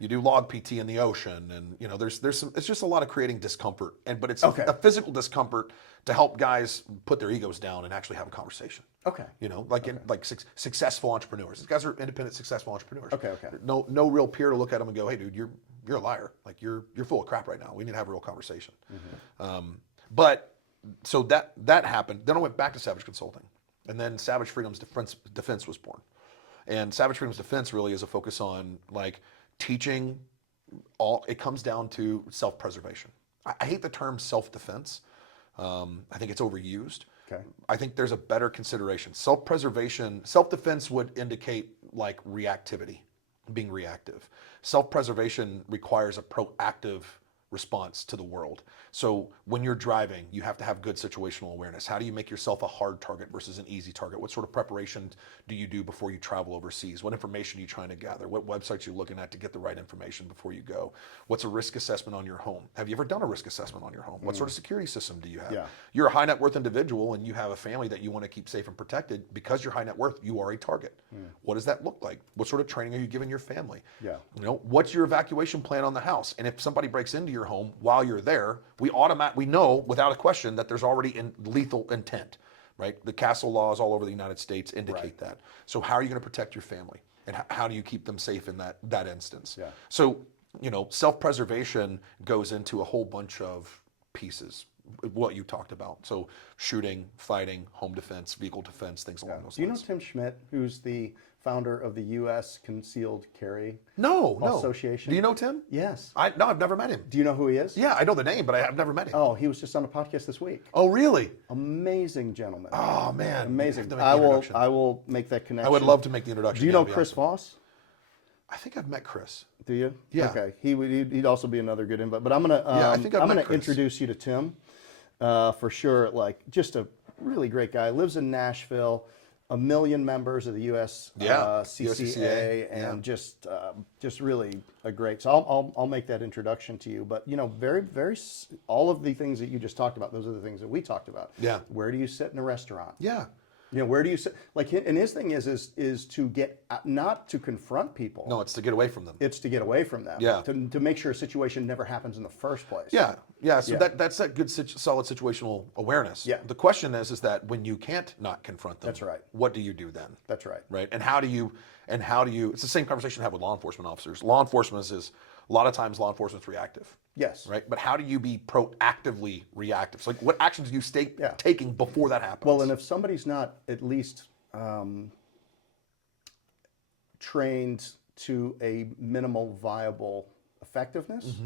you do log PT in the ocean, and there's some. It's just a lot of creating discomfort, but it's a physical discomfort to help guys put their egos down and actually have a conversation. Okay. Successful entrepreneurs. These guys are independent, successful entrepreneurs. Okay. No real peer to look at them and go, hey, dude, you're a liar. Like you're full of crap right now. We need to have a real conversation. So that happened. Then I went back to Savage Consulting, and then Savage Freedom's Defense was born. And Savage Freedom's Defense really is a focus on teaching. It comes down to self-preservation. I hate the term self-defense. I think it's overused. Okay. I think there's a better consideration. Self-preservation, self-defense would indicate reactivity, being reactive. Self-preservation requires a proactive response to the world. So when you're driving, you have to have good situational awareness. How do you make yourself a hard target versus an easy target? What sort of preparation do you do before you travel overseas? What information are you trying to gather? What websites are you looking at to get the right information before you go? What's a risk assessment on your home? Have you ever done a risk assessment on your home? What sort of security system do you have? Yeah. You're a high net worth individual and you have a family that you want to keep safe and protected. Because you're high net worth, you are a target. What does that look like? What sort of training are you giving your family? Yeah. What's your evacuation plan on the house? And if somebody breaks into your home while you're there, we know without a question that there's already lethal intent, right? The castle laws all over the United States indicate that. So how are you going to protect your family? And how do you keep them safe in that instance? Yeah. So, self-preservation goes into a whole bunch of pieces, what you talked about. So shooting, fighting, home defense, vehicle defense, things along those lines. Do you know Tim Schmidt, who's the founder of the U.S. Concealed Carry Association? Do you know Tim? Yes. No, I've never met him. Do you know who he is? Yeah, I know the name, but I've never met him. Oh, he was just on a podcast this week. Oh, really? Amazing gentleman. Oh, man. Amazing. I will make that connection. I would love to make the introduction. Do you know Chris Voss? I think I've met Chris. Do you? Yeah. Okay. He'd also be another good invite. But I'm gonna introduce you to Tim for sure. Just a really great guy. Lives in Nashville. 1 million members of the U.S. CCA, and just really a great. So I'll make that introduction to you. But all of the things that you just talked about, those are the things that we talked about. Yeah. Where do you sit in a restaurant? Yeah. Where do you sit? And his thing is to get, not to confront people. No, it's to get away from them. It's to get away from them. Yeah. To make sure a situation never happens in the first place. Yeah. Yeah. So that's that good, solid situational awareness. Yeah. The question is that when you can't not confront them, That's right. What do you do then? That's right. Right. And how do you? It's the same conversation I have with law enforcement officers. Law enforcement is a lot of times law enforcement's reactive. Yes. Right. But how do you be proactively reactive? So like, what actions do you stay taking before that happens? Well, and if somebody's not at least trained to a minimal viable effectiveness,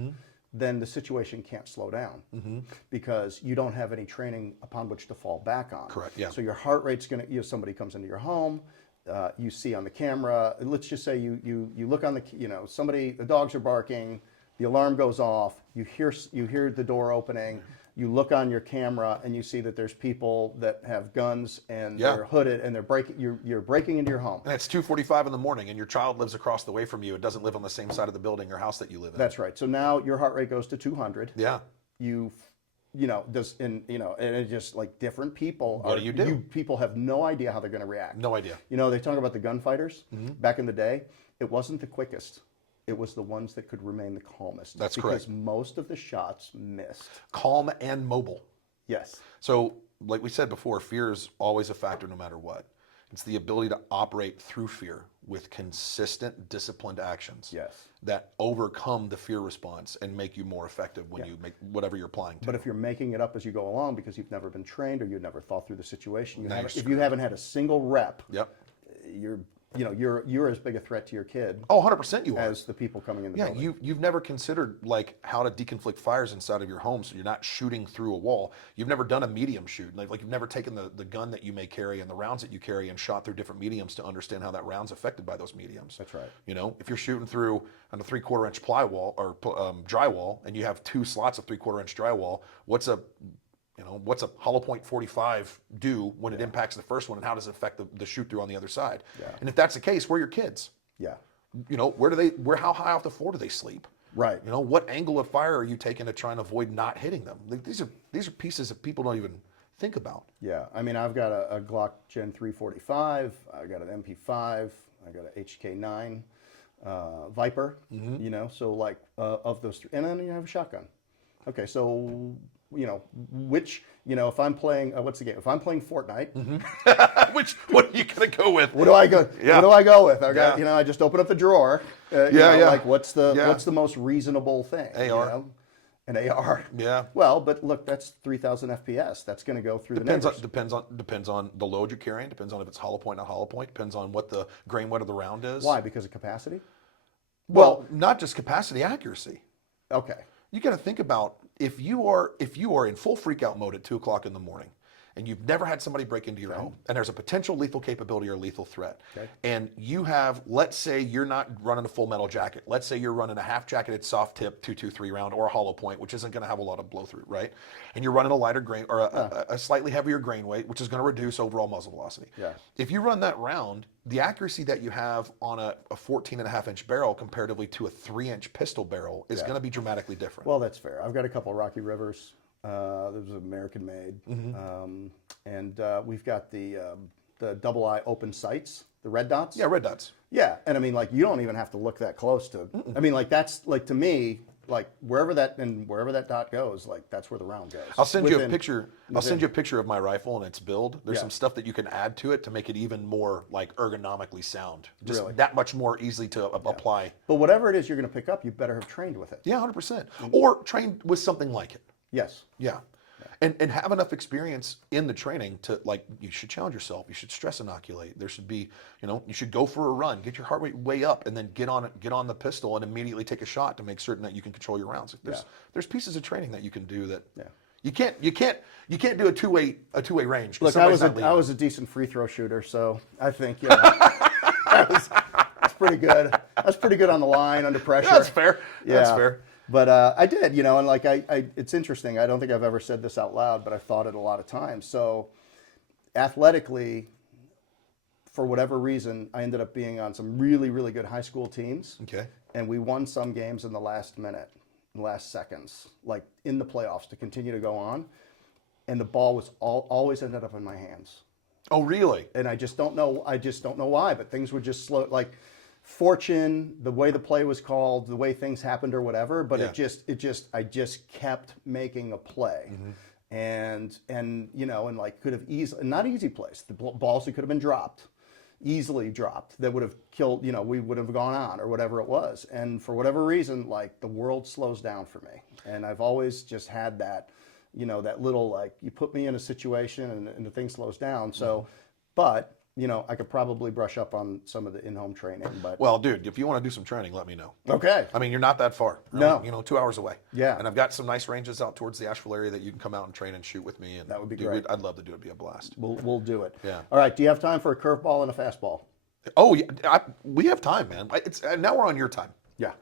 then the situation can't slow down because you don't have any training upon which to fall back on. Correct. Yeah. So your heart rate's going to. Somebody comes into your home. You see on the camera. Let's just say you look on the. The dogs are barking. The alarm goes off. You hear the door opening. You look on your camera and you see that there's people that have guns and they're hooded and they're breaking. You're breaking into your home. And it's 2:45 in the morning, and your child lives across the way from you. It doesn't live on the same side of the building or house that you live in. That's right. So now your heart rate goes to 200. Yeah. And it's just like different people. What do you do? People have no idea how they're going to react. No idea. They talk about the gunfighters back in the day. It wasn't the quickest. It was the ones that could remain the calmest. That's because correct. Most of the shots missed. Calm and mobile. Yes. So, like we said before, fear is always a factor no matter what. It's the ability to operate through fear with consistent, disciplined actions that overcome the fear response and make you more effective when you make whatever you're applying to. But if you're making it up as you go along because you've never been trained or you've never thought through the situation, If you haven't had a single rep, yep. you're as big a threat to your kid. Oh, 100% you are. As the people coming in the building. Yeah, you've never considered like how to deconflict fires inside of your home so you're not shooting through a wall. You've never done a medium shoot. Like you've never taken the gun that you may carry and the rounds that you carry and shot through different mediums to understand how that round's affected by those mediums. That's right. If you're shooting through on a 3/4 inch plywall or drywall and you have 2 slots of 3/4 inch drywall, what's a hollow point 45 do when it impacts the first one, and how does it affect the shoot through on the other side? Yeah. And if that's the case, where are your kids? Yeah. How high off the floor do they sleep? Right. What angle of fire are you taking to try and avoid not hitting them? These are pieces that people don't even think about. Yeah. I mean, I've got a Glock Gen 345. I got an MP5. I got an HK9 Viper. So like of those three, and then you have a shotgun. Okay, so if I'm playing, what's the game? If I'm playing Fortnite, what are you gonna go with? What do I go? Yeah. What do I go with? I got, I just open up the drawer. Like what's the most reasonable thing? AR. An AR. Yeah. Well, but look, that's 3,000 FPS. That's going to go through the neighbors. Depends on the load you're carrying. Depends on if it's hollow point, not hollow point. Depends on what the grain weight of the round is. Why? Because of capacity? Well, not just capacity, accuracy. Okay. You got to think about if you are in full freakout mode at 2 o'clock in the morning, and you've never had somebody break into your home, and there's a potential lethal capability or lethal threat, and you have, let's say you're not running a full metal jacket. Let's say you're running a half jacketed soft tip 223 round or a hollow point, which isn't going to have a lot of blow through, right? And you're running a lighter grain or a slightly heavier grain weight, which is going to reduce overall muzzle velocity. Yeah. If you run that round, the accuracy that you have on a 14.5-inch barrel comparatively to a 3-inch pistol barrel is going to be dramatically different. Well, that's fair. I've got a couple of Rocky Rivers. Those are American made, and we've got the double eye open sights, the red dots. Yeah, red dots. Yeah, and I mean, like, you don't even have to look that close to. I mean, like, that's like, to me, like, wherever that dot goes, like, that's where the round goes. I'll send you a picture. I'll send you a picture of my rifle and its build. There's some stuff that you can add to it to make it even more like ergonomically sound. Just that much more easily to apply. But whatever it is you're going to pick up, you better have trained with it. Yeah, 100%. Or trained with something like it. Yes. Yeah. And have enough experience in the training to, like, you should challenge yourself. You should stress inoculate. There should be, you should go for a run, get your heart rate way up, and then get on the pistol and immediately take a shot to make certain that you can control your rounds. There's pieces of training that you can do that you can't do a two-way range. Look, I was a decent free throw shooter, so I think that's pretty good. That's pretty good on the line under pressure. That's fair. Yeah. That's fair. But I did, and like it's interesting. I don't think I've ever said this out loud, but I've thought it a lot of times. So, athletically, for whatever reason, I ended up being on some really, really good high school teams. Okay. And we won some games in the last minute, last seconds, like in the playoffs to continue to go on. And the ball was always ended up in my hands. Oh, really? And I just don't know why, but things were just slow, like fortune, the way the play was called, the way things happened or whatever, but I just kept making a play. And you know, and like could have easily, not easy plays, the balls that could have been dropped, easily dropped, that would have killed, you know, we would have gone on or whatever it was. And for whatever reason, like the world slows down for me. And I've always just had that, you know, that little, like, you put me in a situation and the thing slows down. So, but, you know, I could probably brush up on some of the in-home training. But Well, dude, if you want to do some training, let me know. okay. I mean, you're not that far. No. You know, 2 hours away. Yeah. And I've got some nice ranges out towards the Asheville area that you can come out and train and shoot with me. And That would be dude, great. I'd love to do it. It'd be a blast. We'll do it. Yeah. All right. Do you have time for a curveball and a fastball? Oh, yeah. We have time, man. Now we're on your time. Yeah.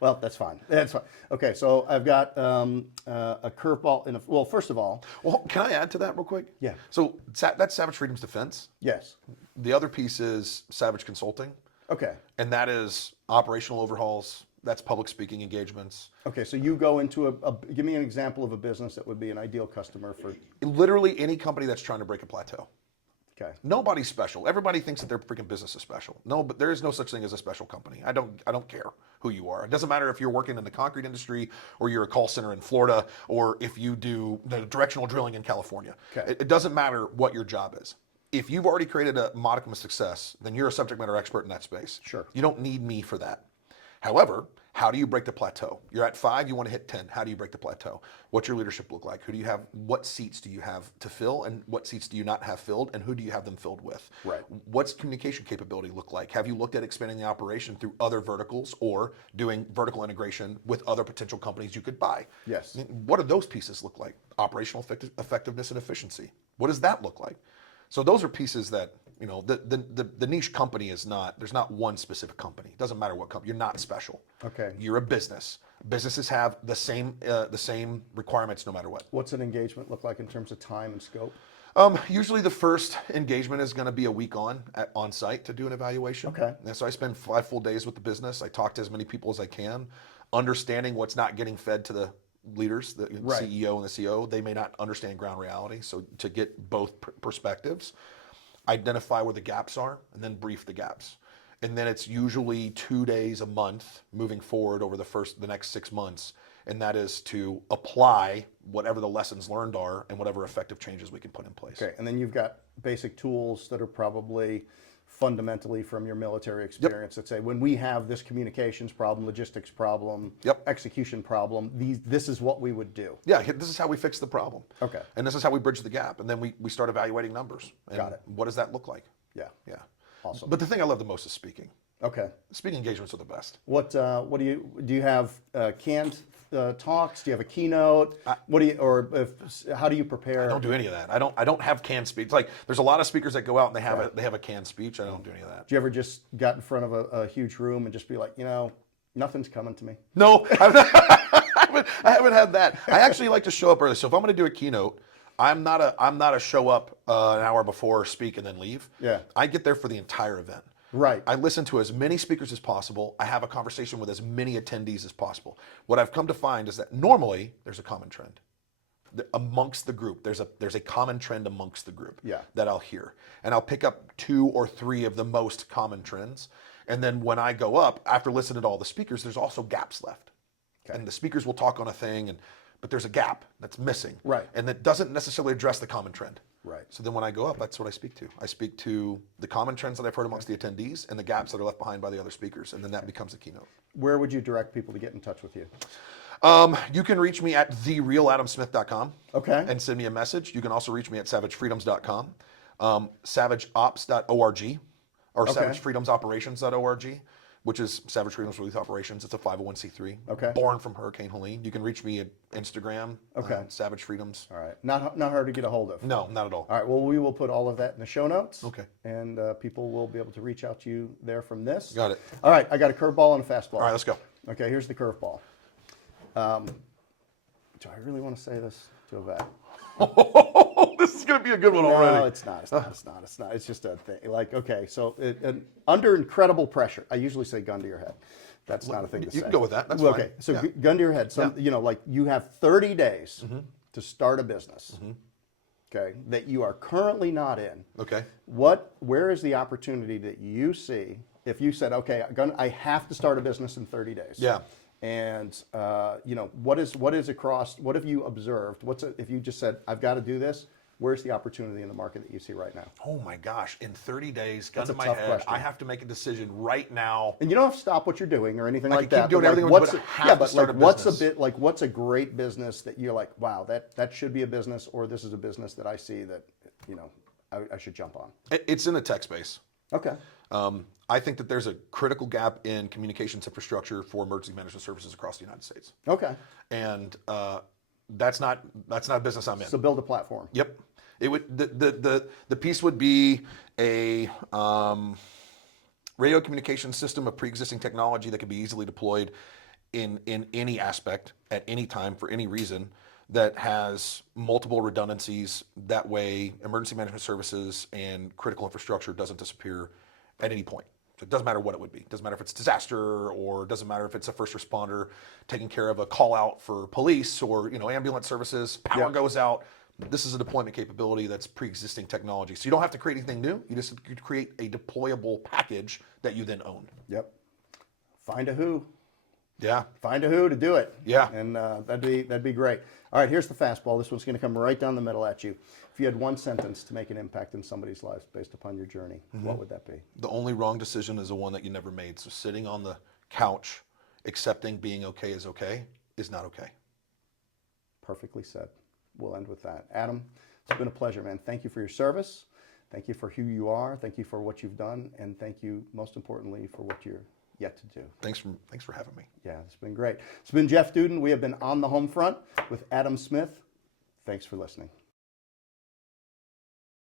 Well, that's fine. That's fine. Okay, so I've got a curveball and well, first of all, Well, can I add to that real quick? Yeah. So that's Savage Freedom's Defense. yes. The other piece is Savage Consulting, Okay. and that is operational overhauls. That's public speaking engagements. Okay, so you go into give me an example of a business that would be an ideal customer for. Literally any company that's trying to break a plateau. Okay. Nobody's special. Everybody thinks that their freaking business is special. No, but there is no such thing as a special company. I don't care who you are. It doesn't matter if you're working in the concrete industry or you're a call center in Florida or if you do the directional drilling in California. Okay. It doesn't matter what your job is. If you've already created a modicum of success, then you're a subject matter expert in that space. Sure. You don't need me for that. However, how do you break the plateau? You're at 5, you want to hit 10. How do you break the plateau? What's your leadership look like? Who do you have? What seats do you have to fill, and what seats do you not have filled, and who do you have them filled with? Right. What's communication capability look like? Have you looked at expanding the operation through other verticals or doing vertical integration with other potential companies you could buy? Yes. What do those pieces look like? Operational effectiveness and efficiency. What does that look like? So those are pieces that, you know, the niche company is not, there's not one specific company. It doesn't matter what company, you're not special. Okay. You're a business. Businesses have the same requirements no matter what. What's an engagement look like in terms of time and scope? Usually the first engagement is going to be a week on site to do an evaluation. Okay. And so I spend 5 full days with the business. I talk to as many people as I can, understanding what's not getting fed to the leaders, the Right. CEO and the CO. They may not understand ground reality. So to get both perspectives, identify where the gaps are, and then brief the gaps. And then it's usually 2 days a month moving forward over the next 6 months. And that is to apply whatever the lessons learned are and whatever effective changes we can put in place. Okay, and then you've got basic tools that are probably fundamentally from your military experience that say when we have this communications problem, logistics problem, Yep. execution problem, this is what we would do. Yeah, this is how we fix the problem. Okay. And this is how we bridge the gap. And then we start evaluating numbers. And Got it. what does that look like? Yeah. Yeah. Awesome. But the thing I love the most is speaking. Okay. Speaking engagements are the best. What do you have canned talks? Do you have a keynote? How do you prepare? I don't do any of that. I don't have canned speech. Like there's a lot of speakers that go out and they have a canned speech. I don't do any of that. Do you ever just got in front of a huge room and just be like, you know, nothing's coming to me? No, I haven't had that. I actually like to show up early. So if I'm going to do a keynote, I'm not a show up an hour before, speak, and then leave. Yeah. I get there for the entire event. Right. I listen to as many speakers as possible. I have a conversation with as many attendees as possible. What I've come to find is that normally there's a common trend amongst the group. There's a common trend amongst the group that I'll hear, and I'll pick up 2 or 3 of the most common trends. And then when I go up after listening to all the speakers, there's also gaps left, and the speakers will talk on a thing, but there's a gap that's missing, Right. and that doesn't necessarily address the common trend. Right. So then when I go up, that's what I speak to. I speak to the common trends that I've heard amongst the attendees and the gaps that are left behind by the other speakers, and then that becomes the keynote. Where would you direct people to get in touch with you? You can reach me at therealadamsmith.com. Okay. And send me a message. You can also reach me at savagefreedoms.com, savageops.org, or savagefreedomsoperations.org, which is Savage Freedoms Relief Operations. It's a 501c3. Okay. Born from Hurricane Helene. You can reach me at Instagram. Okay. Savage Freedoms. All right. Not hard to get a hold of. No, not at all. All right. Well, we will put all of that in the show notes. Okay. And people will be able to reach out to you there from this. Got it. All right. I got a curveball and a fastball. All right, let's go. Okay. Here's the curveball. Do I really want to say this to a vet? This is going to be a good one No, already. it's not. It's not. It's not. It's not. It's just a thing. Like, okay, so under incredible pressure, I usually say gun to your head. That's not a thing to say. You can go with that. That's Well, fine. okay, so Yeah. gun to your head. Some, like you have 30 days to start a business. Okay, that you are currently not in. Okay. Where is the opportunity that you see if you said, okay, I have to start a business in 30 days? Yeah. And what have you observed? If you just said, I've got to do this, where's the opportunity in the market that you see right now? Oh my gosh! In 30 days, gun That's to a my tough head, question. I have to make a decision right now. And you don't have to stop what you're doing or anything I like can keep that. doing but everything, what's but a- I have yeah, to but start like a what's a business. bit like what's a great business that you're like, wow, that should be a business, or this is a business that I see that I should jump on. It's in the tech space. Okay. I think that there's a critical gap in communications infrastructure for emergency management services across the United States, Okay. and that's not a business I'm in. So build a platform. Yep. It would the piece would be a radio communication system of pre-existing technology that could be easily deployed in any aspect at any time for any reason, that has multiple redundancies. That way, emergency management services and critical infrastructure doesn't disappear at any point. So it doesn't matter what it would be. It doesn't matter if it's disaster, or it doesn't matter if it's a first responder taking care of a call out for police, or ambulance services. Power goes out. This is a deployment capability that's pre-existing technology. So you don't have to create anything new. You just create a deployable package that you then own. Yep. Find a who. Yeah. Find a who to do it. Yeah. And that'd be great. All right, here's the fastball. This one's going to come right down the middle at you. If you had one sentence to make an impact in somebody's life based upon your journey, what would that be? The only wrong decision is the one that you never made. So sitting on the couch, accepting being okay is not okay. Perfectly said. We'll end with that. Adam, it's been a pleasure, man. Thank you for your service. Thank you for who you are. Thank you for what you've done. And thank you, most importantly, for what you're yet to do. Thanks for having me. Yeah, it's been great. It's been Jeff Dudan. We have been On The HomeFront with Adam Smith. Thanks for listening.